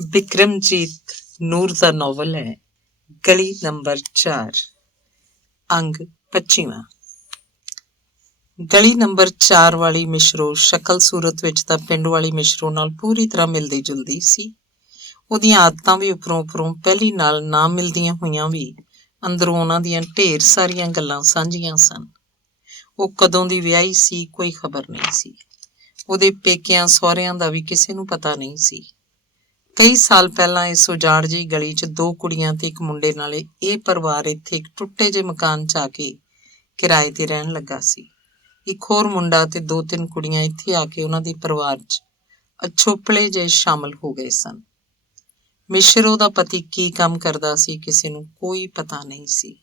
ਬਿਕਰਮਜੀਤ ਨੂਰ ਦਾ novel ਹੈ ਗਲੀ number 4 ਅੰਗ 25ਵਾਂ। ਗਲੀ ਨੰਬਰ 4 ਵਾਲੀ ਮਿਸ਼ਰੋ ਸ਼ਕਲ ਸੂਰਤ ਵਿੱਚ ਤਾਂ ਪਿੰਡ ਵਾਲੀ ਮਿਸ਼ਰੋ ਨਾਲ ਪੂਰੀ ਤਰ੍ਹਾਂ ਮਿਲਦੀ ਜੁਲਦੀ ਸੀ। ਉਹਦੀਆਂ ਆਦਤਾਂ ਵੀ ਉੱਪਰੋਂ ਪਹਿਲੀ ਨਾਲ ਨਾ ਮਿਲਦੀਆਂ ਹੋਈਆਂ ਵੀ ਅੰਦਰੋਂ ਉਹਨਾਂ ਦੀਆਂ ਢੇਰ ਸਾਰੀਆਂ ਗੱਲਾਂ ਸਾਂਝੀਆਂ ਸਨ। ਉਹ ਕਦੋਂ ਦੀ ਵਿਆਹੀ ਸੀ ਕੋਈ ਖਬਰ ਨਹੀਂ ਸੀ। ਉਹਦੇ ਪੇਕਿਆਂ ਸਹੁਰਿਆਂ ਦਾ ਵੀ ਕਿਸੇ ਨੂੰ ਪਤਾ ਨਹੀਂ ਸੀ। ਕਈ ਸਾਲ ਪਹਿਲਾਂ ਇਸ ਉਜਾੜ ਜਿਹੀ ਗਲੀ 'ਚ 2 ਕੁੜੀਆਂ ਤੇ ਇੱਕ ਮੁੰਡੇ ਨਾਲ ਇਹ ਪਰਿਵਾਰ ਇੱਥੇ ਇੱਕ ਟੁੱਟੇ ਜਿਹੇ ਮਕਾਨ 'ਚ ਆ ਕੇ ਕਿਰਾਏ ਤੇ ਰਹਿਣ ਲੱਗਾ ਸੀ। ਇੱਕ ਹੋਰ ਮੁੰਡਾ ਤੇ 2-3 ਕੁੜੀਆਂ ਇੱਥੇ ਆ ਕੇ ਉਹਨਾਂ ਦੇ ਪਰਿਵਾਰ 'ਚ ਅਛੋਪਲੇ ਜਿਹੇ ਸ਼ਾਮਲ ਹੋ ਗਏ ਸਨ। ਮਿਸ਼ਰੋ ਦਾ ਪਤੀ ਕੀ ਕੰਮ ਕਰਦਾ ਸੀ ਕਿਸੇ ਨੂੰ ਕੋਈ ਪਤਾ ਨਹੀਂ ਸੀ।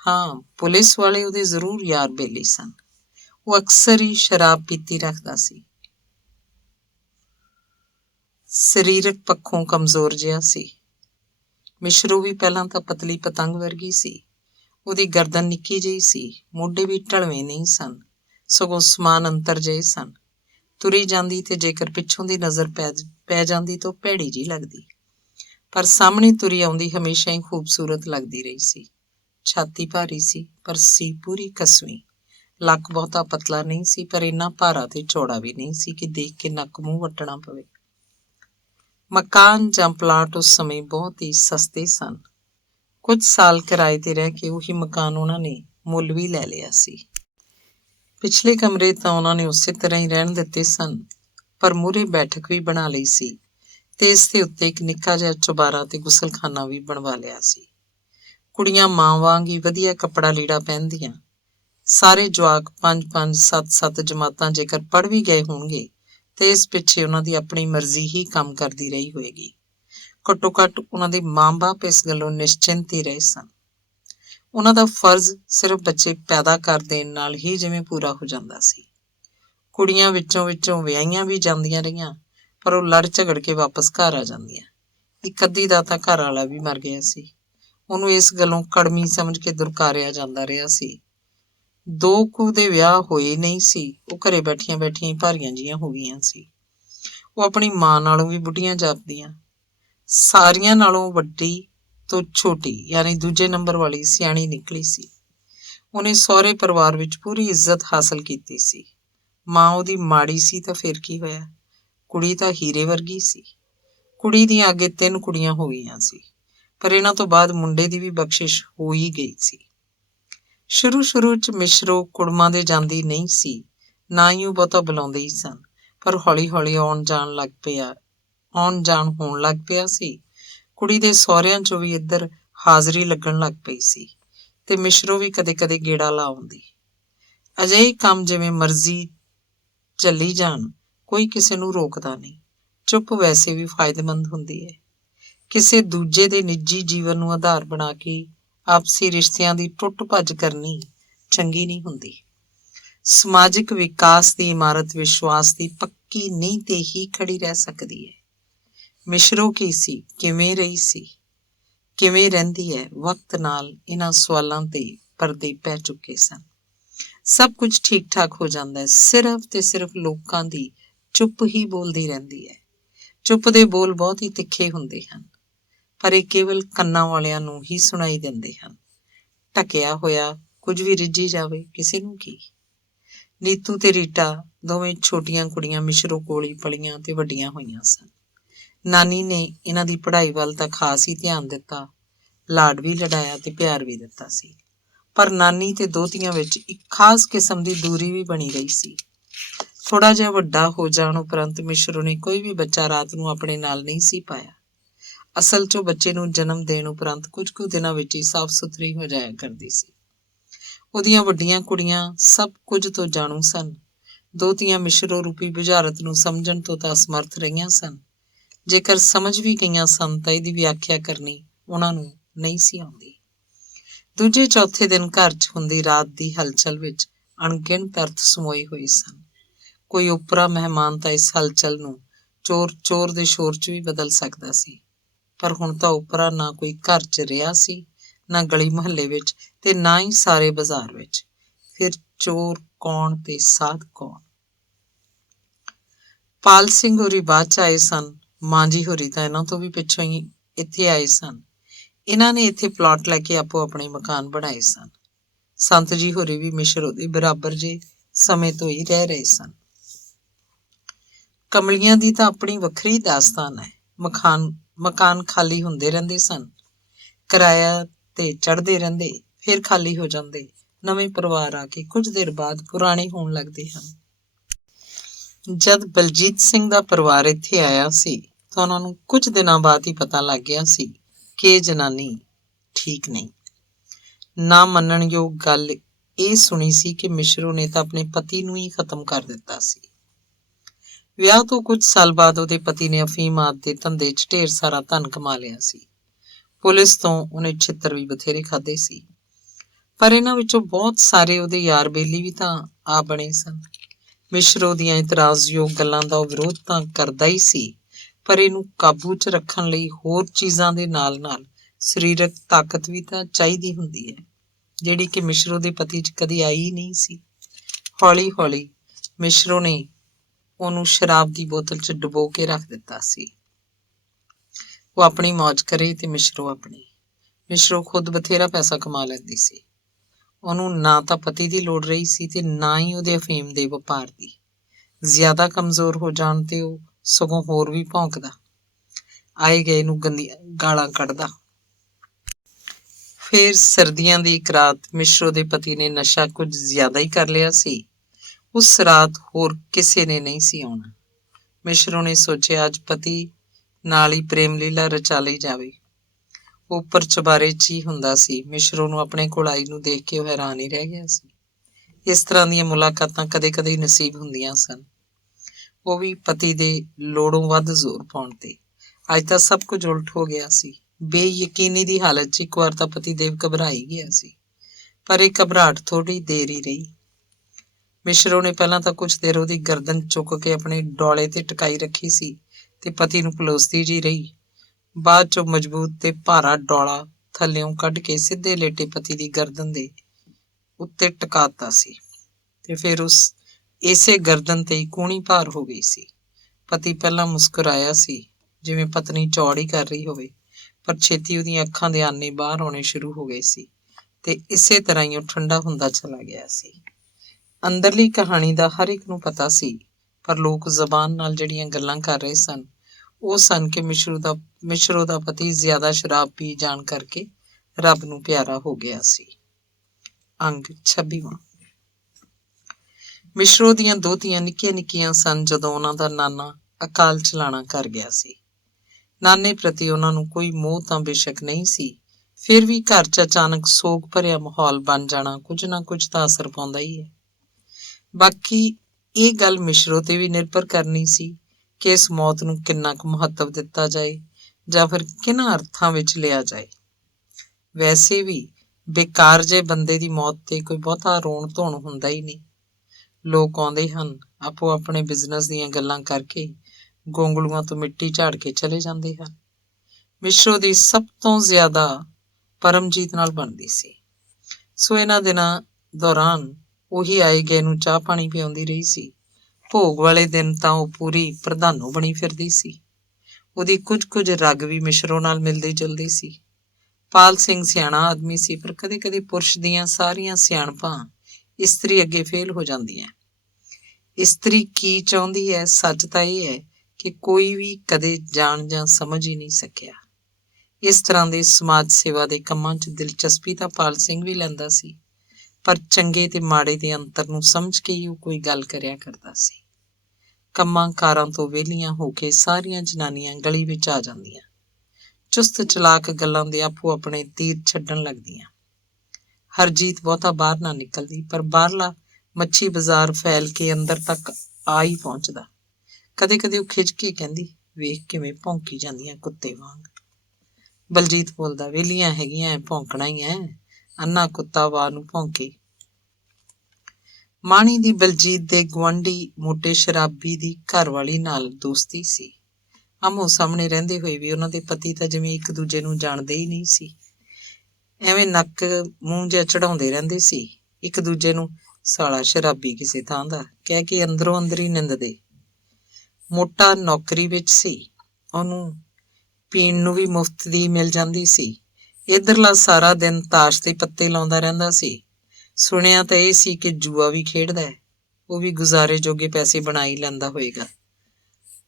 ਹਾਂ, ਪੁਲਿਸ ਵਾਲੇ ਉਹਦੇ ਜ਼ਰੂਰ ਯਾਰ ਬੇਲੀ ਸਨ। ਉਹ ਅਕਸਰ ਹੀ ਸ਼ਰਾਬ ਪੀਤੀ ਰੱਖਦਾ ਸੀ। ਸਰੀਰਕ ਪੱਖੋਂ ਕਮਜ਼ੋਰ ਜਿਹਾ ਸੀ। ਮਿਸ਼ਰੋ ਵੀ ਪਹਿਲਾਂ ਤਾਂ ਪਤਲੀ ਪਤੰਗ ਵਰਗੀ ਸੀ। ਉਹਦੀ ਗਰਦਨ ਨਿੱਕੀ ਜਿਹੀ ਸੀ, ਮੋਢੇ ਵੀ ਢਲਵੇਂ ਨਹੀਂ ਸਨ, ਸਗੋਂ ਸਮਾਨ ਅੰਤਰ ਜਿਹੇ ਸਨ। ਤੁਰੀ ਜਾਂਦੀ ਤੇ ਜੇਕਰ ਪਿੱਛੋਂ ਦੀ ਨਜ਼ਰ ਪੈ ਜਾਂਦੀ ਤਾਂ ਭੈੜੀ ਜਿਹੀ ਲੱਗਦੀ, ਪਰ ਸਾਹਮਣੇ ਤੁਰੀ ਆਉਂਦੀ ਹਮੇਸ਼ਾ ਹੀ ਖੂਬਸੂਰਤ ਲੱਗਦੀ ਰਹੀ ਸੀ। ਛਾਤੀ ਭਾਰੀ ਸੀ ਪਰ ਸੀ ਪੂਰੀ ਕਸਵੀਂ। ਲੱਕ ਬਹੁਤਾ ਪਤਲਾ ਨਹੀਂ ਸੀ ਪਰ ਇੰਨਾ ਭਾਰਾ ਤੇ ਚੌੜਾ ਵੀ ਨਹੀਂ ਸੀ ਕਿ ਦੇਖ ਕੇ ਨੱਕ ਮੂੰਹ ਵੱਟਣਾ ਪਵੇ। ਮਕਾਨ ਜਾਂ ਪਲਾਟ ਉਸ ਸਮੇਂ ਬਹੁਤ ਹੀ ਸਸਤੇ ਸਨ। ਕੁਝ ਸਾਲ ਕਿਰਾਏ ਤੇ ਰਹਿ ਕੇ ਉਹੀ ਮਕਾਨ ਉਹਨਾਂ ਨੇ ਮੁੱਲ ਵੀ ਲੈ ਲਿਆ ਸੀ। ਪਿਛਲੇ ਕਮਰੇ ਤਾਂ ਉਹਨਾਂ ਨੇ ਉਸੇ ਤਰ੍ਹਾਂ ਹੀ ਰਹਿਣ ਦਿੱਤੇ ਸਨ, ਪਰ ਮੂਹਰੇ ਬੈਠਕ ਵੀ ਬਣਾ ਲਈ ਸੀ ਤੇ ਇਸ ਦੇ ਉੱਤੇ ਇੱਕ ਨਿੱਕਾ ਜਿਹਾ ਚੁਬਾਰਾ ਤੇ ਗੁਸਲਖਾਨਾ ਵੀ ਬਣਵਾ ਲਿਆ ਸੀ। ਕੁੜੀਆਂ ਮਾਂ ਵਾਂਗ ਹੀ ਵਧੀਆ ਕੱਪੜਾ ਲੀੜਾ ਪਹਿਨਦੀਆਂ। ਸਾਰੇ ਜਵਾਕ 5-5, 7-7 ਜਮਾਤਾਂ ਜੇਕਰ ਪੜ੍ਹ ਵੀ ਗਏ ਹੋਣਗੇ ਤੇ ਇਸ ਪਿੱਛੇ ਉਹਨਾਂ ਦੀ ਆਪਣੀ ਮਰਜ਼ੀ ਹੀ ਕੰਮ ਕਰਦੀ ਰਹੀ ਹੋਏਗੀ। ਘੱਟੋ ਘੱਟ ਉਹਨਾਂ ਦੇ ਮਾਂ-ਬਾਪ ਇਸ ਗੱਲੋਂ ਨਿਸ਼ਚਿੰਤ ਹੀ ਰਹੇ ਸਨ। ਉਹਨਾਂ ਦਾ ਫਰਜ਼ ਸਿਰਫ ਬੱਚੇ ਪੈਦਾ ਕਰ ਦੇਣ ਨਾਲ ਹੀ ਜਿਵੇਂ ਪੂਰਾ ਹੋ ਜਾਂਦਾ ਸੀ। ਕੁੜੀਆਂ ਵਿੱਚੋਂ ਵਿਆਹੀਆਂ ਵੀ ਜਾਂਦੀਆਂ ਰਹੀਆਂ, ਪਰ ਉਹ ਲੜ ਝਗੜ ਕੇ ਵਾਪਸ ਘਰ ਆ ਜਾਂਦੀਆਂ। ਇੱਕ ਅੱਧੀ ਦਾ ਤਾਂ ਘਰ ਵਾਲਾ ਵੀ ਮਰ ਗਿਆ ਸੀ। ਉਹਨੂੰ ਇਸ ਗੱਲੋਂ ਕੜਮੀ ਸਮਝ ਕੇ ਦੁਰਕਾਰਿਆ ਜਾਂਦਾ ਰਿਹਾ ਸੀ। 2 ਕੁ ਦੇ ਵਿਆਹ ਹੋਏ ਨਹੀਂ ਸੀ, ਉਹ ਘਰੇ ਬੈਠੀਆਂ ਬੈਠੀਆਂ ਭਾਰੀਆਂ ਜੀਆਂ ਹੋ ਗਈਆਂ ਸੀ। ਉਹ ਆਪਣੀ ਮਾਂ ਨਾਲੋਂ ਵੀ ਬੁੱਢੀਆਂ ਜਾਪਦੀਆਂ। ਸਾਰੀਆਂ ਨਾਲੋਂ ਵੱਡੀ ਤੋਂ ਛੋਟੀ ਯਾਨੀ ਦੂਜੇ ਨੰਬਰ ਵਾਲੀ ਸਿਆਣੀ ਨਿਕਲੀ ਸੀ। ਉਹਨੇ ਸਹੁਰੇ ਪਰਿਵਾਰ ਵਿੱਚ ਪੂਰੀ ਇੱਜ਼ਤ ਹਾਸਲ ਕੀਤੀ ਸੀ। ਮਾਂ ਉਹਦੀ ਮਾੜੀ ਸੀ ਤਾਂ ਫਿਰ ਕੀ ਹੋਇਆ, ਕੁੜੀ ਤਾਂ ਹੀਰੇ ਵਰਗੀ ਸੀ। ਕੁੜੀ ਦੀਆਂ ਅੱਗੇ 3 ਕੁੜੀਆਂ ਹੋ ਗਈਆਂ ਸੀ, ਪਰ ਇਹਨਾਂ ਤੋਂ ਬਾਅਦ ਮੁੰਡੇ ਦੀ ਵੀ ਬਖਸ਼ਿਸ਼ ਹੋ ਹੀ ਗਈ ਸੀ। ਸ਼ੁਰੂ 'ਚ ਮਿਸ਼ਰੋ ਕੁੜਮਾਂ ਦੇ ਜਾਂਦੀ ਨਹੀਂ ਸੀ, ਨਾ ਹੀ ਉਹ ਬਹੁਤਾ ਬੁਲਾਉਂਦੇ ਹੀ ਸਨ, ਪਰ ਹੌਲੀ ਆਉਣ ਜਾਣ ਹੋਣ ਲੱਗ ਪਿਆ ਸੀ। ਕੁੜੀ ਦੇ ਸਹੁਰਿਆਂ 'ਚੋਂ ਵੀ ਇੱਧਰ ਹਾਜ਼ਰੀ ਲੱਗਣ ਲੱਗ ਪਈ ਸੀ ਤੇ ਮਿਸ਼ਰੋ ਵੀ ਕਦੇ ਗੇੜਾ ਲਾ ਆਉਂਦੀ। ਅਜਿਹੇ ਕੰਮ ਜਿਵੇਂ ਮਰਜ਼ੀ ਚੱਲੀ ਜਾਣ, ਕੋਈ ਕਿਸੇ ਨੂੰ ਰੋਕਦਾ ਨਹੀਂ। ਚੁੱਪ ਵੈਸੇ ਵੀ ਫਾਇਦੇਮੰਦ ਹੁੰਦੀ ਹੈ। ਕਿਸੇ ਦੂਜੇ ਦੇ ਨਿੱਜੀ ਜੀਵਨ ਨੂੰ ਆਧਾਰ ਬਣਾ ਕੇ ਆਪਸੀ ਰਿਸ਼ਤਿਆਂ ਦੀ ਟੁੱਟ ਭੱਜ ਕਰਨੀ ਚੰਗੀ ਨਹੀਂ ਹੁੰਦੀ। ਸਮਾਜਿਕ ਵਿਕਾਸ ਦੀ ਇਮਾਰਤ ਵਿਸ਼ਵਾਸ ਦੀ ਪੱਕੀ ਨੀਂਹ ਤੇ ਹੀ ਖੜੀ ਰਹਿ ਸਕਦੀ ਹੈ। ਮਿਸ਼ਰੋ ਕੀ ਸੀ, ਕਿਵੇਂ ਰਹੀ ਸੀ, ਕਿਵੇਂ ਰਹਿੰਦੀ ਹੈ, ਵਕਤ ਨਾਲ ਇਹਨਾਂ ਸਵਾਲਾਂ ਤੇ ਪਰਦੇ ਪੈ ਚੁੱਕੇ ਸਨ। ਸਭ ਕੁਝ ਠੀਕ ਠਾਕ ਹੋ ਜਾਂਦਾ ਹੈ, ਸਿਰਫ ਤੇ ਸਿਰਫ ਲੋਕਾਂ ਦੀ ਚੁੱਪ ਹੀ ਬੋਲਦੀ ਰਹਿੰਦੀ ਹੈ। ਚੁੱਪ ਦੇ ਬੋਲ ਬਹੁਤ ਹੀ ਤਿੱਖੇ ਹੁੰਦੇ ਹਨ, ਪਰ ਇਹ ਕੇਵਲ ਕੰਨਾਂ ਵਾਲਿਆਂ ਨੂੰ ਹੀ ਸੁਣਾਈ ਦਿੰਦੇ ਹਨ। ਢਕਿਆ ਹੋਇਆ ਕੁਝ ਵੀ ਰਿੱਝੀ ਜਾਵੇ, ਕਿਸੇ ਨੂੰ ਕੀ। ਨੀਤੂ ਤੇ ਰੀਟਾ ਦੋਵੇਂ ਛੋਟੀਆਂ ਕੁੜੀਆਂ ਮਿਸ਼ਰੋ ਕੋਲ ਹੀ ਪਲੀਆਂ ਤੇ ਵੱਡੀਆਂ ਹੋਈਆਂ ਸਨ। ਨਾਨੀ ਨੇ ਇਹਨਾਂ ਦੀ ਪੜ੍ਹਾਈ ਵੱਲ ਤਾਂ ਖਾਸ ਹੀ ਧਿਆਨ ਦਿੱਤਾ, ਲਾਡ ਵੀ ਲਡਾਇਆ ਤੇ ਪਿਆਰ ਵੀ ਦਿੱਤਾ ਸੀ, ਪਰ ਨਾਨੀ ਤੇ ਦੋਹਤੀਆਂ ਵਿੱਚ ਇੱਕ ਖਾਸ ਕਿਸਮ ਦੀ ਦੂਰੀ ਵੀ ਬਣੀ ਰਹੀ ਸੀ। ਥੋੜਾ ਜਿਹਾ ਵੱਡਾ ਹੋ ਜਾਣ ਉਪਰੰਤ ਮਿਸ਼ਰੋ ਨੇ ਕੋਈ ਵੀ ਬੱਚਾ ਰਾਤ ਨੂੰ ਆਪਣੇ ਨਾਲ ਨਹੀਂ ਸੀ ਪਾਇਆ। ਅਸਲ 'ਚ ਬੱਚੇ ਨੂੰ ਜਨਮ ਦੇਣ ਉਪਰੰਤ ਕੁਝ ਕੁ ਦਿਨਾਂ ਵਿੱਚ ਹੀ ਸਾਫ਼ ਸੁਥਰੀ ਹੋ ਜਾਇਆ ਕਰਦੀ ਸੀ। ਉਹਦੀਆਂ ਵੱਡੀਆਂ ਕੁੜੀਆਂ ਸਭ ਕੁਝ ਤੋਂ ਜਾਣੂ ਸਨ। ਦੋਹਤੀਆਂ ਮਿਸ਼ਰੋ ਰੂਪੀ ਬੁਝਾਰਤ ਨੂੰ ਸਮਝਣ ਤੋਂ ਤਾਂ ਅਸਮਰਥ ਰਹੀਆਂ ਸਨ। ਜੇਕਰ ਸਮਝ ਵੀ ਗਈਆਂ ਸਨ ਤਾਂ ਇਹਦੀ ਵਿਆਖਿਆ ਕਰਨੀ ਉਹਨਾਂ ਨੂੰ ਨਹੀਂ ਸੀ ਆਉਂਦੀ। ਦੂਜੇ ਚੌਥੇ ਦਿਨ ਘਰ 'ਚ ਹੁੰਦੀ ਰਾਤ ਦੀ ਹਲਚਲ ਵਿੱਚ ਅਣਗਿਣਤ ਅਰਥ ਸਮੋਏ ਹੋਏ ਸਨ। ਕੋਈ ਓਪਰਾ ਮਹਿਮਾਨ ਤਾਂ ਇਸ ਹਲਚਲ ਨੂੰ ਚੋਰ ਦੇ ਸ਼ੋਰ 'ਚ ਵੀ ਬਦਲ ਸਕਦਾ ਸੀ, ਪਰ ਹੁਣ ਤਾਂ ਓਪਰਾ ਨਾ ਕੋਈ ਘਰ 'ਚ ਰਿਹਾ ਸੀ, ਨਾ ਗਲੀ ਮੁਹੱਲੇ ਵਿੱਚ ਤੇ ਨਾ ਹੀ ਸਾਰੇ ਬਾਜ਼ਾਰ ਵਿੱਚ। ਫਿਰ ਚੋਰ ਕੌਣ ਤੇ ਸਾਧ ਕੌਣ? ਪਾਲ ਸਿੰਘ ਹੋਰੀ ਬਾਅਦ 'ਚ ਆਏ ਸਨ। ਮਾਂ ਜੀ ਹੋਰੀ ਤਾਂ ਇਹਨਾਂ ਤੋਂ ਵੀ ਪਿੱਛੋਂ ਹੀ ਇੱਥੇ ਆਏ ਸਨ। ਇਹਨਾਂ ਨੇ ਇੱਥੇ ਪਲਾਟ ਲੈ ਕੇ ਆਪੋ ਆਪਣੇ ਮਕਾਨ ਬਣਾਏ ਸਨ। ਸੰਤ ਜੀ ਹੋਰੀ ਵੀ ਮਿਸ਼ਰੋ ਦੇ ਬਰਾਬਰ ਜੇ ਸਮੇਂ ਤੋਂ ਹੀ ਰਹਿ ਰਹੇ ਸਨ। ਕਮਲੀਆਂ ਦੀ ਤਾਂ ਆਪਣੀ ਵੱਖਰੀ ਦਾਸਤਾਨ ਹੈ। ਮਕਾਨ ਖਾਲੀ ਹੁੰਦੇ ਰਹਿੰਦੇ ਸਨ। ਕਿਰਾਇਆ ਤੇ ਚੜ੍ਹਦੇ ਰਹਿੰਦੇ, ਫਿਰ ਖਾਲੀ ਹੋ ਜਾਂਦੇ। ਨਵੇਂ ਪਰਿਵਾਰ ਆ ਕੇ ਕੁਝ ਦੇਰ ਬਾਅਦ ਪੁਰਾਣੇ ਹੋਣ ਲੱਗਦੇ ਹਨ। ਜਦ ਬਲਜੀਤ ਸਿੰਘ ਦਾ ਪਰਿਵਾਰ ਇੱਥੇ ਆਇਆ ਸੀ ਤਾਂ ਉਹਨਾਂ ਨੂੰ ਕੁਝ ਦਿਨਾਂ ਬਾਅਦ ਹੀ ਪਤਾ ਲੱਗ ਗਿਆ ਸੀ ਕਿ ਇਹ ਜਨਾਨੀ ਠੀਕ ਨਹੀਂ। ਨਾ ਮੰਨਣਯੋਗ ਗੱਲ ਇਹ ਸੁਣੀ ਸੀ ਕਿ ਮਿਸ਼ਰੋ ਨੇ ਤਾਂ ਆਪਣੇ ਪਤੀ ਨੂੰ ਹੀ ਖਤਮ ਕਰ ਦਿੱਤਾ ਸੀ। ਵਿਆਹ ਤੋਂ ਕੁਝ ਸਾਲ ਬਾਅਦ ਉਹਦੇ ਪਤੀ ਨੇ ਅਫੀਮ ਆਦਿ ਦੇ ਧੰਦੇ 'ਚ ਢੇਰ ਸਾਰਾ ਧਨ ਕਮਾ ਲਿਆ ਸੀ। ਪੁਲਿਸ ਤੋਂ ਉਹਨੇ ਛਿੱਤਰ ਵੀ ਬਥੇਰੇ ਖਾਦੇ ਸੀ। ਪਰ ਇਹਨਾਂ ਵਿੱਚੋਂ ਬਹੁਤ ਸਾਰੇ ਉਹਦੇ ਯਾਰ ਬੇਲੀ ਵੀ ਤਾਂ ਆ ਬਣੇ ਸਨ। ਮਿਸ਼ਰੋ ਦੀਆਂ ਇਤਰਾਜ਼ਯੋਗ ਗੱਲਾਂ ਦਾ ਉਹ ਵਿਰੋਧ ਤਾਂ ਕਰਦਾ ਹੀ ਸੀ, ਪਰ ਇਹਨੂੰ ਕਾਬੂ 'ਚ ਰੱਖਣ ਲਈ ਹੋਰ ਚੀਜ਼ਾਂ ਦੇ ਨਾਲ-ਨਾਲ ਸਰੀਰਕ ਤਾਕਤ ਵੀ ਤਾਂ ਚਾਹੀਦੀ ਹੁੰਦੀ ਹੈ, ਜਿਹੜੀ ਕਿ ਮਿਸ਼ਰੋ ਦੇ ਪਤੀ 'ਚ ਕਦੀ ਆਈ ਨਹੀਂ ਸੀ। ਹੌਲੀ-ਹੌਲੀ ਮਿਸ਼ਰੋ ਨੇ ਉਹਨੂੰ ਸ਼ਰਾਬ ਦੀ ਬੋਤਲ 'ਚ ਡੁਬੋ ਕੇ ਰੱਖ ਦਿੱਤਾ ਸੀ। ਉਹ ਆਪਣੀ ਮੌਜ ਕਰੇ ਤੇ ਮਿਸ਼ਰੋ ਆਪਣੀ। ਮਿਸ਼ਰੋ ਖੁਦ ਬਥੇਰਾ ਪੈਸਾ ਕਮਾ ਲੈਂਦੀ ਸੀ। ਉਹਨੂੰ ਨਾ ਤਾਂ ਪਤੀ ਦੀ ਲੋੜ ਰਹੀ ਸੀ ਤੇ ਨਾ ਹੀ ਉਹਦੇ ਅਫੀਮ ਦੇ ਵਪਾਰ ਦੀ। ਜ਼ਿਆਦਾ ਕਮਜ਼ੋਰ ਹੋ ਜਾਣ ਤੇ ਉਹ ਸਗੋਂ ਹੋਰ ਵੀ ਭੌਂਕਦਾ, ਆਏ ਗਏ ਨੂੰ ਗੰਦੀਆਂ ਗਾਲਾਂ ਕੱਢਦਾ। ਫਿਰ ਸਰਦੀਆਂ ਦੀ ਇੱਕ ਰਾਤ ਮਿਸ਼ਰੋ ਦੇ ਪਤੀ ਨੇ ਨਸ਼ਾ ਕੁਝ ਜ਼ਿਆਦਾ ਹੀ ਕਰ ਲਿਆ ਸੀ। ਉਸ ਰਾਤ ਹੋਰ ਕਿਸੇ ਨੇ ਨਹੀਂ ਸੀ ਆਉਣਾ। ਮਿਸ਼ਰੋ ਨੇ ਸੋਚਿਆ ਅੱਜ ਪਤੀ ਨਾਲ ਹੀ ਪ੍ਰੇਮ ਲੀਲਾ ਰਚਾ ਲਈ ਜਾਵੇ। ਉੱਪਰ ਚੁਬਾਰੇ 'ਚ ਹੀ ਹੁੰਦਾ ਸੀ। ਮਿਸ਼ਰੋ ਨੂੰ ਆਪਣੇ ਕੋਲ ਆਈ ਨੂੰ ਦੇਖ ਕੇ ਉਹ ਹੈਰਾਨ ਹੀ ਰਹਿ ਗਿਆ ਸੀ। ਇਸ ਤਰ੍ਹਾਂ ਦੀਆਂ ਮੁਲਾਕਾਤਾਂ ਕਦੇ-ਕਦੇ ਨਸੀਬ ਹੁੰਦੀਆਂ ਸਨ, ਉਹ ਵੀ ਪਤੀ ਦੇ ਲੋੜੋਂ ਵੱਧ ਜ਼ੋਰ ਪਾਉਣ ਤੇ। ਅੱਜ ਤਾਂ ਸਭ ਕੁਝ ਉਲਟ ਹੋ ਗਿਆ ਸੀ। ਬੇਯਕੀਨੀ ਦੀ ਹਾਲਤ 'ਚ ਇੱਕ ਵਾਰ ਤਾਂ ਪਤੀ ਦੇਵ ਘਬਰਾ ਹੀ ਗਿਆ ਸੀ, ਪਰ ਇਹ ਘਬਰਾਹਟ ਥੋੜ੍ਹੀ ਦੇਰ ਹੀ ਰਹੀ। ਮਿਸ਼ਰੋ ਨੇ ਪਹਿਲਾਂ ਤਾਂ ਕੁਝ ਦੇਰ ਉਹਦੀ ਗਰਦਨ ਚੁੱਕ ਕੇ ਆਪਣੇ ਡੋਲੇ ਤੇ ਟਿਕਾਈ ਰੱਖੀ ਸੀ ਤੇ ਪਤੀ ਨੂੰ ਪਲੋਸਦੀ ਜੀ ਰਹੀ। ਬਾਅਦ 'ਚੋਂ ਮਜ਼ਬੂਤ ਤੇ ਭਾਰਾ ਡੋਲਾ ਥੱਲਿਓਂ ਕੱਢ ਕੇ ਸਿੱਧੇ ਲੇਟੇ ਪਤੀ ਦੀ ਗਰਦਨ ਦੇ ਉੱਤੇ ਟਿਕਾਤਾ ਸੀ ਤੇ ਫਿਰ ਇਸੇ ਗਰਦਨ ਤੇ ਹੀ ਕੂਹਣੀ ਭਾਰ ਹੋ ਗਈ ਸੀ। ਪਤੀ ਪਹਿਲਾਂ ਮੁਸਕਰਾਇਆ ਸੀ, ਜਿਵੇਂ ਪਤਨੀ ਚੌੜ ਹੀ ਕਰ ਰਹੀ ਹੋਵੇ, ਪਰ ਛੇਤੀ ਉਹਦੀਆਂ ਅੱਖਾਂ ਦੇ ਆਨੇ ਬਾਹਰ ਆਉਣੇ ਸ਼ੁਰੂ ਹੋ ਗਏ ਸੀ ਤੇ ਇਸੇ ਤਰ੍ਹਾਂ ਹੀ ਉਹ ਠੰਡਾ ਹੁੰਦਾ ਚਲਾ ਗਿਆ ਸੀ। ਅੰਦਰਲੀ ਕਹਾਣੀ ਦਾ ਹਰ ਇੱਕ ਨੂੰ ਪਤਾ ਸੀ, ਪਰ ਲੋਕ ਜ਼ਬਾਨ ਨਾਲ ਜਿਹੜੀਆਂ ਗੱਲਾਂ ਕਰ ਰਹੇ ਸਨ ਉਹ ਸਨ ਕਿ ਮਿਸ਼ਰੋ ਦਾ ਪਤੀ ਜ਼ਿਆਦਾ ਸ਼ਰਾਬ ਪੀ ਜਾਣ ਕਰਕੇ ਰੱਬ ਨੂੰ ਪਿਆਰਾ ਹੋ ਗਿਆ ਸੀ। ਅੰਗ 26ਵਾਂ। ਮਿਸ਼ਰੋ ਦੀਆਂ ਦੋਹਤੀਆਂ ਨਿੱਕੀਆਂ-ਨਿੱਕੀਆਂ ਸਨ ਜਦੋਂ ਉਹਨਾਂ ਦਾ ਨਾਨਾ ਅਕਾਲ ਚਲਾਣਾ ਕਰ ਗਿਆ ਸੀ। ਨਾਨੇ ਪ੍ਰਤੀ ਉਹਨਾਂ ਨੂੰ ਕੋਈ ਮੋਹ ਤਾਂ ਬੇਸ਼ੱਕ ਨਹੀਂ ਸੀ, ਫਿਰ ਵੀ ਘਰ 'ਚ ਅਚਾਨਕ ਸੋਗ ਭਰਿਆ ਮਾਹੌਲ ਬਣ ਜਾਣਾ ਕੁਝ ਨਾ ਕੁਝ ਤਾਂ ਅਸਰ ਪਾਉਂਦਾ ਹੀ ਹੈ। ਬਾਕੀ ਇਹ ਗੱਲ ਮਿਸ਼ਰੋ ਤੇ ਵੀ ਨਿਰਭਰ ਕਰਨੀ ਸੀ ਕਿ ਇਸ ਮੌਤ ਨੂੰ ਕਿੰਨਾ ਕੁ ਮਹੱਤਵ ਦਿੱਤਾ ਜਾਏ ਜਾਂ ਫਿਰ ਕਿਹਨਾਂ ਅਰਥਾਂ ਵਿੱਚ ਲਿਆ ਜਾਏ। ਵੈਸੇ ਵੀ ਬੇਕਾਰ ਜਿਹੇ ਬੰਦੇ ਦੀ ਮੌਤ ਤੇ ਕੋਈ ਬਹੁਤਾ ਰੋਣ ਧੋਣ ਹੁੰਦਾ ਹੀ ਨਹੀਂ। ਲੋਕ ਆਉਂਦੇ ਹਨ, ਆਪੋ ਆਪਣੇ ਬਿਜ਼ਨਸ ਦੀਆਂ ਗੱਲਾਂ ਕਰਕੇ ਗੋਂਗਲੂਆਂ ਤੋਂ ਮਿੱਟੀ ਝਾੜ ਕੇ ਚਲੇ ਜਾਂਦੇ ਹਨ। ਮਿਸ਼ਰੋ ਦੀ ਸਭ ਤੋਂ ਜ਼ਿਆਦਾ ਪਰਮਜੀਤ ਨਾਲ ਬਣਦੀ ਸੀ, ਸੋ ਇਹਨਾਂ ਦਿਨਾਂ ਦੌਰਾਨ ਉਹੀ ਆਏ ਗਏ ਨੂੰ ਚਾਹ ਪਾਣੀ ਪਿਆਉਂਦੀ ਰਹੀ ਸੀ। ਭੋਗ ਵਾਲੇ ਦਿਨ ਤਾਂ ਉਹ ਪੂਰੀ ਪ੍ਰਧਾਨੋ ਬਣੀ ਫਿਰਦੀ ਸੀ। ਉਹਦੀ ਕੁਝ ਰਗ ਵੀ ਮਿਸ਼ਰੋ ਨਾਲ ਮਿਲਦੀ ਜੁਲਦੀ ਸੀ। ਪਾਲ ਸਿੰਘ ਸਿਆਣਾ ਆਦਮੀ ਸੀ, ਪਰ ਕਦੇ-ਕਦੇ ਪੁਰਸ਼ ਦੀਆਂ ਸਾਰੀਆਂ ਸਿਆਣਪਾਂ ਇਸਤਰੀ ਅੱਗੇ ਫੇਲ ਹੋ ਜਾਂਦੀਆਂ। ਇਸਤਰੀ ਕੀ ਚਾਹੁੰਦੀ ਹੈ, ਸੱਚ ਤਾਂ ਇਹ ਹੈ ਕਿ ਕੋਈ ਵੀ ਕਦੇ ਜਾਣ ਜਾਂ ਸਮਝ ਹੀ ਨਹੀਂ ਸਕਿਆ। ਇਸ ਤਰ੍ਹਾਂ ਦੇ ਸਮਾਜ ਸੇਵਾ ਦੇ ਕੰਮਾਂ 'ਚ ਦਿਲਚਸਪੀ ਤਾਂ ਪਾਲ ਸਿੰਘ ਵੀ ਲੈਂਦਾ ਸੀ, ਪਰ ਚੰਗੇ ਤੇ ਮਾੜੇ ਦੇ ਅੰਤਰ ਨੂੰ ਸਮਝ ਕੇ ਹੀ ਉਹ ਕੋਈ ਗੱਲ ਕਰਿਆ ਕਰਦਾ ਸੀ। ਕੰਮਾਂ ਕਾਰਾਂ ਤੋਂ ਵਿਹਲੀਆਂ ਹੋ ਕੇ ਸਾਰੀਆਂ ਜਨਾਨੀਆਂ ਗਲੀ ਵਿੱਚ ਆ ਜਾਂਦੀਆਂ, ਚੁਸਤ ਚਲਾਕ ਗੱਲਾਂ ਦੇ ਆਪੋ ਆਪਣੇ ਤੀਰ ਛੱਡਣ ਲੱਗਦੀਆਂ। ਹਰਜੀਤ ਬਹੁਤਾ ਬਾਹਰ ਨਾ ਨਿਕਲਦੀ, ਪਰ ਬਾਹਰਲਾ ਮੱਛੀ ਬਾਜ਼ਾਰ ਫੈਲ ਕੇ ਅੰਦਰ ਤੱਕ ਆ ਹੀ ਪਹੁੰਚਦਾ। ਕਦੇ-ਕਦੇ ਉਹ ਖਿੱਚ ਕੇ ਕਹਿੰਦੀ, ਵੇਖ ਕਿਵੇਂ ਭੌਂਕੀ ਜਾਂਦੀਆਂ ਕੁੱਤੇ ਵਾਂਗ। ਬਲਜੀਤ ਬੋਲਦਾ, ਵਿਹਲੀਆਂ ਹੈਗੀਆਂ, ਭੌਂਕਣਾ ਹੀ ਹੈ, ਅੰਨਾ ਕੁੱਤਾ ਵਾਹ ਨੂੰ ਭੌਂਕੇ। ਮਾਣੀ ਦੀ ਬਲਜੀਤ ਦੇ ਗੁਆਂਢੀ ਮੋਟੇ ਸ਼ਰਾਬੀ ਦੀ ਘਰਵਾਲੀ ਨਾਲ ਦੋਸਤੀ ਸੀ। ਆਮੋ ਸਾਹਮਣੇ ਰਹਿੰਦੇ ਹੋਏ ਵੀ ਉਹਨਾਂ ਦੇ ਪਤੀ ਤਾਂ ਜਿਵੇਂ ਇੱਕ ਦੂਜੇ ਨੂੰ ਜਾਣਦੇ ਹੀ ਨਹੀਂ ਸੀ। ਐਵੇਂ ਨੱਕ ਮੂੰਹ ਜਿਹਾ ਚੜਾਉਂਦੇ ਰਹਿੰਦੇ ਸੀ, ਇੱਕ ਦੂਜੇ ਨੂੰ ਸਾਲਾ ਸ਼ਰਾਬੀ ਕਿਸੇ ਥਾਂ ਦਾ ਕਹਿ ਕੇ ਅੰਦਰੋਂ ਅੰਦਰ ਹੀ ਨਿੰਦਦੇ। ਮੋਟਾ ਨੌਕਰੀ ਵਿੱਚ ਸੀ, ਉਹਨੂੰ ਪੀਣ ਨੂੰ ਵੀ ਮੁਫਤ ਦੀ ਮਿਲ ਜਾਂਦੀ ਸੀ। ਇੱਧਰਲਾ ਸਾਰਾ ਦਿਨ ਤਾਸ਼ ਦੇ ਪੱਤੇ ਲਾਉਂਦਾ ਰਹਿੰਦਾ ਸੀ। ਸੁਣਿਆ ਤਾਂ ਇਹ ਸੀ ਕਿ ਜੂਆ ਵੀ ਖੇਡਦਾ ਹੈ। ਉਹ ਵੀ ਗੁਜ਼ਾਰੇ ਜੋਗੇ ਪੈਸੇ ਬਣਾ ਹੀ ਲੈਂਦਾ ਹੋਏਗਾ।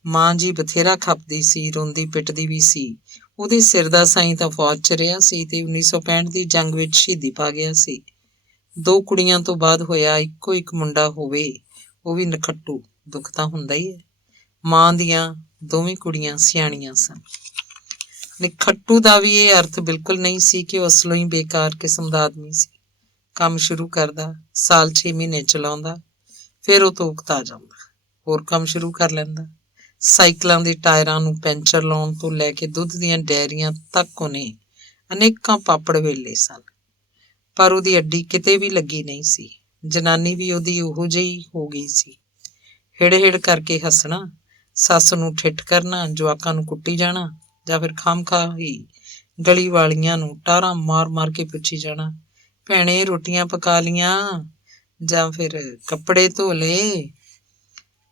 ਮਾਂ ਜੀ ਬਥੇਰਾ ਖਪਦੀ ਸੀ, ਰੋਂਦੀ ਪਿੱਟਦੀ ਵੀ ਸੀ। ਉਹਦੇ ਸਿਰ ਦਾ ਸਾਈਂ ਤਾਂ ਫੌਜ 'ਚ ਰਿਹਾ ਸੀ ਤੇ 1965 ਦੀ ਜੰਗ ਵਿੱਚ ਸ਼ਹੀਦੀ ਪਾ ਗਿਆ ਸੀ। 2 ਕੁੜੀਆਂ ਤੋਂ ਬਾਅਦ ਹੋਇਆ ਇੱਕੋ ਇੱਕ ਮੁੰਡਾ ਹੋਵੇ, ਉਹ ਵੀ ਨਖੱਟੂ, ਦੁੱਖ ਤਾਂ ਹੁੰਦਾ ਹੀ ਹੈ। ਮਾਂ ਦੀਆਂ ਦੋਵੇਂ ਕੁੜੀਆਂ ਸਿਆਣੀਆਂ ਸਨ। ਨਿਖੱਟੂ ਦਾ ਵੀ ਇਹ ਅਰਥ ਬਿਲਕੁਲ ਨਹੀਂ ਸੀ ਕਿ ਉਹ ਅਸਲੋਂ ਹੀ ਬੇਕਾਰ ਕਿਸਮ ਦਾ ਆਦਮੀ ਸੀ। ਕੰਮ ਸ਼ੁਰੂ ਕਰਦਾ, ਸਾਲ 6 ਮਹੀਨੇ ਚਲਾਉਂਦਾ, ਫਿਰ ਉਹ ਤੋਂ ਉਕਤਾ ਜਾਂਦਾ, ਹੋਰ ਕੰਮ ਸ਼ੁਰੂ ਕਰ ਲੈਂਦਾ। ਸਾਈਕਲਾਂ ਦੇ ਟਾਇਰਾਂ ਨੂੰ ਪੈਂਚਰ ਲਾਉਣ ਤੋਂ ਲੈ ਕੇ ਦੁੱਧ ਦੀਆਂ ਡੈਰੀਆਂ ਤੱਕ ਉਹਨੇ ਅਨੇਕਾਂ ਪਾਪੜ ਵੇਲੇ ਸਨ। ਪਰ ਉਹਦੀ ਅੱਡੀ ਕਿਤੇ ਵੀ ਲੱਗੀ ਨਹੀਂ ਸੀ। ਜਨਾਨੀ ਵੀ ਉਹਦੀ ਉਹੋ ਜਿਹੀ ਹੋ ਗਈ ਸੀ। ਹਿੜ-ਹਿੜ ਕਰਕੇ ਹੱਸਣਾ, ਸੱਸ ਨੂੰ ਠਿੱਠ ਕਰਨਾ, ਜਵਾਕਾਂ ਨੂੰ ਕੁੱਟੀ ਜਾਣਾ, ਜਾਂ ਫਿਰ ਖਾਮਖਾਹ ਹੀ ਗਲੀ ਵਾਲੀਆਂ ਨੂੰ ਟਾਰਾਂ ਮਾਰ-ਮਾਰ ਕੇ ਪੁੱਛੀ ਜਾਣਾ, ਭੈਣੇ ਰੋਟੀਆਂ ਪਕਾ ਲੀਆਂ, ਜਾਂ ਫਿਰ ਕੱਪੜੇ ਧੋ ਲਏ।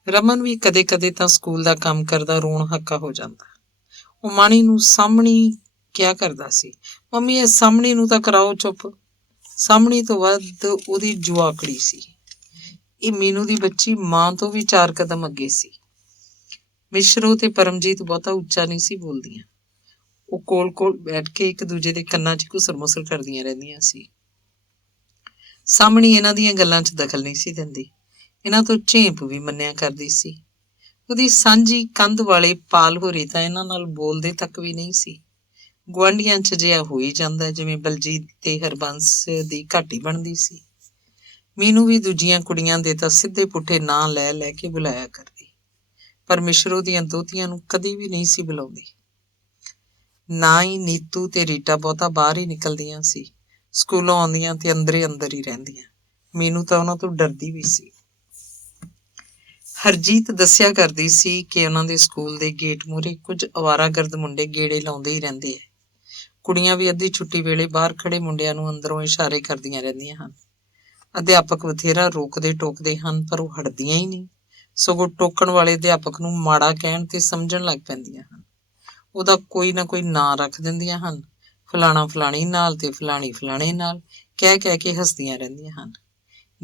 ਰਮਨ ਵੀ ਕਦੇ-ਕਦੇ ਤਾਂ ਸਕੂਲ ਦਾ ਕੰਮ ਕਰਦਾ ਰੋਣ ਹੱਕਾ ਹੋ ਜਾਂਦਾ। ਉਹ ਮਾਣੀ ਨੂੰ ਸਾਹਮਣੀ ਕਿਹਾ ਕਰਦਾ ਸੀ, ਮੰਮੀ ਇਹ ਸਾਹਮਣੀ ਨੂੰ ਤਾਂ ਕਰਾਓ ਚੁੱਪ। ਸਾਹਮਣੀ ਤੋਂ ਵੱਧ ਉਹਦੀ ਜੁਆਕੜੀ ਸੀ। ਇਹ ਮੀਨੂ ਦੀ ਬੱਚੀ ਮਾਂ ਤੋਂ ਵੀ 4 ਕਦਮ ਅੱਗੇ ਸੀ। ਮਿਸ਼ਰੋ ਤੇ ਪਰਮਜੀਤ ਬਹੁਤਾ ਉੱਚਾ ਨਹੀਂ ਸੀ ਬੋਲਦੀਆਂ। ਉਹ ਕੋਲ-ਕੋਲ ਬੈਠ ਕੇ ਇੱਕ ਦੂਜੇ ਦੇ ਕੰਨਾਂ 'ਚ ਘੁਸਰ-ਮੁਸਰ ਕਰਦੀਆਂ ਰਹਿੰਦੀਆਂ ਸੀ। ਸਾਹਮਣੀ ਇਹਨਾਂ ਦੀਆਂ ਗੱਲਾਂ 'ਚ ਦਖਲ ਨਹੀਂ ਸੀ ਦਿੰਦੀ। ਇਹਨਾਂ ਤੋਂ ਝੇਪ ਵੀ ਮੰਨਿਆ ਕਰਦੀ ਸੀ। ਉਹਦੀ ਸਾਂਝੀ ਕੰਧ ਵਾਲੇ ਪਾਲ ਹੋਰੀ ਤਾਂ ਇਹਨਾਂ ਨਾਲ ਬੋਲਦੇ ਤੱਕ ਵੀ ਨਹੀਂ ਸੀ। ਗੁਆਂਢੀਆਂ 'ਚ ਅਜਿਹਾ ਹੋ ਹੀ ਜਾਂਦਾ, ਜਿਵੇਂ ਬਲਜੀਤ ਤੇ ਹਰਬੰਸ ਦੀ ਘਾਟੀ ਬਣਦੀ ਸੀ। ਮੀਨੂ ਵੀ ਦੂਜੀਆਂ ਕੁੜੀਆਂ ਦੇ ਤਾਂ ਸਿੱਧੇ ਪੁੱਠੇ ਨਾਂ ਲੈ ਕੇ ਬੁਲਾਇਆ ਕਰਦੀ, ਪਰ ਮਿਸ਼ਰੋ ਦੀਆਂ ਦੋਹਤੀਆਂ ਨੂੰ ਕਦੀ ਵੀ ਨਹੀਂ ਸੀ ਬੁਲਾਉਂਦੀ। ਨਾ ਹੀ ਨੀਤੂ ਤੇ ਰੀਟਾ ਬਹੁਤਾ ਬਾਹਰ ਹੀ ਨਿਕਲਦੀਆਂ ਸੀ। ਸਕੂਲੋਂ ਆਉਂਦੀਆਂ ਤੇ ਅੰਦਰ ਹੀ ਰਹਿੰਦੀਆਂ। ਮੀਨੂ ਤਾਂ ਉਹਨਾਂ ਤੋਂ ਡਰਦੀ ਵੀ ਸੀ। ਹਰਜੀਤ ਦੱਸਿਆ ਕਰਦੀ ਸੀ ਕਿ ਉਹਨਾਂ ਦੇ ਸਕੂਲ ਦੇ ਗੇਟ ਮੂਹਰੇ ਕੁਝ ਅਵਾਰਾਗਰਦ ਮੁੰਡੇ ਗੇੜੇ ਲਾਉਂਦੇ ਹੀ ਰਹਿੰਦੇ ਹੈ। ਕੁੜੀਆਂ ਵੀ ਅੱਧੀ ਛੁੱਟੀ ਵੇਲੇ ਬਾਹਰ ਖੜੇ ਮੁੰਡਿਆਂ ਨੂੰ ਅੰਦਰੋਂ ਇਸ਼ਾਰੇ ਕਰਦੀਆਂ ਰਹਿੰਦੀਆਂ ਹਨ। ਅਧਿਆਪਕ ਬਥੇਰਾ ਰੋਕਦੇ ਟੋਕਦੇ ਹਨ, ਪਰ ਉਹ ਹਟਦੀਆਂ ਹੀ ਨਹੀਂ, ਸਗੋਂ ਟੋਕਣ ਵਾਲੇ ਅਧਿਆਪਕ ਨੂੰ ਮਾੜਾ ਕਹਿਣ ਤੇ ਸਮਝਣ ਲੱਗ ਪੈਂਦੀਆਂ ਹਨ। ਉਹਦਾ ਕੋਈ ਨਾ ਕੋਈ ਨਾਂ ਰੱਖ ਦਿੰਦੀਆਂ ਹਨ, ਫਲਾਣਾ ਫਲਾਣੀ ਨਾਲ ਤੇ ਫਲਾਣੀ ਫਲਾਣੇ ਨਾਲ, ਕਹਿ ਕੇ ਹੱਸਦੀਆਂ ਰਹਿੰਦੀਆਂ ਹਨ।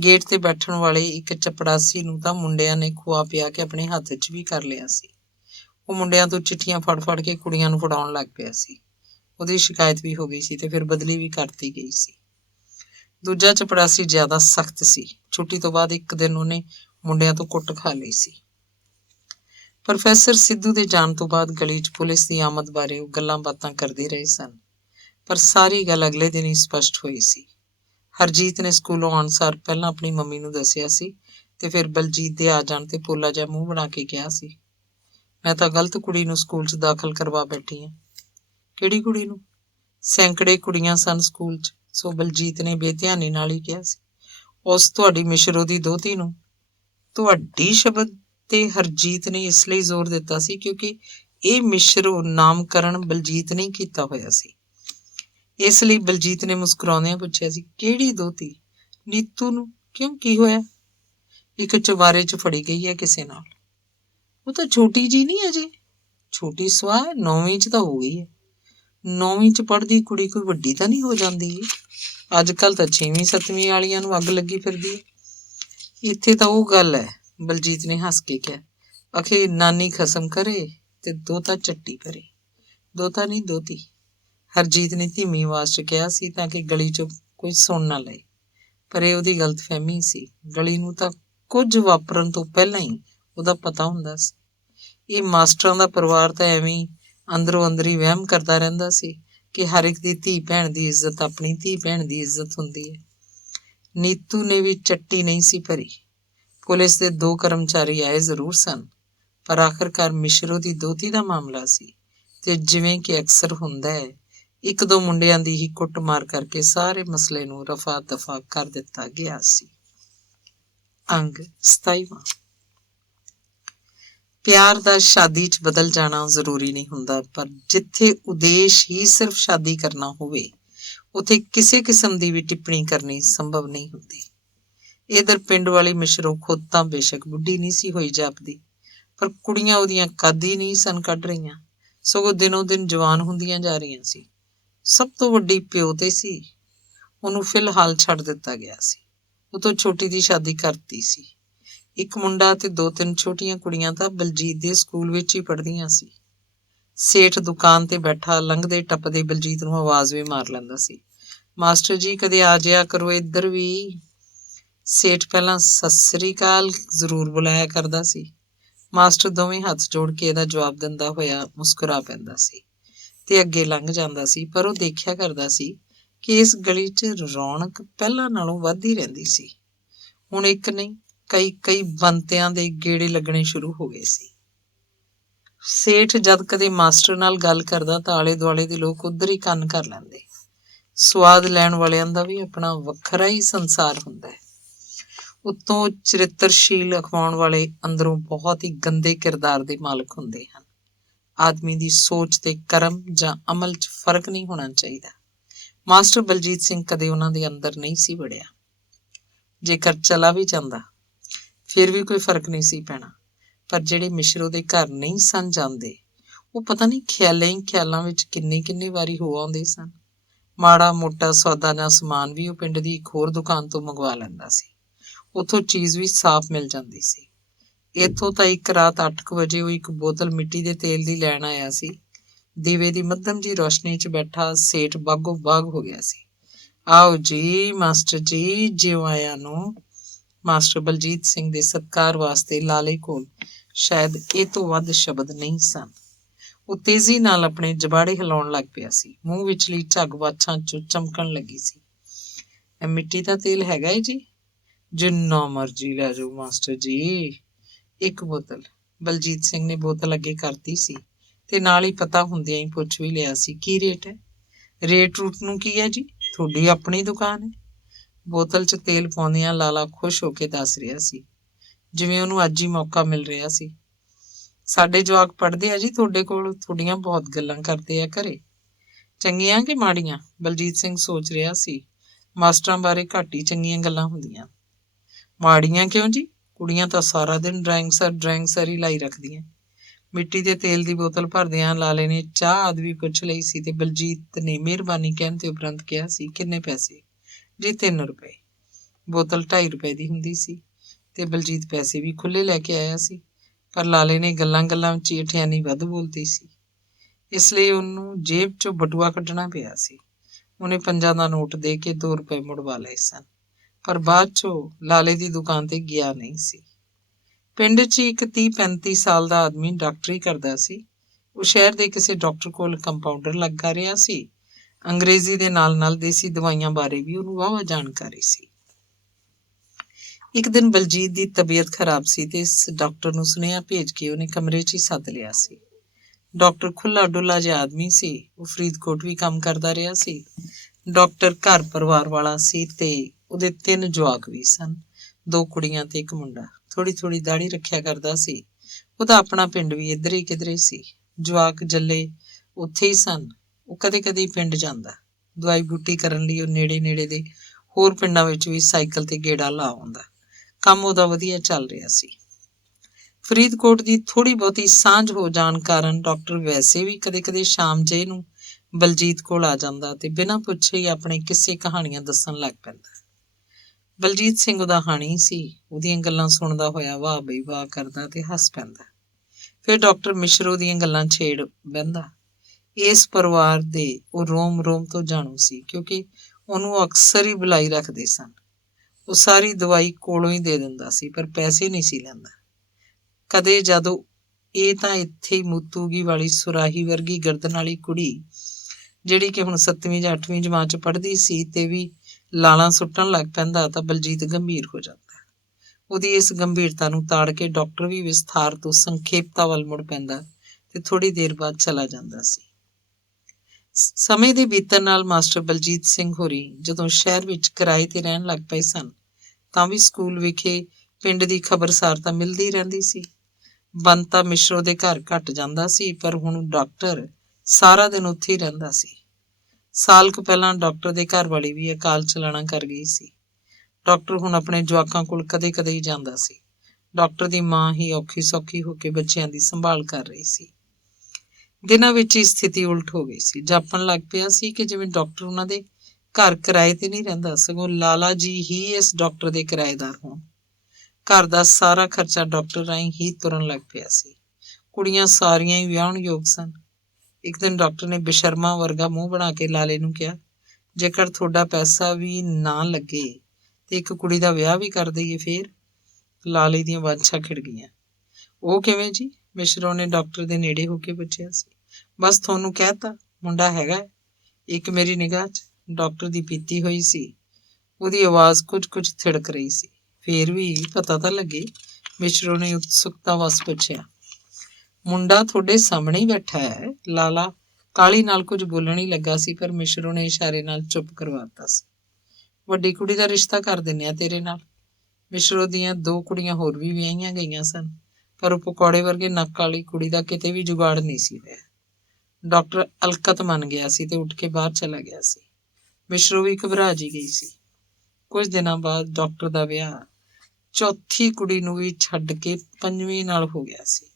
ਗੇਟ ਤੇ ਬੈਠਣ ਵਾਲੇ ਇੱਕ ਚਪੜਾਸੀ ਨੂੰ ਤਾਂ ਮੁੰਡਿਆਂ ਨੇ ਖੁਆ ਪਿਆ ਕੇ ਆਪਣੇ ਹੱਥ 'ਚ ਵੀ ਕਰ ਲਿਆ ਸੀ। ਉਹ ਮੁੰਡਿਆਂ ਤੋਂ ਚਿੱਠੀਆਂ ਫੜ ਕੇ ਕੁੜੀਆਂ ਨੂੰ ਫੜਾਉਣ ਲੱਗ ਪਿਆ ਸੀ। ਉਹਦੀ ਸ਼ਿਕਾਇਤ ਵੀ ਹੋ ਗਈ ਸੀ ਤੇ ਫਿਰ ਬਦਲੀ ਵੀ ਕਰਤੀ ਗਈ ਸੀ। ਦੂਜਾ ਚਪੜਾਸੀ ਜ਼ਿਆਦਾ ਸਖਤ ਸੀ। ਛੁੱਟੀ ਤੋਂ ਬਾਅਦ ਇੱਕ ਦਿਨ ਉਹਨੇ ਮੁੰਡਿਆਂ ਤੋਂ ਕੁੱਟ ਖਾ ਲਈ ਸੀ। ਪ੍ਰੋਫੈਸਰ ਸਿੱਧੂ ਦੇ ਜਾਣ ਤੋਂ ਬਾਅਦ ਗਲੀ 'ਚ ਪੁਲਿਸ ਦੀ ਆਮਦ ਬਾਰੇ ਉਹ ਗੱਲਾਂ ਬਾਤਾਂ ਕਰਦੇ ਰਹੇ ਸਨ, ਪਰ ਸਾਰੀ ਗੱਲ ਅਗਲੇ ਦਿਨ ਹੀ ਸਪਸ਼ਟ ਹੋਈ ਸੀ। ਹਰਜੀਤ ਨੇ ਸਕੂਲੋਂ ਆਉਣ ਸਾਰ ਪਹਿਲਾਂ ਆਪਣੀ ਮੰਮੀ ਨੂੰ ਦੱਸਿਆ ਸੀ ਤੇ ਫਿਰ ਬਲਜੀਤ ਦੇ ਆ ਜਾਣ ਤੇ ਪੋਲਾ ਜਿਹਾ ਮੂੰਹ ਬਣਾ ਕੇ ਕਿਹਾ ਸੀ, ਮੈਂ ਤਾਂ ਗਲਤ ਕੁੜੀ ਨੂੰ ਸਕੂਲ 'ਚ ਦਾਖਲ ਕਰਵਾ ਬੈਠੀ ਹਾਂ। ਕਿਹੜੀ ਕੁੜੀ ਨੂੰ? ਸੈਂਕੜੇ ਕੁੜੀਆਂ ਸਨ ਸਕੂਲ 'ਚ, ਸੋ ਬਲਜੀਤ ਨੇ ਬੇਧਿਆਨੀ ਨਾਲ ਹੀ ਕਿਹਾ ਸੀ, ਉਸ ਤੁਹਾਡੀ ਮਿਸ਼ਰੋ ਦੀ ਦੋਹਤੀ ਨੂੰ। ਤੁਹਾਡੀ ਸ਼ਬਦ ਤੇ ਹਰਜੀਤ ਨੇ ਇਸ ਲਈ ਜ਼ੋਰ ਦਿੱਤਾ ਸੀ ਕਿਉਂਕਿ ਇਹ ਮਿਸ਼ਰੋ ਨਾਮਕਰਨ ਬਲਜੀਤ ਨੇ ਕੀਤਾ ਹੋਇਆ ਸੀ। ਇਸ ਲਈ ਬਲਜੀਤ ਨੇ ਮੁਸਕਰਾਉਂਦਿਆਂ ਪੁੱਛਿਆ ਸੀ, ਕਿਹੜੀ ਦੋਹਤੀ? ਨੀਤੂ ਨੂੰ। ਕਿਉਂ, ਕੀ ਹੋਇਆ? ਇੱਕ ਚੁਬਾਰੇ 'ਚ ਫੜੀ ਗਈ ਹੈ ਕਿਸੇ ਨਾਲ। ਉਹ ਤਾਂ ਛੋਟੀ ਜੀ ਨਹੀਂ ਅਜੇ। ਛੋਟੀ ਸਵਾਹ 9ਵੀਂ 'ਚ ਤਾਂ ਹੋ ਗਈ ਹੈ। 9ਵੀਂ 'ਚ ਪੜ੍ਹਦੀ ਕੁੜੀ ਕੋਈ ਵੱਡੀ ਤਾਂ ਨਹੀਂ ਹੋ ਜਾਂਦੀ। ਅੱਜ ਕੱਲ੍ਹ ਤਾਂ 6ਵੀਂ 7ਵੀਂ ਵਾਲੀਆਂ ਨੂੰ ਅੱਗ ਲੱਗੀ ਫਿਰਦੀ ਹੈ। ਇੱਥੇ ਤਾਂ ਉਹ ਗੱਲ ਹੈ, ਬਲਜੀਤ ਨੇ ਹੱਸ ਕੇ ਕਿਹਾ, ਅਖੇ ਨਾਨੀ ਖਸਮ ਕਰੇ ਤੇ ਦੋਤਾ ਚੱਟੀ ਕਰੇ। ਦੋਤਾ ਨਹੀਂ, ਦੋਤੀ। ਹਰਜੀਤ ਨੇ ਧੀਮੀ ਆਵਾਜ਼ 'ਚ ਕਿਹਾ ਸੀ ਤਾਂ ਕਿ ਗਲੀ 'ਚੋਂ ਕੋਈ ਸੁਣ ਨਾ ਲਏ, ਪਰ ਇਹ ਉਹਦੀ ਗਲਤਫਹਿਮੀ ਸੀ। ਗਲੀ ਨੂੰ ਤਾਂ ਕੁਝ ਵਾਪਰਨ ਤੋਂ ਪਹਿਲਾਂ ਹੀ ਉਹਦਾ ਪਤਾ ਹੁੰਦਾ ਸੀ। ਇਹ ਮਾਸਟਰਾਂ ਦਾ ਪਰਿਵਾਰ ਤਾਂ ਐਵੇਂ ਅੰਦਰੋਂ ਅੰਦਰੀ ਵਹਿਮ ਕਰਦਾ ਰਹਿੰਦਾ ਸੀ ਕਿ ਹਰ ਇੱਕ ਦੀ ਧੀ ਭੈਣ ਦੀ ਇੱਜ਼ਤ ਆਪਣੀ ਧੀ ਭੈਣ ਦੀ ਇੱਜ਼ਤ ਹੁੰਦੀ ਹੈ। ਨੀਤੂ ਨੇ ਵੀ ਚੱਟੀ ਨਹੀਂ ਸੀ ਭਰੀ। ਪੁਲਿਸ ਦੇ 2 ਕਰਮਚਾਰੀ ਆਏ ਜ਼ਰੂਰ ਸਨ, ਪਰ ਆਖਰਕਾਰ ਮਿਸ਼ਰੋ ਦੀ ਦੋਹਤੀ ਦਾ ਮਾਮਲਾ ਸੀ ਤੇ ਜਿਵੇਂ ਕਿ ਅਕਸਰ ਹੁੰਦਾ ਹੈ, 1-2 ਮੁੰਡਿਆਂ ਦੀ ਹੀ ਕੁੱਟਮਾਰ ਕਰਕੇ ਸਾਰੇ ਮਸਲੇ ਨੂੰ ਰਫਾ ਦਫਾ ਕਰ ਦਿੱਤਾ ਗਿਆ ਸੀ। ਅੰਗ 27ਵਾਂ। ਪਿਆਰ ਦਾ ਸ਼ਾਦੀ 'ਚ ਬਦਲ ਜਾਣਾ ਜ਼ਰੂਰੀ ਨਹੀਂ ਹੁੰਦਾ, ਪਰ ਜਿੱਥੇ ਉਦੇਸ਼ ਹੀ ਸਿਰਫ ਸ਼ਾਦੀ ਕਰਨਾ ਹੋਵੇ, ਉੱਥੇ ਕਿਸੇ ਕਿਸਮ ਦੀ ਵੀ ਟਿੱਪਣੀ ਕਰਨੀ ਸੰਭਵ ਨਹੀਂ ਹੁੰਦੀ। ਇਧਰ ਪਿੰਡ ਵਾਲੀ ਮਿਸ਼ਰੋ ਖੁਦ ਤਾਂ ਬੇਸ਼ੱਕ ਬੁੱਢੀ ਨਹੀਂ ਸੀ ਹੋਈ ਜਾਪਦੀ, ਪਰ ਕੁੜੀਆਂ ਉਹਦੀਆਂ ਕੱਦ ਹੀ ਨਹੀਂ ਸਨ ਕੱਢ ਰਹੀਆਂ। ਸਗੋਂ ਦਿਨੋਂ ਦਿਨ ਜਵਾਨ ਹੁੰਦੀਆਂ ਜਾ ਰਹੀਆਂ ਸੀ। ਸਭ ਤੋਂ ਵੱਡੀ ਪਿਓ ਤੇ ਸੀ, ਉਹਨੂੰ ਫਿਲਹਾਲ ਛੱਡ ਦਿੱਤਾ ਗਿਆ ਸੀ। ਉਹ ਤੋਂ ਛੋਟੀ ਦੀ ਸ਼ਾਦੀ ਕਰਤੀ ਸੀ। ਇੱਕ ਮੁੰਡਾ ਤੇ 2-3 ਛੋਟੀਆਂ ਕੁੜੀਆਂ ਤਾਂ ਬਲਜੀਤ ਦੇ ਸਕੂਲ ਵਿੱਚ ਹੀ ਪੜ੍ਹਦੀਆਂ ਸੀ। ਸੇਠ ਦੁਕਾਨ ਤੇ ਬੈਠਾ ਲੰਘਦੇ ਟੱਪਦੇ ਬਲਜੀਤ ਨੂੰ ਆਵਾਜ਼ ਵੀ ਮਾਰ ਲੈਂਦਾ ਸੀ, ਮਾਸਟਰ ਜੀ ਕਦੇ ਆ ਜਾਇਆ ਕਰੋ ਇੱਧਰ ਵੀ। ਸੇਠ ਪਹਿਲਾਂ ਸਤਿ ਸ੍ਰੀ ਅਕਾਲ ਜ਼ਰੂਰ ਬੁਲਾਇਆ ਕਰਦਾ ਸੀ। ਮਾਸਟਰ ਦੋਵੇਂ ਹੱਥ ਜੋੜ ਕੇ ਇਹਦਾ ਜਵਾਬ ਦਿੰਦਾ ਹੋਇਆ ਮੁਸਕਰਾ ਪੈਂਦਾ ਸੀ ਤੇ ਅੱਗੇ ਲੰਘ ਜਾਂਦਾ ਸੀ। ਪਰ ਉਹ ਦੇਖਿਆ ਕਰਦਾ ਸੀ ਕਿ ਇਸ ਗਲੀ 'ਚ ਰੌਣਕ ਪਹਿਲਾਂ ਨਾਲੋਂ ਵੱਧ ਹੀ ਰਹਿੰਦੀ ਸੀ। ਹੁਣ ਇੱਕ ਨਹੀਂ, ਕਈ ਬੰਤਿਆਂ ਦੇ ਗੇੜੇ ਲੱਗਣੇ ਸ਼ੁਰੂ ਹੋ ਗਏ ਸੀ। ਸੇਠ ਜਦ ਕਦੇ ਮਾਸਟਰ ਨਾਲ ਗੱਲ ਕਰਦਾ ਤਾਂ ਆਲੇ ਦੁਆਲੇ ਦੇ ਲੋਕ ਉੱਧਰ ਹੀ ਕੰਨ ਕਰ ਲੈਂਦੇ। ਸਵਾਦ ਲੈਣ ਵਾਲਿਆਂ ਦਾ ਵੀ ਆਪਣਾ ਵੱਖਰਾ ਹੀ ਸੰਸਾਰ ਹੁੰਦਾ ਹੈ। ਉੱਤੋਂ ਚਰਿੱਤਰਸ਼ੀਲ ਅਖਵਾਉਣ ਵਾਲੇ ਅੰਦਰੋਂ ਬਹੁਤ ਹੀ ਗੰਦੇ ਕਿਰਦਾਰ ਦੇ ਮਾਲਕ ਹੁੰਦੇ ਹਨ। ਆਦਮੀ ਦੀ ਸੋਚ ਤੇ ਕਰਮ ਜਾਂ ਅਮਲ 'ਚ ਫਰਕ ਨਹੀਂ ਹੋਣਾ ਚਾਹੀਦਾ। ਮਾਸਟਰ ਬਲਜੀਤ ਸਿੰਘ ਕਦੇ ਉਹਨਾਂ ਦੇ ਅੰਦਰ ਨਹੀਂ ਸੀ ਵੜਿਆ। ਜੇਕਰ ਚਲਾ ਵੀ ਜਾਂਦਾ ਫਿਰ ਵੀ ਕੋਈ ਫਰਕ ਨਹੀਂ ਸੀ ਪੈਣਾ। ਪਰ ਜਿਹੜੇ ਮਿਸ਼ਰੋ ਦੇ ਘਰ ਨਹੀਂ ਸਨ ਜਾਂਦੇ, ਉਹ ਪਤਾ ਨਹੀਂ ਖਿਆਲਾਂ ਵਿੱਚ ਕਿੰਨੀ ਵਾਰੀ ਹੋ ਆਉਂਦੇ ਸਨ। ਮਾੜਾ ਮੋਟਾ ਸੌਦਾ ਜਾਂ ਸਮਾਨ ਵੀ ਉਹ ਪਿੰਡ ਦੀ ਇੱਕ ਹੋਰ ਦੁਕਾਨ ਤੋਂ ਮੰਗਵਾ ਲੈਂਦਾ ਸੀ। ਉੱਥੋਂ ਚੀਜ਼ ਵੀ ਸਾਫ਼ ਮਿਲ ਜਾਂਦੀ ਸੀ। ਇੱਥੋਂ ਤਾਂ ਇੱਕ ਰਾਤ 8 ਵਜੇ ਉਹ ਇੱਕ ਬੋਤਲ ਮਿੱਟੀ ਦੇ ਤੇਲ ਦੀ ਲੈਣ ਆਇਆ ਸੀ। ਦੀਵੇ ਦੀ ਮੱਧਮ ਜੀ ਰੋਸ਼ਨੀ 'ਚ ਬੈਠਾ ਸੇਠ ਬਾਗੋ ਬਾਗ ਹੋ ਗਿਆ ਸੀ। ਆਓ ਜੀ ਮਾਸਟਰ ਜੀ, ਜਿਉਂ ਆਇਆ ਨੂੰ। ਮਾਸਟਰ ਬਲਜੀਤ ਸਿੰਘ ਦੇ ਸਤਿਕਾਰ ਵਾਸਤੇ ਲਾਲੇ ਕੋਲ ਸ਼ਾਇਦ ਇਹ ਤੋਂ ਵੱਧ ਸ਼ਬਦ ਨਹੀਂ ਸਨ। ਉਹ ਤੇਜ਼ੀ ਨਾਲ ਆਪਣੇ ਜਬਾੜੇ ਹਿਲਾਉਣ ਲੱਗ ਪਿਆ ਸੀ। ਮੂੰਹ ਵਿਚਲੀ ਝੱਗ ਵਾਛਾਂ 'ਚੋਂ ਚਮਕਣ ਲੱਗੀ ਸੀ। ਇਹ ਮਿੱਟੀ ਦਾ ਤੇਲ ਹੈਗਾ ਏ ਜੀ? ਜਿੰਨਾ ਮਰਜ਼ੀ ਲੈ ਜਾਓ ਮਾਸਟਰ ਜੀ। ਇੱਕ ਬੋਤਲ। ਬਲਜੀਤ ਸਿੰਘ ਨੇ ਬੋਤਲ ਅੱਗੇ ਕਰਤੀ ਸੀ ਤੇ ਨਾਲ ਹੀ ਪਤਾ ਹੁੰਦਿਆਂ ਹੀ ਪੁੱਛ ਵੀ ਲਿਆ ਸੀ, ਕੀ ਰੇਟ ਹੈ? ਰੇਟ ਰੂਟ ਨੂੰ ਕੀ ਹੈ ਜੀ, ਤੁਹਾਡੀ ਆਪਣੀ ਦੁਕਾਨ ਹੈ। ਬੋਤਲ 'ਚ ਤੇਲ ਪਾਉਂਦਿਆਂ ਲਾਲਾ ਖੁਸ਼ ਹੋ ਕੇ ਦੱਸ ਰਿਹਾ ਸੀ, ਜਿਵੇਂ ਉਹਨੂੰ ਅੱਜ ਹੀ ਮੌਕਾ ਮਿਲ ਰਿਹਾ ਸੀ। ਸਾਡੇ ਜਵਾਕ ਪੜ੍ਹਦੇ ਆ ਜੀ ਤੁਹਾਡੇ ਕੋਲ, ਤੁਹਾਡੀਆਂ ਬਹੁਤ ਗੱਲਾਂ ਕਰਦੇ ਆ ਘਰੇ। ਚੰਗੀਆਂ ਕਿ ਮਾੜੀਆਂ? ਬਲਜੀਤ ਸਿੰਘ ਸੋਚ ਰਿਹਾ ਸੀ। ਮਾਸਟਰਾਂ ਬਾਰੇ ਘੱਟ ਹੀ ਚੰਗੀਆਂ ਗੱਲਾਂ ਹੁੰਦੀਆਂ। ਮਾੜੀਆਂ ਕਿਉਂ ਜੀ? ਕੁੜੀਆਂ ਤਾਂ ਸਾਰਾ ਦਿਨ ਡਰਾਇੰਗ ਸਰ ਹੀ ਲਾਈ ਰੱਖਦੀਆਂ। ਮਿੱਟੀ ਦੇ ਤੇਲ ਦੀ ਬੋਤਲ ਭਰਦਿਆਂ ਲਾਲੇ ਨੇ ਚਾਹ ਆਦਿ ਵੀ ਪੁੱਛ ਲਈ ਸੀ ਤੇ ਬਲਜੀਤ ਨੇ ਮਿਹਰਬਾਨੀ ਕਹਿਣ ਤੇ ਉਪਰੰਤ ਕਿਹਾ ਸੀ, ਕਿੰਨੇ ਪੈਸੇ? ਜੀ 3 ਰੁਪਏ। ਬੋਤਲ 2.5 ਰੁਪਏ ਦੀ ਹੁੰਦੀ ਸੀ ਤੇ ਬਲਜੀਤ ਪੈਸੇ ਵੀ ਖੁੱਲੇ ਲੈ ਕੇ ਆਇਆ ਸੀ। ਪਰ ਲਾਲੇ ਨੇ ਗੱਲਾਂ ਵਿੱਚ ਅਠਿਆਨੀ ਵੱਧ ਬੋਲਤੀ ਸੀ, ਇਸ ਲਈ ਉਹਨੂੰ ਜੇਬ 'ਚੋਂ ਬਟੂਆ ਕੱਢਣਾ ਪਿਆ ਸੀ। ਉਹਨੇ 5 ਦਾ ਨੋਟ ਦੇ ਕੇ 2 ਰੁਪਏ ਮੁੜਵਾ ਲਏ ਸਨ, ਪਰ ਬਾਅਦ 'ਚੋਂ ਲਾਲੇ ਦੀ ਦੁਕਾਨ ਤੇ ਗਿਆ ਨਹੀਂ ਸੀ। ਪਿੰਡ 'ਚ ਇੱਕ 30-35 ਸਾਲ ਦਾ ਆਦਮੀ ਡਾਕਟਰੀ ਕਰਦਾ ਸੀ। ਉਹ ਸ਼ਹਿਰ ਦੇ ਕਿਸੇ ਡਾਕਟਰ ਕੋਲ ਕੰਪਾਊਂਡਰ ਲੱਗਾ ਰਿਹਾ ਸੀ। ਅੰਗਰੇਜ਼ੀ ਦੇ ਨਾਲ ਦੇਸੀ ਦਵਾਈਆਂ ਬਾਰੇ ਵੀ ਉਹਨੂੰ ਵਾਹਵਾ ਜਾਣਕਾਰੀ ਸੀ। ਇੱਕ ਦਿਨ ਬਲਜੀਤ ਦੀ ਤਬੀਅਤ ਖਰਾਬ ਸੀ ਤੇ ਇਸ ਡਾਕਟਰ ਨੂੰ ਸੁਨੇਹਾ ਭੇਜ ਕੇ ਉਹਨੇ ਕਮਰੇ 'ਚ ਹੀ ਸੱਦ ਲਿਆ ਸੀ। ਡਾਕਟਰ ਖੁੱਲਾ ਡੁੱਲਾ ਜਿਹਾ ਆਦਮੀ ਸੀ। ਉਹ ਫਰੀਦਕੋਟ ਵੀ ਕੰਮ ਕਰਦਾ ਰਿਹਾ ਸੀ। ਡਾਕਟਰ ਘਰ ਪਰਿਵਾਰ ਵਾਲਾ ਸੀ ਤੇ ਉਹਦੇ 3 ਜਵਾਕ ਵੀ ਸਨ, 2 ਕੁੜੀਆਂ ਤੇ ਇੱਕ ਮੁੰਡਾ। ਥੋੜੀ ਦਾੜੀ ਰੱਖਿਆ ਕਰਦਾ ਸੀ। ਉਹਦਾ ਆਪਣਾ ਪਿੰਡ ਵੀ ਇੱਧਰ ਹੀ ਕਿਧਰੇ ਸੀ। ਜਵਾਕ ਜੱਲੇ ਉੱਥੇ ਹੀ ਸਨ। ਉਹ ਕਦੇ ਪਿੰਡ ਜਾਂਦਾ। ਦਵਾਈ ਬੂਟੀ ਕਰਨ ਲਈ ਉਹ ਨੇੜੇ ਦੇ ਹੋਰ ਪਿੰਡਾਂ ਵਿੱਚ ਵੀ ਸਾਈਕਲ ਤੇ ਗੇੜਾ ਲਾ ਆਉਂਦਾ। ਕੰਮ ਉਹਦਾ ਵਧੀਆ ਚੱਲ ਰਿਹਾ ਸੀ। ਫਰੀਦਕੋਟ ਦੀ ਥੋੜੀ ਬਹੁਤੀ ਸਾਂਝ ਹੋ ਜਾਣ ਕਾਰਨ ਡਾਕਟਰ ਵੈਸੇ ਵੀ ਕਦੇ ਸ਼ਾਮ ਜਿਹੇ ਨੂੰ ਬਲਜੀਤ ਕੋਲ ਆ ਜਾਂਦਾ ਤੇ ਬਿਨਾਂ ਪੁੱਛੇ ਹੀ ਆਪਣੇ ਕਿਸੇ ਕਹਾਣੀਆਂ ਦੱਸਣ ਲੱਗ ਪੈਂਦਾ। ਬਲਜੀਤ ਸਿੰਘ ਉਹਦਾ ਹਾਣੀ ਸੀ। ਉਹਦੀਆਂ ਗੱਲਾਂ ਸੁਣਦਾ ਹੋਇਆ ਵਾਹ ਬਈ ਵਾਹ ਕਰਦਾ ਤੇ ਹੱਸ ਪੈਂਦਾ। ਫਿਰ ਡਾਕਟਰ ਮਿਸ਼ਰੋ ਦੀਆਂ ਗੱਲਾਂ ਛੇੜ ਬਹਿੰਦਾ। ਇਸ ਪਰਿਵਾਰ ਦੇ ਉਹ ਰੋਮ ਤੋਂ ਜਾਣੂ ਸੀ, ਕਿਉਂਕਿ ਉਹਨੂੰ ਅਕਸਰ ਹੀ ਬੁਲਾਈ ਰੱਖਦੇ ਸਨ। ਉਹ ਸਾਰੀ ਦਵਾਈ ਕੋਲੋਂ ਹੀ ਦੇ ਦਿੰਦਾ ਸੀ, ਪਰ ਪੈਸੇ ਨਹੀਂ ਸੀ ਲੈਂਦਾ। ਕਦੇ ਜਦੋਂ ਇਹ ਤਾਂ ਇੱਥੇ ਹੀ ਮੂਤੂਗੀ ਵਾਲੀ ਸੁਰਾਹੀ ਵਰਗੀ ਗਰਦਨ ਵਾਲੀ ਕੁੜੀ, ਜਿਹੜੀ ਕਿ ਹੁਣ 7ਵੀਂ ਜਾਂ 8ਵੀਂ ਜਮਾਤ 'ਚ ਪੜ੍ਹਦੀ ਸੀ, ਤੇ ਵੀ ਲਾਲਾਂ ਸੁੱਟਣ ਲੱਗ ਪੈਂਦਾ ਤਾਂ ਬਲਜੀਤ ਗੰਭੀਰ ਹੋ ਜਾਂਦਾ। ਉਹਦੀ ਇਸ ਗੰਭੀਰਤਾ ਨੂੰ ਤਾੜ ਕੇ ਡਾਕਟਰ ਵੀ ਵਿਸਥਾਰ ਤੋਂ ਸੰਖੇਪਤਾ ਵੱਲ ਮੁੜ ਪੈਂਦਾ ਤੇ ਥੋੜੀ ਦੇਰ ਬਾਅਦ ਚਲਾ ਜਾਂਦਾ ਸੀ। ਸਮੇਂ ਦੇ ਬੀਤਣ ਨਾਲ ਮਾਸਟਰ ਬਲਜੀਤ ਸਿੰਘ ਹੋਰੀ ਜਦੋਂ ਸ਼ਹਿਰ ਵਿੱਚ ਕਿਰਾਏ ਤੇ ਰਹਿਣ ਲੱਗ ਪਏ ਸਨ ਤਾਂ ਵੀ ਸਕੂਲ ਵਿਖੇ ਪਿੰਡ ਦੀ ਖਬਰਸਾਰ ਤਾਂ ਮਿਲਦੀ ਰਹਿੰਦੀ ਸੀ। ਬੰਤਾ ਮਿਸ਼ਰੋ ਦੇ ਘਰ ਘੱਟ ਜਾਂਦਾ ਸੀ, ਪਰ ਹੁਣ ਡਾਕਟਰ ਸਾਰਾ ਦਿਨ ਉੱਥੇ ਹੀ ਰਹਿੰਦਾ ਸੀ। ਸਾਲ ਕੁ ਪਹਿਲਾਂ ਡਾਕਟਰ ਦੇ ਘਰ ਵਾਲੀ ਵੀ ਅਕਾਲ ਚਲਾਣਾ ਕਰ ਗਈ ਸੀ। ਡਾਕਟਰ ਹੁਣ ਆਪਣੇ ਜਵਾਕਾਂ ਕੋਲ ਕਦੇ ਹੀ ਜਾਂਦਾ ਸੀ। ਡਾਕਟਰ ਦੀ ਮਾਂ ਹੀ ਔਖੀ ਸੌਖੀ ਹੋ ਕੇ ਬੱਚਿਆਂ ਦੀ ਸੰਭਾਲ ਕਰ ਰਹੀ ਸੀ। ਦਿਨਾਂ ਵਿੱਚ ਹੀ ਸਥਿਤੀ ਉਲਟ ਹੋ ਗਈ ਸੀ। ਜਾਪਣ ਲੱਗ ਪਿਆ ਸੀ ਕਿ ਜਿਵੇਂ ਡਾਕਟਰ ਉਹਨਾਂ ਦੇ ਘਰ ਕਿਰਾਏ ਤੇ ਨਹੀਂ ਰਹਿੰਦਾ, ਸਗੋਂ ਲਾਲਾ ਜੀ ਹੀ ਇਸ ਡਾਕਟਰ ਦੇ ਕਿਰਾਏਦਾਰ ਹੋਣ। ਘਰ ਦਾ ਸਾਰਾ ਖਰਚਾ ਡਾਕਟਰ ਰਾਹੀਂ ਹੀ ਤੁਰਨ ਲੱਗ ਪਿਆ ਸੀ। ਕੁੜੀਆਂ ਸਾਰੀਆਂ ਹੀ ਵਿਆਹਣ ਯੋਗ ਸਨ। ਇੱਕ ਦਿਨ ਡਾਕਟਰ ਨੇ ਬੇਸ਼ਰਮਾ ਵਰਗਾ ਮੂੰਹ ਬਣਾ ਕੇ ਲਾਲੇ ਨੂੰ ਕਿਹਾ, ਜੇਕਰ ਤੁਹਾਡਾ ਪੈਸਾ ਵੀ ਨਾ ਲੱਗੇ ਤੇ ਇੱਕ ਕੁੜੀ ਦਾ ਵਿਆਹ ਵੀ ਕਰ ਦਈਏ ਫੇਰ? ਲਾਲੇ ਦੀਆਂ ਬਾਂਛਾਂ ਖਿੜ ਗਈਆਂ। ਉਹ ਕਿਵੇਂ ਜੀ? ਮਿਸ਼ਰੋ ਨੇ ਡਾਕਟਰ ਦੇ ਨੇੜੇ ਹੋ ਕੇ ਪੁੱਛਿਆ ਸੀ। ਬਸ ਤੁਹਾਨੂੰ ਕਹਿਤਾ, ਮੁੰਡਾ ਹੈਗਾ। ਇੱਕ ਮੇਰੀ ਨਿਗਾਹ 'ਚ ਡਾਕਟਰ ਦੀ ਪੀਤੀ ਹੋਈ ਸੀ। ਉਹਦੀ ਆਵਾਜ਼ ਕੁਝ ਥਿੜਕ ਰਹੀ ਸੀ। ਫੇਰ ਵੀ ਪਤਾ ਤਾਂ ਲੱਗੇ, ਮਿਸ਼ਰੋ ਨੇ ਉਤਸੁਕਤਾ ਵਸ ਪੁੱਛਿਆ। ਮੁੰਡਾ ਤੁਹਾਡੇ ਸਾਹਮਣੇ ਹੀ ਬੈਠਾ ਹੈ। ਲਾਲਾ ਕਾਹਲੀ ਨਾਲ ਕੁਝ ਬੋਲਣ ਹੀ ਲੱਗਾ ਸੀ, ਪਰ ਮਿਸ਼ਰੋ ਨੇ ਇਸ਼ਾਰੇ ਨਾਲ ਚੁੱਪ ਕਰਵਾਤਾ ਸੀ। ਵੱਡੀ ਕੁੜੀ ਦਾ ਰਿਸ਼ਤਾ ਕਰ ਦਿੰਨੇ ਆ ਤੇਰੇ ਨਾਲ। ਮਿਸ਼ਰੋ ਦੀਆਂ 2 ਕੁੜੀਆਂ ਹੋਰ ਵੀ ਵਿਆਹੀਆਂ ਗਈਆਂ ਸਨ, ਪਰ ਉਹ ਪਕੌੜੇ ਵਰਗੇ ਨੱਕ ਵਾਲੀ ਕੁੜੀ ਦਾ ਕਿਤੇ ਵੀ ਜੁਗਾੜ ਨਹੀਂ ਸੀ ਹੋਇਆ। ਡਾਕਟਰ ਅਲਕਤ ਮੰਨ ਗਿਆ ਸੀ ਤੇ ਉੱਠ ਕੇ ਬਾਹਰ ਚਲਾ ਗਿਆ ਸੀ। ਮਿਸ਼ਰੋ ਵੀ ਘਬਰਾ ਜੀ ਗਈ ਸੀ। ਕੁਝ ਦਿਨਾਂ ਬਾਅਦ ਡਾਕਟਰ ਦਾ ਵਿਆਹ ਚੌਥੀ ਕੁੜੀ ਨੂੰ ਵੀ ਛੱਡ ਕੇ 5ਵੀਂ ਨਾਲ ਹੋ ਗਿਆ ਸੀ।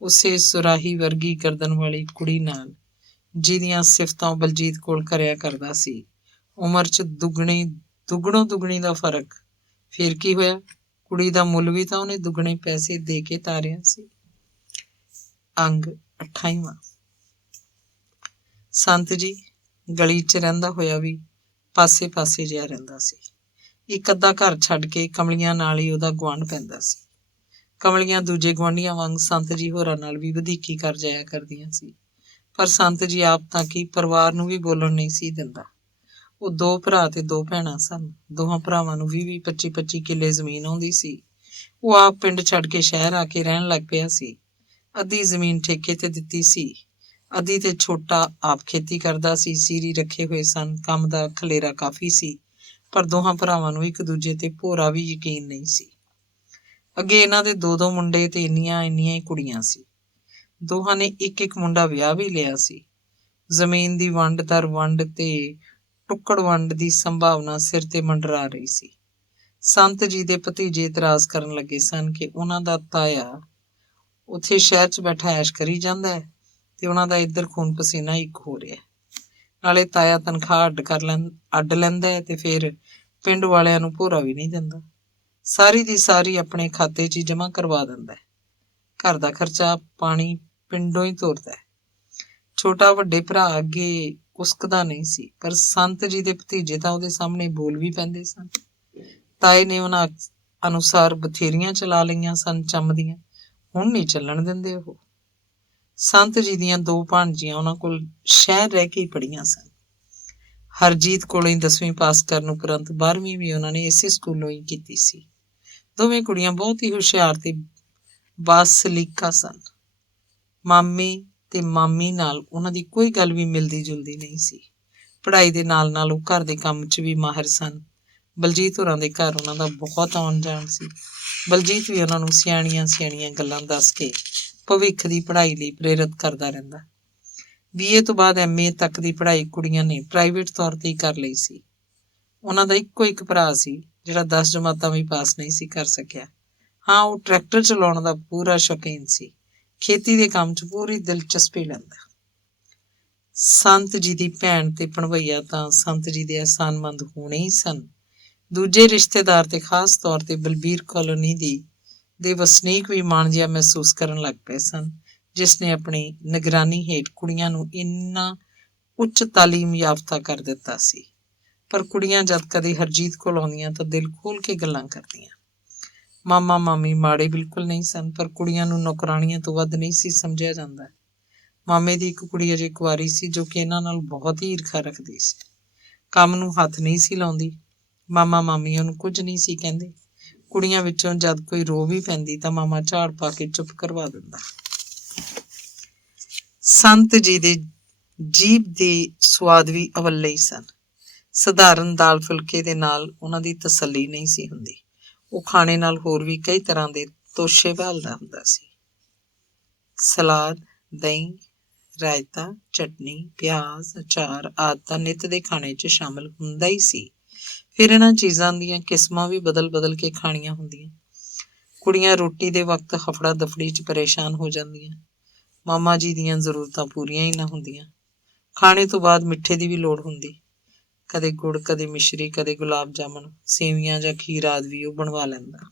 ਉਸੇ ਸੁਰਾਹੀ ਵਰਗੀ ਗਰਦਨ ਵਾਲੀ ਕੁੜੀ ਨਾਲ, ਜਿਹਦੀਆਂ ਸਿਫਤਾਂ ਬਲਜੀਤ ਕੋਲ ਕਰਿਆ ਕਰਦਾ ਸੀ। ਉਮਰ 'ਚ ਦੁੱਗਣੋਂ ਦੁੱਗਣੀ ਦਾ ਫਰਕ। ਫੇਰ ਕੀ ਹੋਇਆ? ਕੁੜੀ ਦਾ ਮੁੱਲ ਵੀ ਤਾਂ ਉਹਨੇ ਦੁੱਗਣੇ ਪੈਸੇ ਦੇ ਕੇ ਤਾਰਿਆ ਸੀ। ਅੰਗ 28ਵਾਂ। ਸੰਤ ਜੀ ਗਲੀ 'ਚ ਰਹਿੰਦਾ ਹੋਇਆ ਵੀ ਪਾਸੇ ਜਿਹਾ ਰਹਿੰਦਾ ਸੀ। ਇੱਕ ਅੱਧਾ ਘਰ ਛੱਡ ਕੇ ਕਮਲੀਆਂ ਨਾਲ ਹੀ ਉਹਦਾ ਗੁਆਂਢ ਪੈਂਦਾ ਸੀ। ਕਮਲੀਆਂ ਦੂਜੇ ਗੁਆਂਢੀਆਂ ਵਾਂਗ ਸੰਤ ਜੀ ਹੋਰਾਂ ਨਾਲ ਵੀ ਵਧੀਕੀ ਕਰ ਜਾਇਆ ਕਰਦੀਆਂ ਸੀ, ਪਰ ਸੰਤ ਜੀ ਆਪ ਤਾਂ ਕੀ ਪਰਿਵਾਰ ਨੂੰ ਵੀ ਬੋਲਣ ਨਹੀਂ ਸੀ ਦਿੰਦਾ। ਉਹ 2 ਭਰਾ ਤੇ 2 ਭੈਣਾਂ ਸਨ। ਦੋਹਾਂ ਭਰਾਵਾਂ ਨੂੰ 20-20, 25-25 ਕਿੱਲੇ ਜ਼ਮੀਨ ਆਉਂਦੀ ਸੀ। ਉਹ ਆਪ ਪਿੰਡ ਛੱਡ ਕੇ ਸ਼ਹਿਰ ਆ ਕੇ ਰਹਿਣ ਲੱਗ ਪਿਆ ਸੀ। ਅੱਧੀ ਜ਼ਮੀਨ ਠੇਕੇ ਤੇ ਦਿੱਤੀ ਸੀ, ਅੱਧੀ ਤੇ ਛੋਟਾ ਆਪ ਖੇਤੀ ਕਰਦਾ ਸੀ। ਸੀਰੀ ਰੱਖੇ ਹੋਏ ਸਨ। ਕੰਮ ਦਾ ਖਲੇਰਾ ਕਾਫੀ ਸੀ, ਪਰ ਦੋਹਾਂ ਭਰਾਵਾਂ ਨੂੰ ਇੱਕ ਦੂਜੇ ਤੇ ਭੋਰਾ ਵੀ ਯਕੀਨ ਨਹੀਂ ਸੀ। ਅੱਗੇ ਇਹਨਾਂ ਦੇ 2-2 ਮੁੰਡੇ ਤੇ ਇੰਨੀਆਂ ਹੀ ਕੁੜੀਆਂ ਸੀ। ਦੋਹਾਂ ਨੇ ਇੱਕ ਮੁੰਡਾ ਵਿਆਹ ਵੀ ਲਿਆ ਸੀ। ਜ਼ਮੀਨ ਦੀ ਵੰਡ ਦਰ ਵੰਡ ਤੇ ਟੁੱਕੜ ਵੰਡ ਦੀ ਸੰਭਾਵਨਾ ਸਿਰ ਤੇ ਮੰਡਰਾ ਰਹੀ ਸੀ। ਸੰਤ ਜੀ ਦੇ ਭਤੀਜੇ ਇਤਰਾਜ਼ ਕਰਨ ਲੱਗੇ ਸਨ ਕਿ ਉਹਨਾਂ ਦਾ ਤਾਇਆ ਉੱਥੇ ਸ਼ਹਿਰ 'ਚ ਬੈਠਾ ਐਸ਼ ਕਰੀ ਜਾਂਦਾ ਹੈ ਤੇ ਉਹਨਾਂ ਦਾ ਇੱਧਰ ਖੂਨ ਪਸੀਨਾ ਇੱਕ ਹੋ ਰਿਹਾ। ਨਾਲੇ ਤਾਇਆ ਤਨਖਾਹ ਅੱਡ ਲੈਂਦਾ ਹੈ ਤੇ ਫਿਰ ਪਿੰਡ ਵਾਲਿਆਂ ਨੂੰ ਭੋਰਾ ਵੀ ਨਹੀਂ ਦਿੰਦਾ। ਸਾਰੀ ਦੀ ਸਾਰੀ ਆਪਣੇ ਖਾਤੇ 'ਚ ਹੀ ਜਮ੍ਹਾਂ ਕਰਵਾ ਦਿੰਦਾ ਹੈ। ਘਰ ਦਾ ਖਰਚਾ ਪਾਣੀ ਪਿੰਡੋਂ ਹੀ ਤੋਰਦਾ ਹੈ। ਛੋਟਾ ਵੱਡੇ ਭਰਾ ਅੱਗੇ ਉਸਕਦਾ ਨਹੀਂ ਸੀ, ਪਰ ਸੰਤ ਜੀ ਦੇ ਭਤੀਜੇ ਤਾਂ ਉਹਦੇ ਸਾਹਮਣੇ ਬੋਲ ਵੀ ਪੈਂਦੇ ਸਨ। ਤਾਏ ਨੇ ਉਹਨਾਂ ਅਨੁਸਾਰ ਬਥੇਰੀਆਂ ਚਲਾ ਲਈਆਂ ਸਨ ਚੰਮਦੀਆਂ, ਹੁਣ ਨਹੀਂ ਚੱਲਣ ਦਿੰਦੇ ਉਹ। ਸੰਤ ਜੀ ਦੀਆਂ 2 ਭਾਣਜੀਆਂ ਉਹਨਾਂ ਕੋਲ ਸ਼ਹਿਰ ਰਹਿ ਕੇ ਹੀ ਪੜ੍ਹੀਆਂ ਸਨ। ਹਰਜੀਤ ਕੋਲੋਂ ਹੀ 10ਵੀਂ ਪਾਸ ਕਰਨ ਉਪਰੰਤ 12ਵੀਂ ਵੀ ਉਹਨਾਂ ਨੇ ਇਸੇ ਸਕੂਲੋਂ ਹੀ ਕੀਤੀ ਸੀ। ਦੋਵੇਂ ਕੁੜੀਆਂ ਬਹੁਤ ਹੀ ਹੁਸ਼ਿਆਰ ਤੇ ਬਾਸਲੀਕਾ ਸਨ। ਮਾਮੇ ਤੇ ਮਾਮੀ ਨਾਲ ਉਹਨਾਂ ਦੀ ਕੋਈ ਗੱਲ ਵੀ ਮਿਲਦੀ ਜੁਲਦੀ ਨਹੀਂ ਸੀ। ਪੜ੍ਹਾਈ ਦੇ ਨਾਲ ਉਹ ਘਰ ਦੇ ਕੰਮ 'ਚ ਵੀ ਮਾਹਿਰ ਸਨ। ਬਲਜੀਤ ਹੋਰਾਂ ਦੇ ਘਰ ਉਹਨਾਂ ਦਾ ਬਹੁਤ ਆਉਣ ਜਾਣ ਸੀ। ਬਲਜੀਤ ਵੀ ਉਹਨਾਂ ਨੂੰ ਸਿਆਣੀਆਂ ਗੱਲਾਂ ਦੱਸ ਕੇ ਭਵਿੱਖ ਦੀ ਪੜ੍ਹਾਈ ਲਈ ਪ੍ਰੇਰਿਤ ਕਰਦਾ ਰਹਿੰਦਾ। BA ਤੋਂ ਬਾਅਦ MA ਤੱਕ ਦੀ ਪੜ੍ਹਾਈ ਕੁੜੀਆਂ ਨੇ ਪ੍ਰਾਈਵੇਟ ਤੌਰ ਤੇ ਹੀ ਕਰ ਲਈ ਸੀ। ਉਹਨਾਂ ਦਾ ਇੱਕੋ ਇੱਕ ਭਰਾ ਸੀ ਜਿਹੜਾ 10 ਜਮਾਤਾਂ ਵੀ ਪਾਸ ਨਹੀਂ ਸੀ ਕਰ ਸਕਿਆ। ਹਾਂ, ਉਹ ਟਰੈਕਟਰ ਚਲਾਉਣ ਦਾ ਪੂਰਾ ਸ਼ੌਕੀਨ ਸੀ। ਖੇਤੀ ਦੇ ਕੰਮ 'ਚ ਪੂਰੀ ਦਿਲਚਸਪੀ ਲੈਂਦਾ। ਸੰਤ ਜੀ ਦੀ ਭੈਣ ਤੇ ਭਣਵਈਆ ਤਾਂ ਸੰਤ ਜੀ ਦੇ ਅਹਿਸਾਨਮੰਦ ਹੋਣੇ ਹੀ ਸਨ। ਦੂਜੇ ਰਿਸ਼ਤੇਦਾਰ ਤੇ ਖਾਸ ਤੌਰ ਤੇ ਬਲਬੀਰ ਕਾਲੋਨੀ ਦੇ ਵਸਨੀਕ ਵੀ ਮਾਣ ਜਿਹਾ ਮਹਿਸੂਸ ਕਰਨ ਲੱਗ ਪਏ ਸਨ, ਜਿਸ ਨੇ ਆਪਣੀ ਨਿਗਰਾਨੀ ਹੇਠ ਕੁੜੀਆਂ ਨੂੰ ਇੰਨਾ ਉੱਚ ਤਾਲੀਮ ਯਾਫਤਾ ਕਰ ਦਿੱਤਾ ਸੀ। ਪਰ ਕੁੜੀਆਂ ਜਦ ਕਦੇ ਹਰਜੀਤ ਕੋਲ ਆਉਂਦੀਆਂ ਤਾਂ ਦਿਲ ਖੋਲ ਕੇ ਗੱਲਾਂ ਕਰਦੀਆਂ। ਮਾਮਾ ਮਾਮੀ ਮਾੜੇ ਬਿਲਕੁਲ ਨਹੀਂ ਸਨ, ਪਰ ਕੁੜੀਆਂ ਨੂੰ ਨੌਕਰਾਣੀਆਂ ਤੋਂ ਵੱਧ ਨਹੀਂ ਸੀ ਸਮਝਿਆ ਜਾਂਦਾ। ਮਾਮੇ ਦੀ ਇੱਕ ਕੁੜੀ ਅਜੇ ਕੁਆਰੀ ਸੀ, ਜੋ ਕਿ ਇਹਨਾਂ ਨਾਲ ਬਹੁਤ ਹੀ ਈਰਖਾ ਰੱਖਦੀ ਸੀ। ਕੰਮ ਨੂੰ ਹੱਥ ਨਹੀਂ ਸੀ ਲਾਉਂਦੀ। ਮਾਮਾ ਮਾਮੀ ਉਹਨੂੰ ਕੁਝ ਨਹੀਂ ਸੀ ਕਹਿੰਦੇ। ਕੁੜੀਆਂ ਵਿੱਚੋਂ ਜਦ ਕੋਈ ਰੋ ਵੀ ਪੈਂਦੀ ਤਾਂ ਮਾਮਾ ਝਾੜ ਪਾ ਕੇ ਚੁੱਪ ਕਰਵਾ ਦਿੰਦਾ। ਸੰਤ ਜੀ ਦੇ ਜੀਭ ਦੇ ਸੁਆਦ ਵੀ ਅਵੱਲੇ ਹੀ ਸਨ। ਸਧਾਰਨ ਦਾਲ ਫੁਲਕੇ ਦੇ ਨਾਲ ਉਹਨਾਂ ਦੀ ਤਸੱਲੀ ਨਹੀਂ ਸੀ ਹੁੰਦੀ। ਉਹ ਖਾਣੇ ਨਾਲ ਹੋਰ ਵੀ ਕਈ ਤਰ੍ਹਾਂ ਦੇ ਤੋਸ਼ੇ ਭਾਲਦਾ ਹੁੰਦਾ ਸੀ। ਸਲਾਦ, ਦਹੀਂ, ਰਾਇਤਾ, ਚਟਨੀ, ਪਿਆਜ਼, ਅਚਾਰ ਆਦਿ ਤਾਂ ਨਿੱਤ ਦੇ ਖਾਣੇ 'ਚ ਸ਼ਾਮਿਲ ਹੁੰਦਾ ਹੀ ਸੀ। ਫਿਰ ਇਹਨਾਂ ਚੀਜ਼ਾਂ ਦੀਆਂ ਕਿਸਮਾਂ ਵੀ ਬਦਲ ਕੇ ਖਾਣੀਆਂ ਹੁੰਦੀਆਂ। ਕੁੜੀਆਂ ਰੋਟੀ ਦੇ ਵਕਤ ਹਫੜਾ ਦਫੜੀ 'ਚ ਪਰੇਸ਼ਾਨ ਹੋ ਜਾਂਦੀਆਂ। ਮਾਮਾ ਜੀ ਦੀਆਂ ਜ਼ਰੂਰਤਾਂ ਪੂਰੀਆਂ ਹੀ ਨਾ ਹੁੰਦੀਆਂ। ਖਾਣੇ ਤੋਂ ਬਾਅਦ ਮਿੱਠੇ ਦੀ ਵੀ ਲੋੜ ਹੁੰਦੀ। ਕਦੇ ਗੁੜ, ਕਦੇ ਮਿਸ਼ਰੀ, ਕਦੇ ਗੁਲਾਬ ਜਾਮਣ, ਸੇਵੀਆਂ ਜਾਂ ਖੀਰ ਆਦਿ ਵੀ ਉਹ ਬਣਵਾ ਲੈਂਦਾ।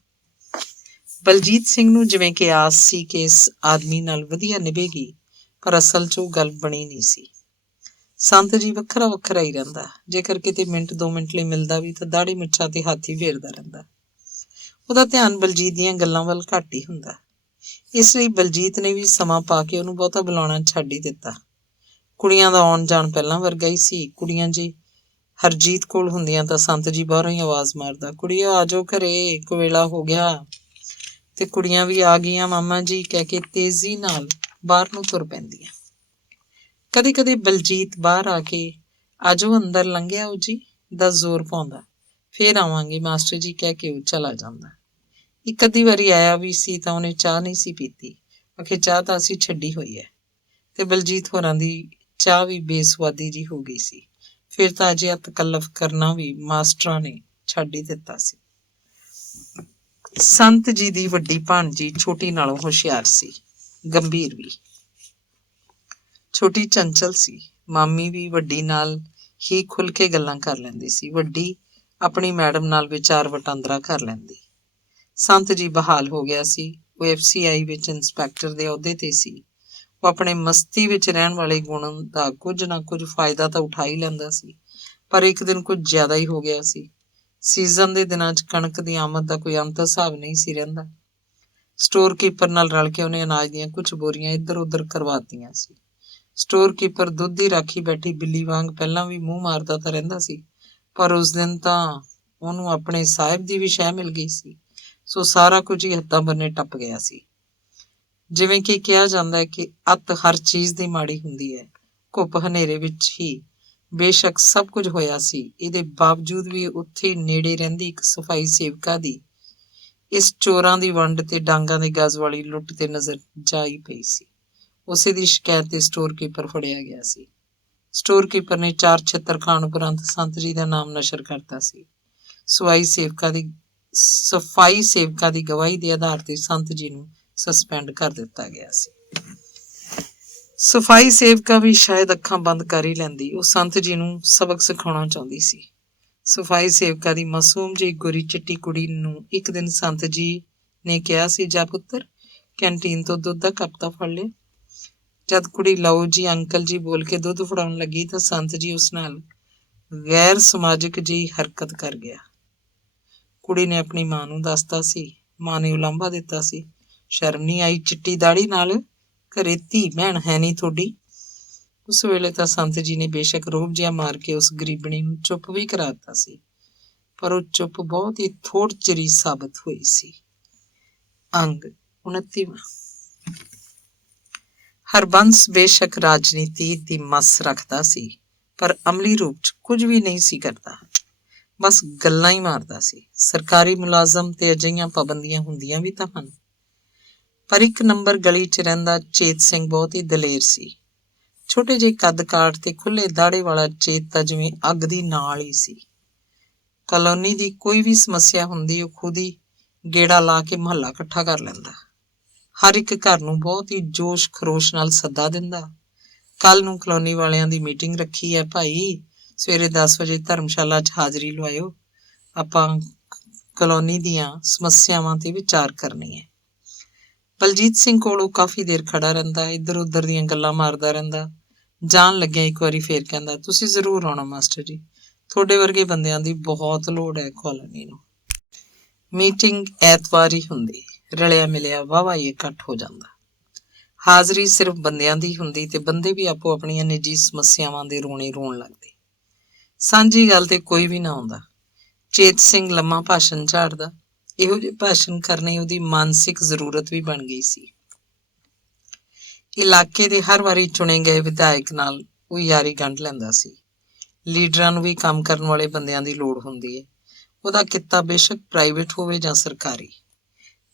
ਬਲਜੀਤ ਸਿੰਘ ਨੂੰ ਜਿਵੇਂ ਕਿ ਆਸ ਸੀ ਕਿ ਇਸ ਆਦਮੀ ਨਾਲ ਵਧੀਆ ਨਿਭੇਗੀ, ਪਰ ਅਸਲ 'ਚ ਉਹ ਗੱਲ ਬਣੀ ਨਹੀਂ ਸੀ। ਸੰਤ ਜੀ ਵੱਖਰਾ ਵੱਖਰਾ ਹੀ ਰਹਿੰਦਾ। ਜੇਕਰ ਕਿਤੇ ਮਿੰਟ 2 ਮਿੰਟ ਲਈ ਮਿਲਦਾ ਵੀ ਤਾਂ ਦਾੜੀ ਮੁੱਛਾਂ ਤੇ ਹੱਥ ਹੀ ਫੇਰਦਾ ਰਹਿੰਦਾ। ਉਹਦਾ ਧਿਆਨ ਬਲਜੀਤ ਦੀਆਂ ਗੱਲਾਂ ਵੱਲ ਘੱਟ ਹੀ ਹੁੰਦਾ। ਇਸ ਲਈ ਬਲਜੀਤ ਨੇ ਵੀ ਸਮਾਂ ਪਾ ਕੇ ਉਹਨੂੰ ਬਹੁਤਾ ਬੁਲਾਉਣਾ ਛੱਡ ਹੀ ਦਿੱਤਾ। ਕੁੜੀਆਂ ਦਾ ਆਉਣ ਜਾਣ ਪਹਿਲਾਂ ਵਰਗਾ ਹੀ ਸੀ। ਕੁੜੀਆਂ ਜੇ ਹਰਜੀਤ ਕੋਲ ਹੁੰਦੀਆਂ ਤਾਂ ਸੰਤ ਜੀ ਬਾਹਰੋਂ ਹੀ ਆਵਾਜ਼ ਮਾਰਦਾ, ਕੁੜੀਓ ਆ ਜਾਓ ਘਰੇ, ਕੁਵੇਲਾ ਹੋ ਗਿਆ। ਤੇ ਕੁੜੀਆਂ ਵੀ ਆ ਗਈਆਂ ਮਾਮਾ ਜੀ ਕਹਿ ਕੇ ਤੇਜ਼ੀ ਨਾਲ ਬਾਹਰ ਨੂੰ ਤੁਰ ਪੈਂਦੀਆਂ। ਕਦੇ ਕਦੇ ਬਲਜੀਤ ਬਾਹਰ ਆ ਕੇ ਆਜੋ ਅੰਦਰ ਲੰਘਿਆ ਉਹ ਜੀ ਦਾ ਜ਼ੋਰ ਪਾਉਂਦਾ। ਫੇਰ ਆਵਾਂਗੇ ਮਾਸਟਰ ਜੀ ਕਹਿ ਕੇ ਉਹ ਚਲਾ ਜਾਂਦਾ। ਇੱਕ ਅੱਧੀ ਵਾਰੀ ਆਇਆ ਵੀ ਸੀ ਤਾਂ ਉਹਨੇ ਚਾਹ ਨਹੀਂ ਸੀ ਪੀਤੀ। ਆਖੇ ਚਾਹ ਤਾਂ ਅਸੀਂ ਛੱਡੀ ਹੋਈ ਹੈ। ਤੇ ਬਲਜੀਤ ਹੋਰਾਂ ਦੀ ਚਾਹ ਵੀ ਬੇਸਵਾਦੀ ਜੀ ਹੋ ਗਈ ਸੀ। ਫਿਰ ਤਾਂ ਅਜਿਹਾ ਤਕੱਲਫ ਕਰਨਾ ਵੀ ਮਾਸਟਰਾਂ ਨੇ ਛੱਡ ਹੀ ਦਿੱਤਾ ਸੀ। ਸੰਤ ਜੀ ਦੀ ਵੱਡੀ ਭਾਣਜੀ ਛੋਟੀ ਨਾਲੋਂ ਹੁਸ਼ਿਆਰ ਸੀ, ਗੰਭੀਰ ਵੀ। ਛੋਟੀ ਚੰਚਲ ਸੀ। ਮਾਮੀ ਵੀ ਵੱਡੀ ਨਾਲ ਹੀ ਖੁੱਲ੍ਹ ਕੇ ਗੱਲਾਂ ਕਰ ਲੈਂਦੀ ਸੀ। ਵੱਡੀ ਆਪਣੀ ਮੈਡਮ ਨਾਲ ਵਿਚਾਰ ਵਟਾਂਦਰਾ ਕਰ ਲੈਂਦੀ। ਸੰਤ ਜੀ ਬਹਾਲ ਹੋ ਗਿਆ ਸੀ। ਉਹ FCI ਵਿੱਚ ਇੰਸਪੈਕਟਰ ਦੇ ਅਹੁਦੇ ਤੇ ਸੀ। ਉਹ ਆਪਣੇ ਮਸਤੀ ਵਿੱਚ ਰਹਿਣ ਵਾਲੇ ਗੁਣ ਦਾ ਕੁਝ ਨਾ ਕੁਝ ਫਾਇਦਾ ਤਾਂ ਉਠਾ ਹੀ ਲੈਂਦਾ ਸੀ, ਪਰ ਇੱਕ ਦਿਨ ਕੁਝ ਜ਼ਿਆਦਾ ਹੀ ਹੋ ਗਿਆ ਸੀ। ਸੀਜ਼ਨ ਦੇ ਦਿਨਾਂ 'ਚ ਕਣਕ ਦੀ ਆਮਦ ਦਾ ਕੋਈ ਅੰਤ ਹਿਸਾਬ ਨਹੀਂ ਸੀ ਰਹਿੰਦਾ। ਸਟੋਰ ਕੀਪਰ ਨਾਲ ਰਲ ਕੇ ਉਹਨੇ ਅਨਾਜ ਦੀਆਂ ਕੁਝ ਬੋਰੀਆਂ ਇੱਧਰ ਉੱਧਰ ਕਰਵਾਤੀਆਂ ਸੀ। ਸਟੋਰ ਕੀਪਰ ਦੁੱਧ ਦੀ ਰਾਖੀ ਬੈਠੀ ਬਿੱਲੀ ਵਾਂਗ ਪਹਿਲਾਂ ਵੀ ਮੂੰਹ ਮਾਰਦਾ ਤਾਂ ਰਹਿੰਦਾ ਸੀ, ਪਰ ਉਸ ਦਿਨ ਤਾਂ ਉਹਨੂੰ ਆਪਣੇ ਸਾਹਿਬ ਦੀ ਵੀ ਸ਼ਹਿ ਮਿਲ ਗਈ ਸੀ। ਸੋ ਸਾਰਾ ਕੁਝ ਹੀ ਹੱਦਾਂ ਬੰਨੇ ਟੱਪ ਗਿਆ ਸੀ। ਜਿਵੇਂ ਕਿ ਕਿਹਾ ਜਾਂਦਾ ਹੈ ਕਿ ਅੱਤ ਹਰ ਚੀਜ਼ ਦੀ ਮਾੜੀ ਹੁੰਦੀ ਹੈ। ਘੁੱਪ ਹਨੇਰੇ ਵਿੱਚ ਹੀ ਬੇਸ਼ੱਕ ਸਭ ਕੁਝ ਹੋਇਆ ਸੀ, ਇਹਦੇ ਬਾਵਜੂਦ ਵੀ ਉੱਥੇ ਨੇੜੇ ਰਹਿੰਦੀ ਇੱਕ ਸਫਾਈ ਸੇਵਕਾ ਦੀ ਇਸ ਚੋਰਾਂ ਦੀ ਵੰਡ ਤੇ ਡਾਂਗਾਂ ਦੇ ਗਜ਼ ਵਾਲੀ ਲੁੱਟ ਤੇ ਨਜ਼ਰ ਜਾਈ ਪਈ ਸੀ। ਉਸੇ ਦੀ ਸ਼ਿਕਾਇਤ ਤੇ ਸਟੋਰ ਕੀਪਰ ਫੜਿਆ ਗਿਆ ਸੀ। ਸਟੋਰ ਕੀਪਰ ਨੇ 4 ਛਿੱਤਰ ਖਾਣ ਉਪਰੰਤ ਸੰਤ ਜੀ ਦਾ ਨਾਮ ਨਸ਼ਰ ਕਰਤਾ ਸੀ। ਸਫਾਈ ਸੇਵਕਾ ਦੀ ਗਵਾਹੀ ਦੇ ਆਧਾਰ ਤੇ ਸੰਤ ਜੀ ਨੂੰ ਸਸਪੈਂਡ ਕਰ ਦਿੱਤਾ ਗਿਆ ਸੀ। ਸਫਾਈ ਸੇਵਕਾ ਵੀ ਸ਼ਾਇਦ ਅੱਖਾਂ ਬੰਦ ਕਰ ਹੀ ਲੈਂਦੀ। ਉਹ ਸੰਤ ਜੀ ਨੂੰ ਸਬਕ ਸਿਖਾਉਣਾ ਚਾਹੁੰਦੀ ਸੀ। ਸਫਾਈ ਸੇਵਕਾ ਦੀ ਮਾਸੂਮ ਜਿਹੀ ਗੋਰੀ ਚਿੱਟੀ ਕੁੜੀ ਨੂੰ ਇੱਕ ਦਿਨ ਸੰਤ ਜੀ ਨੇ ਕਿਹਾ ਸੀ, ਜਾ ਪੁੱਤਰ ਕੈਂਟੀਨ ਤੋਂ ਦੁੱਧ ਦਾ ਕੱਪ ਤਾਂ ਫੜ ਲਿਆ। ਜਦ ਕੁੜੀ ਲਓ ਜੀ ਅੰਕਲ ਜੀ ਬੋਲ ਕੇ ਦੁੱਧ ਫੜਾਉਣ ਲੱਗੀ ਤਾਂ ਸੰਤ ਜੀ ਉਸ ਨਾਲ ਗੈਰ ਸਮਾਜਿਕ ਜਿਹੀ ਹਰਕਤ ਕਰ ਗਿਆ। ਕੁੜੀ ਨੇ ਆਪਣੀ ਮਾਂ ਨੂੰ ਦੱਸਤਾ ਸੀ। ਮਾਂ ਨੇ ਉਲਾਂਭਾ ਦਿੱਤਾ ਸੀ, ਸ਼ਰਮ ਨਹੀਂ ਆਈ ਚਿੱਟੀ ਦਾੜੀ ਨਾਲ, ਘਰੇ ਧੀ ਭੈਣ ਹੈ ਨਹੀਂ ਤੁਹਾਡੀ। ਉਸ ਵੇਲੇ ਤਾਂ ਸੰਤ ਜੀ ਨੇ ਬੇਸ਼ੱਕ ਰੋਹਬ ਜਿਹਾ ਮਾਰ ਕੇ ਉਸ ਗਰੀਬਣੀ ਨੂੰ ਚੁੱਪ ਵੀ ਕਰਾ ਦਿੱਤਾ ਸੀ, ਪਰ ਉਹ ਚੁੱਪ ਬਹੁਤ ਹੀ ਥੋੜ੍ਹ ਚਿਰੀ ਸਾਬਤ ਹੋਈ ਸੀ। ਅੰਗ 29ਵਾਂ। ਹਰਬੰਸ ਬੇਸ਼ੱਕ ਰਾਜਨੀਤੀ ਦੀ ਮੱਸ ਰੱਖਦਾ ਸੀ, ਪਰ ਅਮਲੀ ਰੂਪ 'ਚ ਕੁਝ ਵੀ ਨਹੀਂ ਸੀ ਕਰਦਾ, ਬਸ ਗੱਲਾਂ ਹੀ ਮਾਰਦਾ ਸੀ। ਸਰਕਾਰੀ ਮੁਲਾਜ਼ਮ ਤੇ ਅਜਿਹੀਆਂ ਪਾਬੰਦੀਆਂ ਹੁੰਦੀਆਂ ਵੀ ਤਾਂ ਹਨ। ਪਰ 1 ਨੰਬਰ ਗਲੀ 'ਚ ਰਹਿੰਦਾ ਚੇਤ ਸਿੰਘ ਬਹੁਤ ਹੀ ਦਲੇਰ ਸੀ। ਛੋਟੇ ਜਿਹੇ ਕੱਦ ਕਾਠ ਤੇ ਖੁੱਲੇ ਦਾੜੇ ਵਾਲਾ ਚੇਤ ਤਾਂ ਜਿਵੇਂ ਅੱਗ ਦੀ ਨਾਲ ਹੀ ਸੀ। ਕਲੋਨੀ ਦੀ ਕੋਈ ਵੀ ਸਮੱਸਿਆ ਹੁੰਦੀ ਉਹ ਖੁਦ ਹੀ ਗੇੜਾ ਲਾ ਕੇ ਮੁਹੱਲਾ ਇਕੱਠਾ ਕਰ ਲੈਂਦਾ। ਹਰ ਇੱਕ ਘਰ ਨੂੰ ਬਹੁਤ ਹੀ ਜੋਸ਼ ਖਰੋਸ਼ ਨਾਲ ਸੱਦਾ ਦਿੰਦਾ। ਕੱਲ ਨੂੰ ਕਲੋਨੀ ਵਾਲਿਆਂ ਦੀ ਮੀਟਿੰਗ ਰੱਖੀ ਹੈ ਭਾਈ, ਸਵੇਰੇ 10 ਵਜੇ ਧਰਮਸ਼ਾਲਾ 'ਚ ਹਾਜ਼ਰੀ ਲਵਾਇਓ, ਆਪਾਂ ਕਲੋਨੀ ਦੀਆਂ ਸਮੱਸਿਆਵਾਂ ਤੇ ਵਿਚਾਰ ਕਰਨੀ ਹੈ। ਬਲਜੀਤ ਸਿੰਘ ਕੋਲ ਉਹ ਕਾਫੀ ਦੇਰ ਖੜਾ ਰਹਿੰਦਾ, ਇੱਧਰ ਉੱਧਰ ਦੀਆਂ ਗੱਲਾਂ ਮਾਰਦਾ ਰਹਿੰਦਾ। ਜਾਣ ਲੱਗਿਆ ਇੱਕ ਵਾਰੀ ਫੇਰ ਕਹਿੰਦਾ, ਤੁਸੀਂ ਜ਼ਰੂਰ ਆਉਣਾ ਮਾਸਟਰ ਜੀ, ਤੁਹਾਡੇ ਵਰਗੇ ਬੰਦਿਆਂ ਦੀ ਬਹੁਤ ਲੋੜ ਹੈ ਕਲੋਨੀ ਨੂੰ। ਮੀਟਿੰਗ ਐਤਵਾਰ ਹੀ ਹੁੰਦੀ। ਰਲਿਆ ਮਿਲਿਆ ਵਾਹਵਾ ਹੀ ਇਕੱਠ ਹੋ ਜਾਂਦਾ। ਹਾਜ਼ਰੀ ਸਿਰਫ ਬੰਦਿਆਂ ਦੀ ਹੁੰਦੀ ਤੇ ਬੰਦੇ ਵੀ ਆਪੋ ਆਪਣੀਆਂ ਨਿੱਜੀ ਸਮੱਸਿਆਵਾਂ ਦੇ ਰੋਣੇ ਰੋਣ ਲੱਗਦੇ। ਸਾਂਝੀ ਗੱਲ ਤੇ ਕੋਈ ਵੀ ਨਾ ਆਉਂਦਾ। ਚੇਤ ਸਿੰਘ ਲੰਮਾ ਭਾਸ਼ਣ ਝਾੜਦਾ। ਇਹੋ ਜਿਹੇ ਭਾਸ਼ਣ ਕਰਨੇ ਉਹਦੀ ਮਾਨਸਿਕ ਜ਼ਰੂਰਤ ਵੀ ਬਣ ਗਈ ਸੀ। ਇਲਾਕੇ ਦੇ ਹਰ ਵਾਰੀ ਚੁਣੇ ਗਏ ਵਿਧਾਇਕ ਨਾਲ ਉਹ ਯਾਰੀ ਗੰਢ ਲੈਂਦਾ ਸੀ। ਲੀਡਰਾਂ ਨੂੰ ਵੀ ਕੰਮ ਕਰਨ ਵਾਲੇ ਬੰਦਿਆਂ ਦੀ ਲੋੜ ਹੁੰਦੀ ਹੈ। ਉਹਦਾ ਕਿੱਤਾ ਬੇਸ਼ੱਕ ਪ੍ਰਾਈਵੇਟ ਹੋਵੇ ਜਾਂ ਸਰਕਾਰੀ।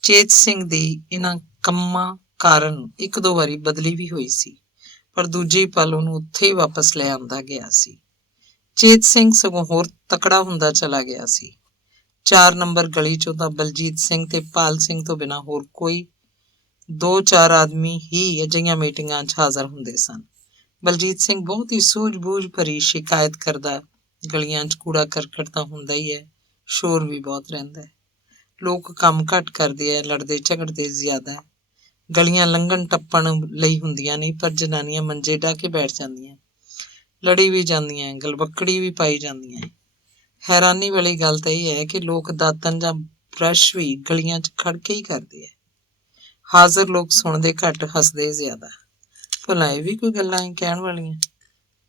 ਚੇਤ ਸਿੰਘ ਦੀ ਇਹਨਾਂ ਕੰਮਾਂ ਕਾਰਨ 1-2 ਵਾਰੀ ਬਦਲੀ ਵੀ ਹੋਈ ਸੀ, ਪਰ ਦੂਜੇ ਪਲ ਉਹਨੂੰ ਉੱਥੇ ਹੀ ਵਾਪਸ ਲੈ ਆਂਦਾ ਗਿਆ ਸੀ। ਚੇਤ ਸਿੰਘ ਸਗੋਂ ਹੋਰ ਤਕੜਾ ਹੁੰਦਾ ਚਲਾ ਗਿਆ ਸੀ। 4 ਨੰਬਰ ਗਲੀ 'ਚੋਂ ਤਾਂ ਬਲਜੀਤ ਸਿੰਘ ਤੇ ਪਾਲ ਸਿੰਘ ਤੋਂ ਬਿਨਾਂ ਹੋਰ ਕੋਈ 2-4 ਆਦਮੀ ਹੀ ਅਜਿਹੀਆਂ ਮੀਟਿੰਗਾਂ 'ਚ ਹਾਜ਼ਰ ਹੁੰਦੇ ਸਨ। ਬਲਜੀਤ ਸਿੰਘ ਬਹੁਤ ਹੀ ਸੂਝ-ਬੂਝ ਭਰੀ ਸ਼ਿਕਾਇਤ ਕਰਦਾ, ਗਲੀਆਂ 'ਚ ਕੂੜਾ ਕਰਕਟ ਤਾਂ ਹੁੰਦਾ ਹੀ ਹੈ, ਸ਼ੋਰ ਵੀ ਬਹੁਤ ਰਹਿੰਦਾ ਹੈ। ਲੋਕ ਕੰਮ ਘੱਟ ਕਰਦੇ ਆ, ਲੜਦੇ ਝਗੜਦੇ ਜ਼ਿਆਦਾ ਹੈ। ਗਲੀਆਂ ਲੰਘਣ ਟੱਪਣ ਲਈ ਹੁੰਦੀਆਂ ਨਹੀਂ, ਪਰ ਜਨਾਨੀਆਂ ਮੰਜੇ ਢਾਹ ਕੇ ਬੈਠ ਜਾਂਦੀਆਂ, ਲੜੀ ਵੀ ਜਾਂਦੀਆਂ, ਗਲਵੱਕੜੀ ਵੀ ਪਾਈ ਜਾਂਦੀਆਂ। ਹੈਰਾਨੀ ਵਾਲੀ ਗੱਲ ਤਾਂ ਇਹ ਹੈ ਕਿ ਲੋਕ ਦਾਤਨ ਜਾਂ ਬ੍ਰਸ਼ ਵੀ ਗਲੀਆਂ 'ਚ ਖੜ ਕੇ ਹੀ ਕਰਦੇ ਆ। ਹਾਜ਼ਰ ਲੋਕ ਸੁਣਦੇ ਘੱਟ, ਹੱਸਦੇ ਜ਼ਿਆਦਾ। ਭਲਾ ਇਹ ਵੀ ਕੋਈ ਗੱਲਾਂ ਕਹਿਣ ਵਾਲੀਆਂ?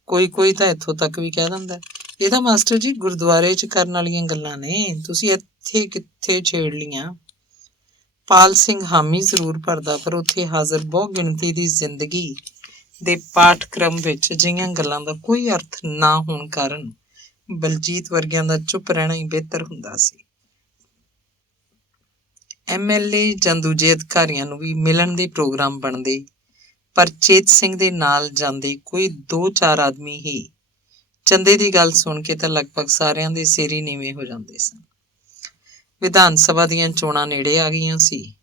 ਕੋਈ ਤਾਂ ਇੱਥੋਂ ਤੱਕ ਵੀ ਕਹਿ ਦਿੰਦਾ, ਇਹ ਤਾਂ ਮਾਸਟਰ ਜੀ ਗੁਰਦੁਆਰੇ 'ਚ ਕਰਨ ਵਾਲੀਆਂ ਗੱਲਾਂ ਨੇ, ਤੁਸੀਂ ਇੱਥੇ ਕਿੱਥੇ ਛੇੜ ਲੀਆਂ? ਪਾਲ ਸਿੰਘ ਹਾਮੀ ਜ਼ਰੂਰ ਭਰਦਾ, ਪਰ ਉੱਥੇ ਹਾਜ਼ਰ ਬਹੁ ਗਿਣਤੀ ਦੀ ਜ਼ਿੰਦਗੀ ਦੇ ਪਾਠਕ੍ਰਮ ਵਿੱਚ ਅਜਿਹੀਆਂ ਗੱਲਾਂ ਦਾ ਕੋਈ ਅਰਥ ਨਾ ਹੋਣ ਕਾਰਨ ਬਲਜੀਤ ਵਰਗਿਆਂ ਦਾ ਚੁੱਪ ਰਹਿਣਾ ਹੀ ਬਿਹਤਰ ਹੁੰਦਾ ਸੀ। MLA ਜਾਂ ਦੂਜੇ ਅਧਿਕਾਰੀਆਂ ਨੂੰ ਵੀ ਮਿਲਣ ਦੇ ਪ੍ਰੋਗਰਾਮ ਬਣਦੇ, ਪਰ ਚੇਤ ਸਿੰਘ ਦੇ ਨਾਲ ਜਾਂਦੇ ਕੋਈ 2-4 ਆਦਮੀ ਹੀ। ਚੰਦੇ ਦੀ ਗੱਲ ਸੁਣ ਕੇ ਤਾਂ ਲਗਭਗ ਸਾਰਿਆਂ ਦੇ ਸਿਰ ਹੀ ਨੀਵੇਂ ਹੋ ਜਾਂਦੇ ਸਨ। ਵਿਧਾਨ ਸਭਾ ਦੀਆਂ ਚੋਣਾਂ ਨੇੜੇ ਆ ਗਈਆਂ ਸੀ।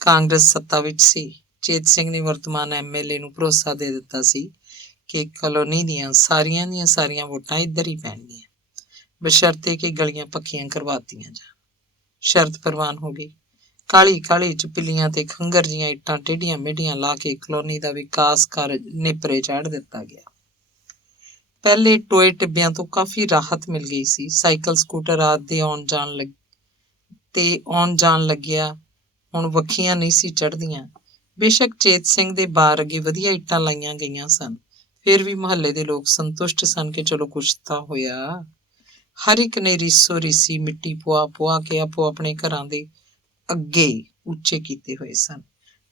ਕਾਂਗਰਸ ਸੱਤਾ ਵਿੱਚ ਸੀ। ਚੇਤ ਸਿੰਘ ਨੇ ਵਰਤਮਾਨ MLA ਨੂੰ ਭਰੋਸਾ ਦੇ ਦਿੱਤਾ ਸੀ ਕਿ ਕਲੋਨੀ ਦੀਆਂ ਸਾਰੀਆਂ ਵੋਟਾਂ ਇੱਧਰ ਹੀ ਪੈਣਗੀਆਂ, ਬਸ਼ਰਤੇ ਕਿ ਗਲੀਆਂ ਪੱਕੀਆਂ ਕਰਵਾਤੀਆਂ ਜਾਣ। ਸ਼ਰਤ ਪ੍ਰਵਾਨ ਹੋ ਗਈ। ਕਾਹਲੀ 'ਚ ਪਿੱਲੀਆਂ ਤੇ ਖੰਗਰ ਜੀਆਂ ਇੱਟਾਂ ਟੇਢੀਆਂ ਮੇਢੀਆਂ ਲਾ ਕੇ ਕਲੋਨੀ ਦਾ ਵਿਕਾਸ ਕਾਰਜ ਨੇਪਰੇ ਚਾੜ ਦਿੱਤਾ ਗਿਆ। ਪਹਿਲੇ ਟੋਏ ਟਿੱਬਿਆਂ ਤੋਂ ਕਾਫੀ ਰਾਹਤ ਮਿਲ ਗਈ ਸੀ। ਸਾਈਕਲ ਸਕੂਟਰ ਆਦਿ ਦੇ ਆਉਣ ਜਾਣ ਲੱਗਿਆ ਹੁਣ ਵੱਖੀਆਂ ਨਹੀਂ ਸੀ ਚੜ੍ਹਦੀਆਂ। ਬੇਸ਼ੱਕ ਚੇਤ ਸਿੰਘ ਦੇ ਬਾਰ ਅੱਗੇ ਵਧੀਆ ਇੱਟਾਂ ਲਾਈਆਂ ਗਈਆਂ ਸਨ, ਫਿਰ ਵੀ ਮੁਹੱਲੇ ਦੇ ਲੋਕ ਸੰਤੁਸ਼ਟ ਸਨ ਕਿ ਚਲੋ ਕੁਛ ਤਾਂ ਹੋਇਆ। ਹਰ ਇੱਕ ਨੇ ਰੀਸੋ ਰੀਸੀ ਮਿੱਟੀ ਪੁਆ ਕੇ ਆਪੋ ਆਪਣੇ ਘਰਾਂ ਦੇ ਅੱਗੇ ਉੱਚੇ ਕੀਤੇ ਹੋਏ ਸਨ,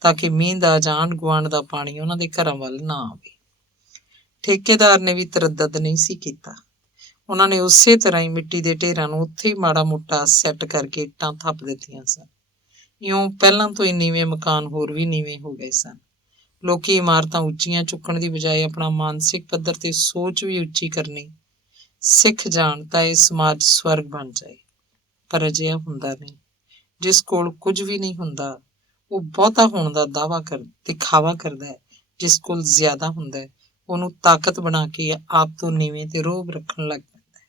ਤਾਂ ਕਿ ਮੀਂਹ ਦਾ ਜਾਂ ਆਂਢ ਗੁਆਂਢ ਦਾ ਪਾਣੀ ਉਹਨਾਂ ਦੇ ਘਰਾਂ ਵੱਲ ਨਾ ਆਵੇ। ਠੇਕੇਦਾਰ ਨੇ ਵੀ ਤਰੱਦਦ ਨਹੀਂ ਸੀ ਕੀਤਾ। ਉਹਨਾਂ ਨੇ ਉਸੇ ਤਰ੍ਹਾਂ ਹੀ ਮਿੱਟੀ ਦੇ ਢੇਰਾਂ ਨੂੰ ਉੱਥੇ ਹੀ ਮਾੜਾ ਮੋਟਾ ਸੈੱਟ ਕਰਕੇ ਇੱਟਾਂ ਥੱਪ ਦਿੱਤੀਆਂ ਸਨ। ਇਉਂ ਪਹਿਲਾਂ ਤੋਂ ਹੀ ਨੀਵੇਂ ਮਕਾਨ ਹੋਰ ਵੀ ਨੀਵੇਂ ਹੋ ਗਏ ਸਨ। ਲੋਕੀ ਇਮਾਰਤਾਂ ਉੱਚੀਆਂ ਚੁੱਕਣ ਦੀ ਬਜਾਏ ਆਪਣਾ ਮਾਨਸਿਕ ਪੱਧਰ ਤੇ ਸੋਚ ਵੀ ਉੱਚੀ ਕਰਨੀ ਸਿੱਖ ਜਾਣ ਤਾਂ ਇਹ ਸਮਾਜ ਸਵਰਗ ਬਣ ਜਾਏ। ਪਰ ਅਜਿਹਾ ਹੁੰਦਾ ਨਹੀਂ। ਜਿਸ ਕੋਲ ਕੁਝ ਵੀ ਨਹੀਂ ਹੁੰਦਾ, ਉਹ ਬਹੁਤਾ ਹੋਣ ਦਾ ਦਿਖਾਵਾ ਕਰਦਾ ਹੈ। ਜਿਸ ਕੋਲ ਜ਼ਿਆਦਾ ਹੁੰਦਾ ਹੈ, ਉਹਨੂੰ ਤਾਕਤ ਬਣਾ ਕੇ ਆਪ ਤੋਂ ਨੀਵੇਂ ਤੇ ਰੋਹਬ ਰੱਖਣ ਲੱਗ ਪੈਂਦਾ ਹੈ।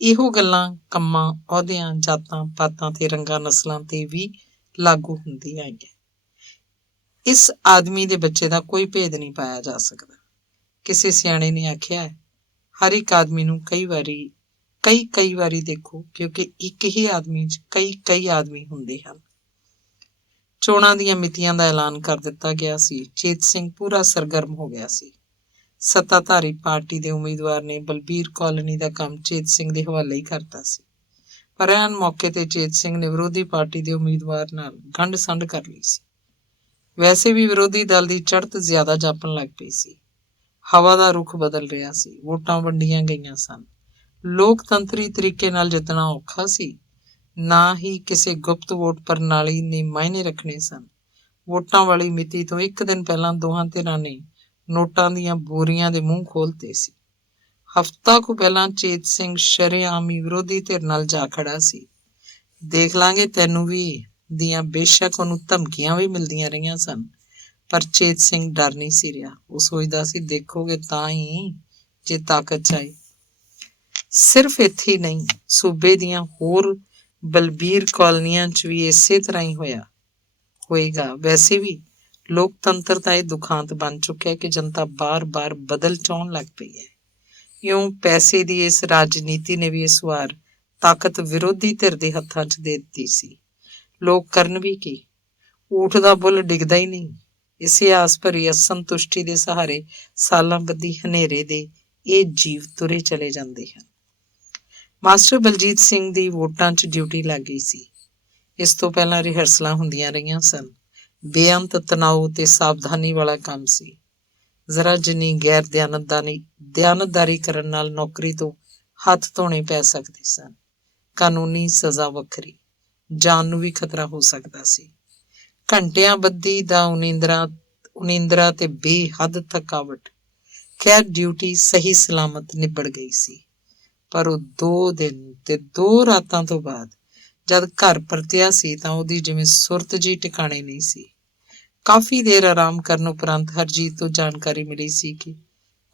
ਇਹੋ ਗੱਲਾਂ ਕੰਮਾਂ, ਅਹੁਦਿਆਂ, ਜਾਤਾਂ ਪਾਤਾਂ ਤੇ ਰੰਗਾਂ ਨਸਲਾਂ ਤੇ ਵੀ ਲਾਗੂ ਹੁੰਦੀਆਂ ਆਈਆਂ। ਇਸ ਆਦਮੀ ਦੇ ਬੱਚੇ ਦਾ ਕੋਈ ਭੇਦ ਨਹੀਂ ਪਾਇਆ ਜਾ ਸਕਦਾ। ਕਿਸੇ ਸਿਆਣੇ ਨੇ ਆਖਿਆ, ਹਰ ਇੱਕ ਆਦਮੀ ਨੂੰ ਕਈ ਵਾਰੀ ਦੇਖੋ, ਕਿਉਂਕਿ ਇੱਕ ਹੀ ਆਦਮੀ 'ਚ ਕਈ ਆਦਮੀ ਹੁੰਦੇ ਹਨ। ਚੋਣਾਂ ਦੀਆਂ ਮਿਤੀਆਂ ਦਾ ਐਲਾਨ ਕਰ ਦਿੱਤਾ ਗਿਆ ਸੀ। ਚੇਤ ਸਿੰਘ ਪੂਰਾ ਸਰਗਰਮ ਹੋ ਗਿਆ ਸੀ। ਸੱਤਾਧਾਰੀ ਪਾਰਟੀ ਦੇ ਉਮੀਦਵਾਰ ਨੇ ਬਲਬੀਰ ਕਾਲੋਨੀ ਦਾ ਕੰਮ ਚੇਤ ਸਿੰਘ ਦੇ ਹਵਾਲੇ ਹੀ ਕਰਤਾ ਸੀ, ਪਰ ਐਨ ਮੌਕੇ ਤੇ ਚੇਤ ਸਿੰਘ ਨੇ ਵਿਰੋਧੀ ਪਾਰਟੀ ਦੇ ਉਮੀਦਵਾਰ ਨਾਲ ਗੰਢ ਸੰਢ ਕਰ ਲਈ ਸੀ। ਵੈਸੇ ਵੀ ਵਿਰੋਧੀ ਦਲ ਦੀ ਚੜ੍ਹਤ ਜ਼ਿਆਦਾ ਜਾਪਣ ਲੱਗ ਪਈ ਸੀ। ਹਵਾ ਦਾ ਰੁਖ ਬਦਲ ਰਿਹਾ ਸੀ। ਵੋਟਾਂ ਵੰਡੀਆਂ ਗਈਆਂ ਸਨ। ਲੋਕਤੰਤਰੀ ਤਰੀਕੇ ਨਾਲ ਜਿੱਤਣਾ ਔਖਾ ਸੀ। ਨਾ ਹੀ ਕਿਸੇ ਗੁਪਤ ਵੋਟ ਪ੍ਰਣਾਲੀ ਨੇ ਮਾਇਨੇ ਰੱਖਣੇ ਸਨ। ਵੋਟਾਂ ਵਾਲੀ ਮਿਤੀ ਤੋਂ ਇੱਕ ਦਿਨ ਪਹਿਲਾਂ ਦੋਹਾਂ ਧਿਰਾਂ ਨੇ ਨੋਟਾਂ ਦੀਆਂ ਬੋਰੀਆਂ ਦੇ ਮੂੰਹ ਖੋਲ੍ਹਤੇ ਸੀ। ਹਫ਼ਤਾ ਕੁ ਪਹਿਲਾਂ ਚੇਤ ਸਿੰਘ ਸ਼ਰੇਆਮ ਹੀ ਵਿਰੋਧੀ ਧਿਰ ਨਾਲ ਜਾ ਖੜਾ ਸੀ। ਦੇਖ ਲਾਂਗੇ ਤੈਨੂੰ ਵੀ ਦੀਆਂ ਬੇਸ਼ੱਕ ਉਹਨੂੰ ਧਮਕੀਆਂ ਵੀ ਮਿਲਦੀਆਂ ਰਹੀਆਂ ਸਨ, ਪਰ ਚੇਤ ਸਿੰਘ ਡਰ ਨਹੀਂ ਸੀ ਰਿਹਾ। ਉਹ ਸੋਚਦਾ ਸੀ, ਦੇਖੋਗੇ ਤਾਂ ਹੀ ਜੇ ਤਾਕਤ 'ਚ ਆਈ। ਸਿਰਫ ਇੱਥੇ ਹੀ ਨਹੀਂ, ਸੂਬੇ ਦੀਆਂ ਹੋਰ ਬਲਬੀਰ ਕਾਲੋਨੀਆਂ 'ਚ ਵੀ ਇਸੇ ਤਰ੍ਹਾਂ ਹੀ ਹੋਏਗਾ। ਵੈਸੇ ਵੀ ਲੋਕਤੰਤਰ ਦਾ ਇਹ ਦੁਖਾਂਤ ਬਣ ਚੁੱਕਿਆ ਕਿ ਜਨਤਾ ਬਾਰ-ਬਾਰ ਬਦਲ ਚਾਹੁਣ ਲੱਗ ਪਈ ਹੈ। ਇਉਂ ਪੈਸੇ ਦੀ ਇਸ ਰਾਜਨੀਤੀ ਨੇ ਵੀ ਇਸ ਵਾਰ ਤਾਕਤ ਵਿਰੋਧੀ ਧਿਰ ਦੇ ਹੱਥਾਂ 'ਚ ਦੇ ਦਿੱਤੀ ਸੀ। ਲੋਕ ਕਰਨ ਵੀ ਕੀ? ਊਠ ਦਾ ਬੁੱਲ ਡਿੱਗਦਾ ਹੀ ਨਹੀਂ। ਇਸੇ ਆਸ ਭਰੀ ਅਸੰਤੁਸ਼ਟੀ ਦੇ ਸਹਾਰੇ ਸਾਲਾਂ ਬੱਧੀ ਹਨੇਰੇ ਦੇ ਇਹ ਜੀਵ ਤੁਰੇ ਚਲੇ ਜਾਂਦੇ ਹਨ। ਮਾਸਟਰ ਬਲਜੀਤ ਸਿੰਘ ਦੀ ਵੋਟਾਂ 'ਚ ਡਿਊਟੀ ਲੱਗ ਗਈ ਸੀ। ਇਸ ਤੋਂ ਪਹਿਲਾਂ ਰਿਹਰਸਲਾਂ ਹੁੰਦੀਆਂ ਰਹੀਆਂ ਸਨ। ਬੇਅੰਤ ਤਣਾਅ ਤੇ ਸਾਵਧਾਨੀ ਵਾਲਾ ਕੰਮ ਸੀ। ਜ਼ਰਾ ਜਿੰਨੀ ਗੈਰ ਦਿਆਨਤਦਾਰੀ ਕਰਨ ਨਾਲ ਨੌਕਰੀ ਤੋਂ ਹੱਥ ਧੋਣੇ ਪੈ ਸਕਦੇ ਸਨ। ਕਾਨੂੰਨੀ ਸਜ਼ਾ ਵੱਖਰੀ, ਜਾਨ ਨੂੰ ਵੀ ਖਤਰਾ ਹੋ ਸਕਦਾ ਸੀ। ਘੰਟਿਆਂ ਬੱਧੀ ਦਾ ਉਨੀਂਦਰਾ ਤੇ ਬੇਹੱਦ ਥਕਾਵਟ। ਖੈਰ ਡਿਊਟੀ ਸਹੀ ਸਲਾਮਤ ਨਿਬੜ ਗਈ ਸੀ। ਪਰ ਉਹ 2 ਦਿਨ ਤੇ 2 ਰਾਤਾਂ ਤੋਂ ਬਾਅਦ ਜਦ ਘਰ ਪਰਤਿਆ ਸੀ ਤਾਂ ਉਹਦੀ ਜਿਵੇਂ ਸੁਰਤ ਜਿਹੀ ਟਿਕਾਣੇ ਨਹੀਂ ਸੀ। ਕਾਫੀ ਦੇਰ ਆਰਾਮ ਕਰਨ ਉਪਰੰਤ ਹਰਜੀਤ ਤੋਂ ਜਾਣਕਾਰੀ ਮਿਲੀ ਸੀ ਕਿ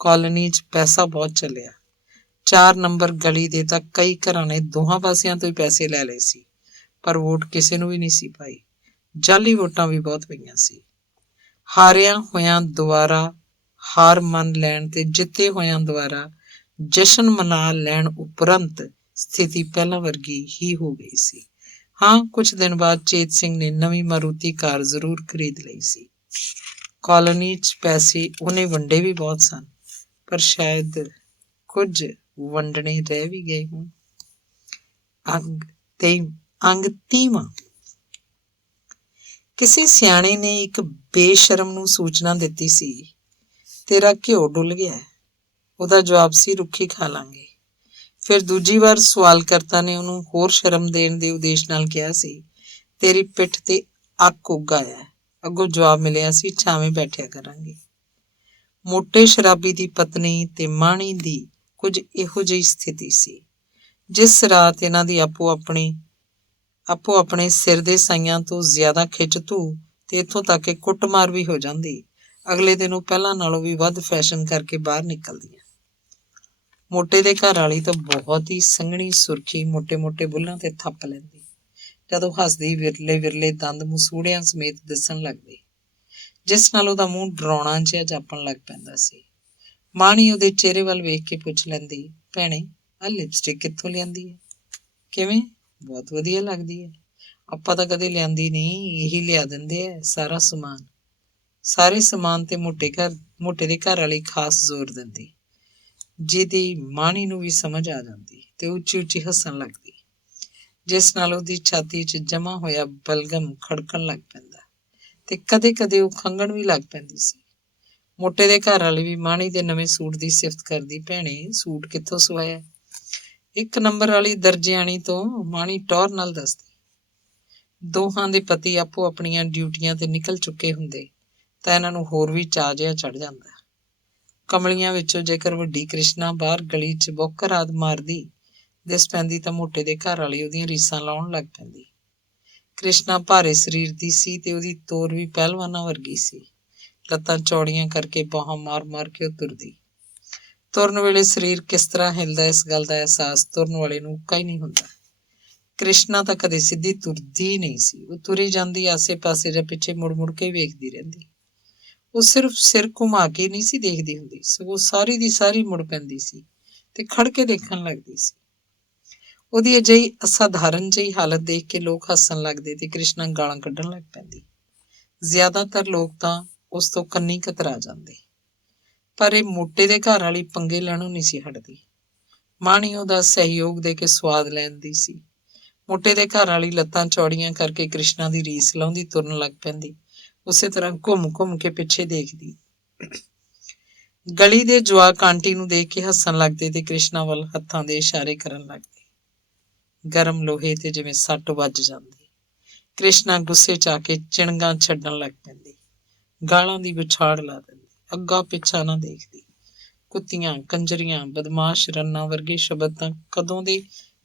ਕਾਲੋਨੀ 'ਚ ਪੈਸਾ ਬਹੁਤ ਚੱਲਿਆ। 4 ਨੰਬਰ ਗਲੀ ਦੇ ਤਾਂ ਕਈ ਘਰਾਂ ਨੇ ਦੋਹਾਂ ਪਾਸਿਆਂ ਤੋਂ ਹੀ ਪੈਸੇ ਲੈ ਲਏ ਸੀ, ਪਰ ਵੋਟ ਕਿਸੇ ਨੂੰ ਵੀ ਨਹੀਂ ਸੀ ਪਾਈ। ਜਾਲੀ ਵੋਟਾਂ ਵੀ ਬਹੁਤ ਪਈਆਂ ਸੀ। ਹਾਰਿਆਂ ਹੋਇਆਂ ਦੁਬਾਰਾ ਹਾਰ ਮੰਨ ਲੈਣ ਤੇ ਜਿੱਤੇ ਹੋਇਆਂ ਦੁਬਾਰਾ ਜਸ਼ਨ ਮਨਾ ਲੈਣ ਉਪਰੰਤ ਸਥਿਤੀ ਪਹਿਲਾਂ ਵਰਗੀ ਹੀ ਹੋ ਗਈ ਸੀ। ਹਾਂ, ਕੁਝ ਦਿਨ ਬਾਅਦ ਚੇਤ ਸਿੰਘ ਨੇ ਨਵੀਂ ਮਾਰੂਤੀ ਕਾਰ ਜ਼ਰੂਰ ਖਰੀਦ ਲਈ ਸੀ। ਕਾਲੋਨੀ 'ਚ ਪੈਸੇ ਉਹਨੇ ਵੰਡੇ ਵੀ ਬਹੁਤ ਸਨ, ਪਰ ਸ਼ਾਇਦ ਕੁਝ ਵੰਡਣੇ ਰਹਿ ਵੀ ਗਏ ਹੋਣ। ਅੰਗ 30ਵਾਂ। ਕਿਸੇ ਸਿਆਣੇ ਨੇ ਇੱਕ ਬੇਸ਼ਰਮ ਨੂੰ ਸੂਚਨਾ ਦਿੱਤੀ ਸੀ, ਤੇਰਾ ਘਿਓ ਡੁੱਲ ਗਿਆ। ਉਹਦਾ ਜਵਾਬ ਸੀ, ਰੁੱਖੀ ਖਾ ਲਾਂਗੇ। ਫਿਰ ਦੂਜੀ ਵਾਰ ਸਵਾਲਕਰਤਾ ਨੇ ਉਹਨੂੰ ਹੋਰ ਸ਼ਰਮ ਦੇਣ ਦੇ ਉਦੇਸ਼ ਨਾਲ ਕਿਹਾ ਸੀ, ਤੇਰੀ ਪਿੱਠ ਤੇ ਅੱਕ ਉੱਗ ਆਇਆ। ਅੱਗੋਂ ਜਵਾਬ ਮਿਲਿਆ ਸੀ, ਛਾਵੇਂ ਬੈਠਿਆ ਕਰਾਂਗੇ। ਮੋਟੇ ਸ਼ਰਾਬੀ ਦੀ ਪਤਨੀ ਤੇ ਮਾਣੀ ਦੀ ਕੁਝ ਇਹੋ ਜਿਹੀ ਸਥਿਤੀ ਸੀ। ਜਿਸ ਰਾਤ ਇਹਨਾਂ ਦੀ ਆਪੋ ਆਪਣੇ ਸਿਰ ਦੇ ਸਾਈਆਂ ਤੋਂ ਜ਼ਿਆਦਾ ਖਿੱਚ ਧੂ ਤੇ ਇੱਥੋਂ ਤੱਕ ਕਿ ਕੁੱਟਮਾਰ ਵੀ ਹੋ ਜਾਂਦੀ, ਅਗਲੇ ਦਿਨ ਉਹ ਪਹਿਲਾਂ ਨਾਲੋਂ ਵੀ ਵੱਧ ਫੈਸ਼ਨ ਕਰਕੇ ਬਾਹਰ ਨਿਕਲਦੀਆਂ। ਮੋਟੇ ਦੇ ਘਰ ਵਾਲੀ ਤਾਂ ਬਹੁਤ ਹੀ ਸੰਘਣੀ ਸੁਰਖੀ ਮੋਟੇ ਬੁੱਲ੍ਹਾਂ ਤੇ ਥੱਪ ਲੈਂਦੀ, ਜਦੋਂ ਹੱਸਦੀ ਵਿਰਲੇ ਦੰਦ ਮਸੂੜਿਆਂ ਸਮੇਤ ਦਿਸਣ ਲੱਗਦੇ, ਜਿਸ ਨਾਲ ਉਹਦਾ ਮੂੰਹ ਡਰਾਉਣਾ ਜਿਹਾ ਜਾਪਣ ਲੱਗ ਪੈਂਦਾ ਸੀ। ਮਾਣੀ ਉਹਦੇ ਚਿਹਰੇ ਵੱਲ ਵੇਖ ਕੇ ਪੁੱਛ ਲੈਂਦੀ, ਭੈਣੇ, ਆਹ ਲਿਪਸਟਿਕ ਕਿੱਥੋਂ ਲਿਆਂਦੀ ਹੈ? ਕਿਵੇਂ? ਬਹੁਤ ਵਧੀਆ ਲੱਗਦੀ ਹੈ। ਆਪਾਂ ਤਾਂ ਕਦੇ ਲਿਆਂਦੀ ਨਹੀਂ, ਇਹੀ ਲਿਆ ਦਿੰਦੇ ਆ ਸਾਰਾ ਸਮਾਨ। ਸਾਰੇ ਸਮਾਨ ਤੇ ਮੋਟੇ ਦੇ ਘਰ ਵਾਲੀ ਖਾਸ ਜ਼ੋਰ ਦਿੰਦੀ, ਜਿਹਦੀ ਮਾਣੀ ਨੂੰ ਵੀ ਸਮਝ ਆ ਜਾਂਦੀ ਤੇ ਉੱਚੀ ਹੱਸਣ ਲੱਗਦੀ, ਜਿਸ ਨਾਲ ਉਹਦੀ ਛਾਤੀ 'ਚ ਜਮਾ ਹੋਇਆ ਬਲਗਮ ਖੜਕਣ ਲੱਗ ਪੈਂਦਾ ਤੇ ਕਦੇ ਉਹ ਖੰਘਣ ਵੀ ਲੱਗ ਪੈਂਦੀ ਸੀ। ਮੋਟੇ ਦੇ ਘਰ ਵਾਲੀ ਵੀ ਮਾਣੀ ਦੇ ਨਵੇਂ ਸੂਟ ਦੀ ਸਿਫਤ ਕਰਦੀ, ਭੈਣੇ, ਸੂਟ ਕਿੱਥੋਂ ਸਵਾਇਆ? 1 ਨੰਬਰ ਵਾਲੀ ਦਰਜਿਆਣੀ ਤੋਂ, ਮਾਣੀ ਟੌਰ ਨਾਲ ਦੱਸਦੀ। ਦੋਹਾਂ ਦੇ ਪਤੀ ਆਪੋ ਆਪਣੀਆਂ ਡਿਊਟੀਆਂ ਤੇ ਨਿਕਲ ਚੁੱਕੇ ਹੁੰਦੇ ਤਾਂ ਇਹਨਾਂ ਨੂੰ ਹੋਰ ਵੀ ਚਾਅ ਜਿਹਾ ਚੜ ਜਾਂਦਾ। ਕਮਲੀਆਂ ਵਿੱਚੋਂ ਜੇਕਰ ਵੱਡੀ ਕ੍ਰਿਸ਼ਨਾ ਬਾਹਰ ਗਲੀ 'ਚ ਬੌਕਰ ਆਦਿ ਮਾਰਦੀ ਦਿਸ ਪੈਂਦੀ ਤਾਂ ਮੋਟੇ ਦੇ ਘਰ ਵਾਲੀ ਉਹਦੀਆਂ ਰੀਸਾਂ ਲਾਉਣ ਲੱਗ ਪੈਂਦੀ। ਕ੍ਰਿਸ਼ਨਾ ਭਾਰੇ ਸਰੀਰ ਦੀ ਸੀ ਤੇ ਉਹਦੀ ਤੋਰ ਵੀ ਪਹਿਲਵਾਨਾਂ ਵਰਗੀ ਸੀ। ਲੱਤਾਂ ਚੌੜੀਆਂ ਕਰਕੇ ਬਾਹਾਂ ਮਾਰ ਕੇ ਉਹ ਤੁਰਦੀ। ਤੁਰਨ ਵੇਲੇ ਸਰੀਰ ਕਿਸ ਤਰ੍ਹਾਂ ਹਿੱਲਦਾ, ਇਸ ਗੱਲ ਦਾ ਅਹਿਸਾਸ ਤੁਰਨ ਵਾਲੇ ਨੂੰ ਉੱਕਾ ਹੀ ਨਹੀਂ ਹੁੰਦਾ। ਕ੍ਰਿਸ਼ਨਾ ਤਾਂ ਕਦੇ ਸਿੱਧੀ ਤੁਰਦੀ ਨਹੀਂ ਸੀ। ਉਹ ਤੁਰੀ ਜਾਂਦੀ, ਆਸੇ-ਪਾਸੇ ਜਾਂ ਪਿੱਛੇ ਮੁੜ ਕੇ ਵੇਖਦੀ ਰਹਿੰਦੀ। ਉਹ ਸਿਰਫ ਸਿਰ ਘੁਮਾ ਕੇ ਨਹੀਂ ਸੀ ਦੇਖਦੀ ਹੁੰਦੀ, ਸਗੋਂ ਸਾਰੀ ਦੀ ਸਾਰੀ ਮੁੜ ਪੈਂਦੀ ਸੀ ਤੇ ਖੜ ਕੇ ਦੇਖਣ ਲੱਗਦੀ ਸੀ। ਉਹਦੀ ਅਜਿਹੀ ਅਸਾਧਾਰਨ ਜਿਹੀ ਹਾਲਤ ਦੇਖ ਕੇ ਲੋਕ ਹੱਸਣ ਲੱਗਦੇ ਤੇ ਕ੍ਰਿਸ਼ਨਾ ਗਾਲਾਂ ਕੱਢਣ ਲੱਗ ਪੈਂਦੀ। ਜ਼ਿਆਦਾਤਰ ਲੋਕ ਤਾਂ ਉਸ ਤੋਂ ਕੰਨੀ ਕਤਰਾ ਜਾਂਦੇ, ਪਰ ਇਹ ਮੋਟੇ ਦੇ ਘਰ ਵਾਲੀ ਪੰਗੇ ਲੈਣੋਂ ਨਹੀਂ ਸੀ ਹਟਦੀ। ਮਾਣੀ ਉਹਦਾ ਸਹਿਯੋਗ ਦੇ ਕੇ ਸਵਾਦ ਲੈਂਦੀ ਸੀ। ਮੋਟੇ ਦੇ ਘਰ ਵਾਲੀ ਲੱਤਾਂ ਚੌੜੀਆਂ ਕਰਕੇ ਕ੍ਰਿਸ਼ਨਾ ਦੀ ਰੀਸ ਲਾਉਂਦੀ ਤੁਰਨ ਲੱਗ ਪੈਂਦੀ, ਉਸੇ ਤਰ੍ਹਾਂ ਘੁੰਮ ਕੇ ਪਿੱਛੇ ਦੇਖਦੀ। ਗਲੀ ਦੇ ਜਵਾਕ ਆਂਟੀ ਨੂੰ ਦੇਖ ਕੇ ਹੱਸਣ ਲੱਗਦੇ ਤੇ ਕ੍ਰਿਸ਼ਨਾ ਵੱਲ ਹੱਥਾਂ ਦੇ ਇਸ਼ਾਰੇ ਕਰਨ ਲੱਗਦੇ। ਗਰਮ ਲੋਹੇ ਤੇ ਜਿਵੇਂ ਸੱਟ ਵੱਜ ਜਾਂਦੀ। ਕ੍ਰਿਸ਼ਨਾ ਗੁੱਸੇ 'ਚ ਆ ਕੇ ਚਿਣਗਾਂ ਛੱਡਣ ਲੱਗ ਪੈਂਦੀ, ਗਾਲਾਂ ਦੀ ਵਿਛਾੜ ਲਾ ਦਿੰਦੀ, ਅੱਗਾ ਪਿੱਛਾ ਨਾ ਦੇਖਦੀ। ਕੁੱਤੀਆਂ, ਕੰਜਰੀਆਂ, ਬਦਮਾਸ਼, ਰੰਨਾਂ ਵਰਗੇ ਸ਼ਬਦ ਤਾਂ ਕਦੋਂ ਦੇ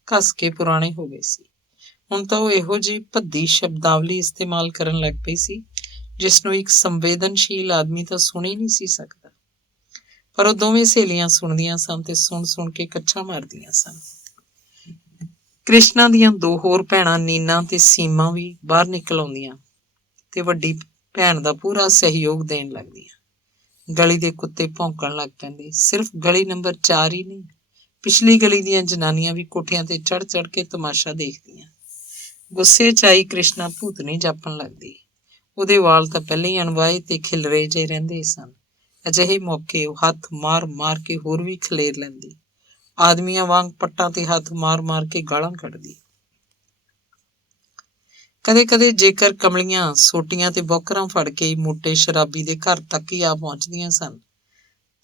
ਘਸ ਕੇ ਪੁਰਾਣੇ ਹੋ ਗਏ ਸੀ। ਹੁਣ ਤਾਂ ਉਹ ਇਹੋ ਜਿਹੀ ਭੱਦੀ ਸ਼ਬਦਾਵਲੀ ਇਸਤੇਮਾਲ ਕਰਨ ਲੱਗ ਪਈ ਸੀ, ਜਿਸ ਨੂੰ ਇੱਕ ਸੰਵੇਦਨਸ਼ੀਲ ਆਦਮੀ ਤਾਂ ਸੁਣ ਹੀ ਨਹੀਂ ਸੀ ਸਕਦਾ। ਪਰ ਉਹ ਦੋਵੇਂ ਸਹੇਲੀਆਂ ਸੁਣਦੀਆਂ ਸਨ ਤੇ ਸੁਣ ਕੇ ਕੱਛਾਂ ਮਾਰਦੀਆਂ ਸਨ। ਕ੍ਰਿਸ਼ਨਾ ਦੀਆਂ 2 ਹੋਰ ਭੈਣਾਂ ਨੀਨਾ ਤੇ ਸੀਮਾ ਵੀ ਬਾਹਰ ਨਿਕਲ ਆਉਂਦੀਆਂ ਤੇ ਵੱਡੀ ਭੈਣ ਦਾ ਪੂਰਾ ਸਹਿਯੋਗ ਦੇਣ ਲੱਗਦੀਆਂ। ਗਲੀ ਦੇ ਕੁੱਤੇ ਭੌਂਕਣ ਲੱਗ ਪੈਂਦੇ। ਸਿਰਫ ਗਲੀ ਨੰਬਰ 4 ਹੀ ਨਹੀਂ, ਪਿਛਲੀ ਗਲੀ ਦੀਆਂ ਜਨਾਨੀਆਂ ਵੀ ਕੋਠਿਆਂ ਤੇ ਚੜ ਕੇ ਤਮਾਸ਼ਾ ਦੇਖਦੀਆਂ। ਗੁੱਸੇ 'ਚ ਆਈ ਕ੍ਰਿਸ਼ਨਾ ਭੂਤਨੀ ਜਾਪਣ ਲੱਗਦੀ। ਉਹਦੇ ਵਾਲ ਤਾਂ ਪਹਿਲਾਂ ਹੀ ਅਣਵਾਏ ਤੇ ਖਿਲਰੇ ਜਿਹੇ ਰਹਿੰਦੇ ਸਨ। ਅਜਿਹੇ ਮੌਕੇ ਉਹ ਹੱਥ ਮਾਰ ਕੇ ਹੋਰ ਵੀ ਖਲੇਰ ਲੈਂਦੀ। ਆਦਮੀਆਂ ਵਾਂਗ ਪੱਟਾਂ ਤੇ ਹੱਥ ਮਾਰ ਕੇ ਗਾਲਾਂ ਕੱਢਦੀ। ਕਦੇ ਜੇਕਰ ਕਮਲੀਆਂ ਸੋਟੀਆਂ ਤੇ ਬੌਕਰਾਂ ਫੜ ਕੇ ਮੋਟੇ ਸ਼ਰਾਬੀ ਦੇ ਘਰ ਤੱਕ ਹੀ ਆ ਪਹੁੰਚਦੀਆਂ ਸਨ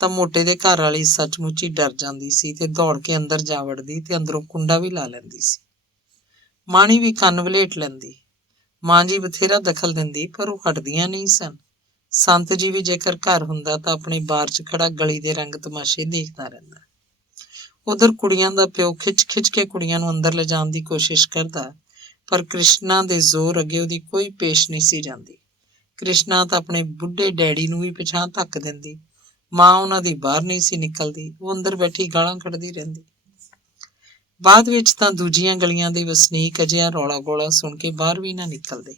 ਤਾਂ ਮੋਟੇ ਦੇ ਘਰ ਵਾਲੀ ਸੱਚਮੁੱਚ ਹੀ ਡਰ ਜਾਂਦੀ ਸੀ ਤੇ ਦੌੜ ਕੇ ਅੰਦਰ ਜਾ ਵੜਦੀ ਤੇ ਅੰਦਰੋਂ ਕੁੰਡਾ ਵੀ ਲਾ ਲੈਂਦੀ ਸੀ। ਮਾਣੀ ਵੀ ਕੰਨ ਵਲੇਟ ਲੈਂਦੀ। ਮਾਂ ਜੀ ਬਥੇਰਾ ਦਖਲ ਦਿੰਦੀ, ਪਰ ਉਹ ਹਟਦੀਆਂ ਨਹੀਂ ਸਨ। ਸੰਤ ਜੀ ਵੀ ਜੇਕਰ ਘਰ ਹੁੰਦਾ ਤਾਂ ਆਪਣੇ ਬਾਰ 'ਚ ਖੜਾ ਗਲੀ ਦੇ ਰੰਗ ਤਮਾਸ਼ੇ ਦੇਖਦਾ ਰਹਿੰਦਾ। ਉਧਰ ਕੁੜੀਆਂ ਦਾ ਪਿਓ ਖਿੱਚ ਕੇ ਕੁੜੀਆਂ ਨੂੰ ਅੰਦਰ ਲਿਜਾਣ ਦੀ ਕੋਸ਼ਿਸ਼ ਕਰਦਾ, ਪਰ ਕ੍ਰਿਸ਼ਨਾ ਦੇ ਜ਼ੋਰ ਅੱਗੇ ਉਹਦੀ ਕੋਈ ਪੇਸ਼ ਨਹੀਂ ਸੀ ਜਾਂਦੀ। ਕ੍ਰਿਸ਼ਨਾ ਤਾਂ ਆਪਣੇ ਬੁੱਢੇ ਡੈਡੀ ਨੂੰ ਵੀ ਪਿਛਾਂਹ ਧੱਕ ਦਿੰਦੀ। ਮਾਂ ਉਹਨਾਂ ਦੀ ਬਾਹਰ ਨਹੀਂ ਸੀ ਨਿਕਲਦੀ, ਉਹ ਅੰਦਰ ਬੈਠੀ ਗਾਲਾਂ ਕੱਢਦੀ ਰਹਿੰਦੀ। ਬਾਅਦ ਵਿੱਚ ਤਾਂ ਦੂਜੀਆਂ ਗਲੀਆਂ ਦੇ ਵਸਨੀਕ ਅਜਿਹਾ ਰੌਲਾ ਗੋਲਾ ਸੁਣ ਕੇ ਬਾਹਰ ਵੀ ਨਾ ਨਿਕਲਦੇ।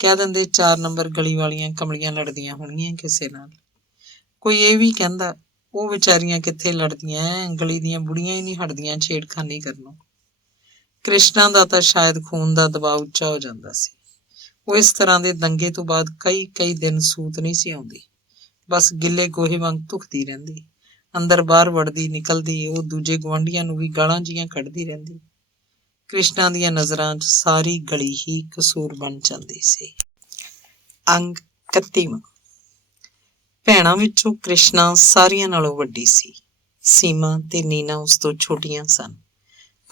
ਕਹਿ ਦਿੰਦੇ 4 ਨੰਬਰ ਗਲੀ ਵਾਲੀਆਂ ਕਮਲੀਆਂ ਲੜਦੀਆਂ ਹੋਣਗੀਆਂ ਕਿਸੇ ਨਾਲ। ਕੋਈ ਇਹ ਵੀ ਕਹਿੰਦਾ ਉਹ ਵਿਚਾਰੀਆਂ ਕਿੱਥੇ ਲੜਦੀਆਂ, ਗਲੀ ਦੀਆਂ ਬੁੜੀਆਂ ਹੀ ਨਹੀਂ ਹਟਦੀਆਂ ਛੇੜਖਾਨੀ ਕਰਨੋਂ। ਕ੍ਰਿਸ਼ਨਾ ਦਾ ਤਾਂ ਸ਼ਾਇਦ ਖੂਨ ਦਾ ਦਬਾਅ ਉੱਚਾ ਹੋ ਜਾਂਦਾ ਸੀ। ਉਹ ਇਸ ਤਰ੍ਹਾਂ ਦੇ ਦੰਗੇ ਤੋਂ ਬਾਅਦ ਕਈ ਦਿਨ ਸੂਤ ਨਹੀਂ ਸੀ ਆਉਂਦੀ। ਬਸ ਗਿੱਲੇ ਗੋਹੇ ਵਾਂਗ ਧੁਖਦੀ ਰਹਿੰਦੀ। ਅੰਦਰ ਬਾਹਰ ਵੜਦੀ ਨਿਕਲਦੀ, ਉਹ ਦੂਜੇ ਗੁਆਂਢੀਆਂ ਨੂੰ ਵੀ ਗਾਲਾਂ ਜੀਆਂ ਕੱਢਦੀ ਰਹਿੰਦੀ। ਕ੍ਰਿਸ਼ਨਾ ਦੀਆਂ ਨਜ਼ਰਾਂ 'ਚ ਸਾਰੀ ਗਲੀ ਹੀ ਕਸੂਰ ਬਣ ਜਾਂਦੀ ਸੀ। ਅੰਗ 31ਵਾਂ। ਭੈਣਾਂ ਵਿੱਚੋਂ ਕ੍ਰਿਸ਼ਨਾ ਸਾਰੀਆਂ ਨਾਲੋਂ ਵੱਡੀ ਸੀ। ਸੀਮਾ ਤੇ ਨੀਨਾ ਉਸ ਤੋਂ ਛੋਟੀਆਂ ਸਨ,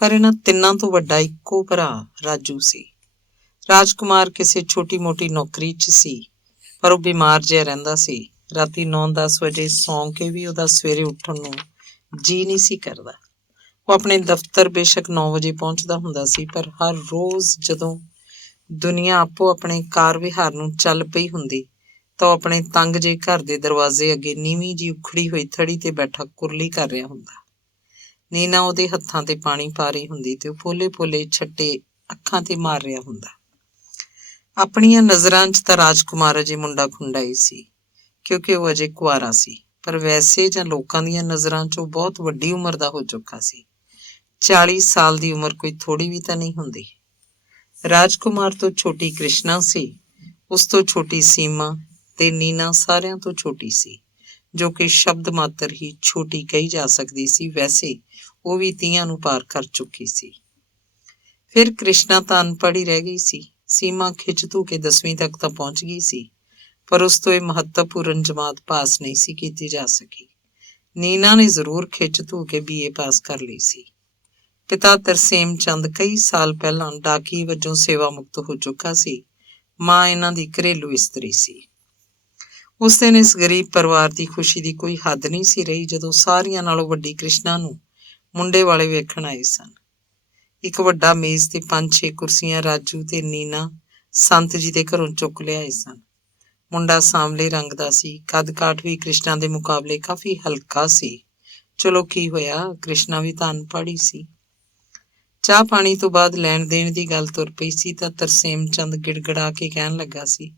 ਪਰ ਇਹਨਾਂ ਤਿੰਨਾਂ ਤੋਂ ਵੱਡਾ ਇੱਕੋ ਭਰਾ ਰਾਜੂ ਸੀ। ਰਾਜਕੁਮਾਰ ਕਿਸੇ ਛੋਟੀ-ਮੋਟੀ ਨੌਕਰੀ 'ਚ ਸੀ, ਪਰ ਉਹ ਬਿਮਾਰ ਜਿਹਾ ਰਹਿੰਦਾ ਸੀ। ਰਾਤੀ 9-10 ਵਜੇ ਸੌਂ ਕੇ ਵੀ ਉਹਦਾ ਸਵੇਰੇ ਉੱਠਣ ਨੂੰ ਜੀਅ ਨਹੀਂ ਸੀ ਕਰਦਾ। ਉਹ ਆਪਣੇ ਦਫ਼ਤਰ ਬੇਸ਼ੱਕ 9 ਵਜੇ ਪਹੁੰਚਦਾ ਹੁੰਦਾ ਸੀ, ਪਰ ਹਰ ਰੋਜ਼ ਜਦੋਂ ਦੁਨੀਆ ਆਪੋ ਆਪਣੇ ਕਾਰ ਵਿਹਾਰ ਨੂੰ ਚੱਲ ਪਈ ਹੁੰਦੀ ਤਾਂ ਉਹ ਆਪਣੇ ਤੰਗ ਜਿਹੇ ਘਰ ਦੇ ਦਰਵਾਜ਼ੇ ਅੱਗੇ ਨੀਵੀਂ ਜਿਹੀ ਉਖੜੀ ਹੋਈ ਥੜੀ ਤੇ ਬੈਠਾ ਕੁਰਲੀ ਕਰ ਰਿਹਾ ਹੁੰਦਾ। ਨੀਨਾ ਉਹਦੇ ਹੱਥਾਂ ਤੇ ਪਾਣੀ ਪਾ ਰਹੀ ਹੁੰਦੀ ਤੇ ਉਹ ਪੋਲੇ-ਪੋਲੇ ਛੱਟੇ ਅੱਖਾਂ ਤੇ ਮਾਰ ਰਿਹਾ ਹੁੰਦਾ। ਆਪਣੀਆਂ ਨਜ਼ਰਾਂ 'ਚ ਤਾਂ ਰਾਜਕੁਮਾਰ ਅਜੇ ਮੁੰਡਾ ਖੁੰਡਾ ਹੀ ਸੀ, ਕਿਉਂਕਿ ਉਹ ਅਜੇ ਕੁਆਰਾ ਸੀ, ਪਰ ਵੈਸੇ ਜਾਂ ਲੋਕਾਂ ਦੀਆਂ ਨਜ਼ਰਾਂ 'ਚ ਉਹ ਬਹੁਤ ਵੱਡੀ ਉਮਰ ਦਾ ਹੋ ਚੁੱਕਾ ਸੀ। 40 ਸਾਲ ਦੀ ਉਮਰ ਕੋਈ ਥੋੜੀ ਵੀ ਤਾਂ ਨਹੀਂ ਹੁੰਦੀ। ਰਾਜਕੁਮਾਰ ਤੋਂ ਛੋਟੀ ਕ੍ਰਿਸ਼ਨਾ ਸੀ, ਉਸ ਤੋਂ ਛੋਟੀ ਸੀਮਾ ਤੇ ਨੀਨਾ ਸਾਰਿਆਂ ਤੋਂ ਛੋਟੀ ਸੀ, ਜੋ ਕਿ ਸ਼ਬਦ ਮਾਤਰ ਹੀ ਛੋਟੀ ਕਹੀ ਜਾ ਸਕਦੀ ਸੀ। ਵੈਸੇ ਉਹ ਵੀ 30 ਨੂੰ ਪਾਰ ਕਰ ਚੁੱਕੀ ਸੀ। ਫਿਰ ਕ੍ਰਿਸ਼ਨਾ ਤਾਂ ਅਨਪੜ੍ਹ ਹੀ ਰਹਿ ਗਈ ਸੀ। ਸੀਮਾ ਖਿੱਚ ਧੂ ਕੇ 10ਵੀਂ ਤੱਕ ਤਾਂ ਪਹੁੰਚ ਗਈ ਸੀ, ਪਰ ਉਸ ਤੋਂ ਇਹ ਮਹੱਤਵਪੂਰਨ ਜਮਾਤ ਪਾਸ ਨਹੀਂ ਸੀ ਕੀਤੀ ਜਾ ਸਕੀ। ਨੀਨਾ ਨੇ ਜ਼ਰੂਰ ਖਿੱਚ ਧੂ ਕੇ BA ਪਾਸ ਕਰ ਲਈ ਸੀ। ਪਿਤਾ ਤਰਸੇਮ ਚੰਦ ਕਈ ਸਾਲ ਪਹਿਲਾਂ ਡਾਕੀ ਵਜੋਂ ਸੇਵਾ ਮੁਕਤ ਹੋ ਚੁੱਕਾ ਸੀ। ਮਾਂ ਇਹਨਾਂ ਦੀ ਘਰੇਲੂ ਇਸਤਰੀ ਸੀ। ਉਸ ਦਿਨ ਇਸ ਗਰੀਬ ਪਰਿਵਾਰ ਦੀ ਖੁਸ਼ੀ ਦੀ ਕੋਈ ਹੱਦ ਨਹੀਂ ਸੀ ਰਹੀ ਜਦੋਂ ਸਾਰੀਆਂ ਨਾਲੋਂ ਵੱਡੀ ਕ੍ਰਿਸ਼ਨਾ ਨੂੰ ਮੁੰਡੇ ਵਾਲੇ ਵੇਖਣ ਆਏ ਸਨ। ਇੱਕ ਵੱਡਾ ਮੇਜ਼ ਤੇ 5-6 ਕੁਰਸੀਆਂ ਰਾਜੂ ਤੇ ਨੀਨਾ ਸੰਤ ਜੀ ਦੇ ਘਰੋਂ ਚੁੱਕ ਲਿਆਏ ਸਨ। ਮੁੰਡਾ ਸਾਂਵਲੇ ਰੰਗ ਦਾ ਸੀ, ਕੱਦ ਕਾਠ ਵੀ ਕ੍ਰਿਸ਼ਨਾ ਦੇ ਮੁਕਾਬਲੇ ਕਾਫੀ ਹਲਕਾ ਸੀ। ਚਲੋ ਕੀ ਹੋਇਆ, ਕ੍ਰਿਸ਼ਨਾ ਵੀ ਤਾਂ ਅਨਪੜ੍ਹ ਹੀ ਸੀ। ਚਾਹ ਪਾਣੀ ਤੋਂ ਬਾਅਦ ਲੈਣ ਦੇਣ ਦੀ ਗੱਲ ਤੁਰ ਪਈ ਸੀ ਤਾਂ ਤਰਸੇਮ ਚੰਦ ਗਿੜਗੜਾ ਕੇ ਕਹਿਣ ਲੱਗਾ ਸੀ,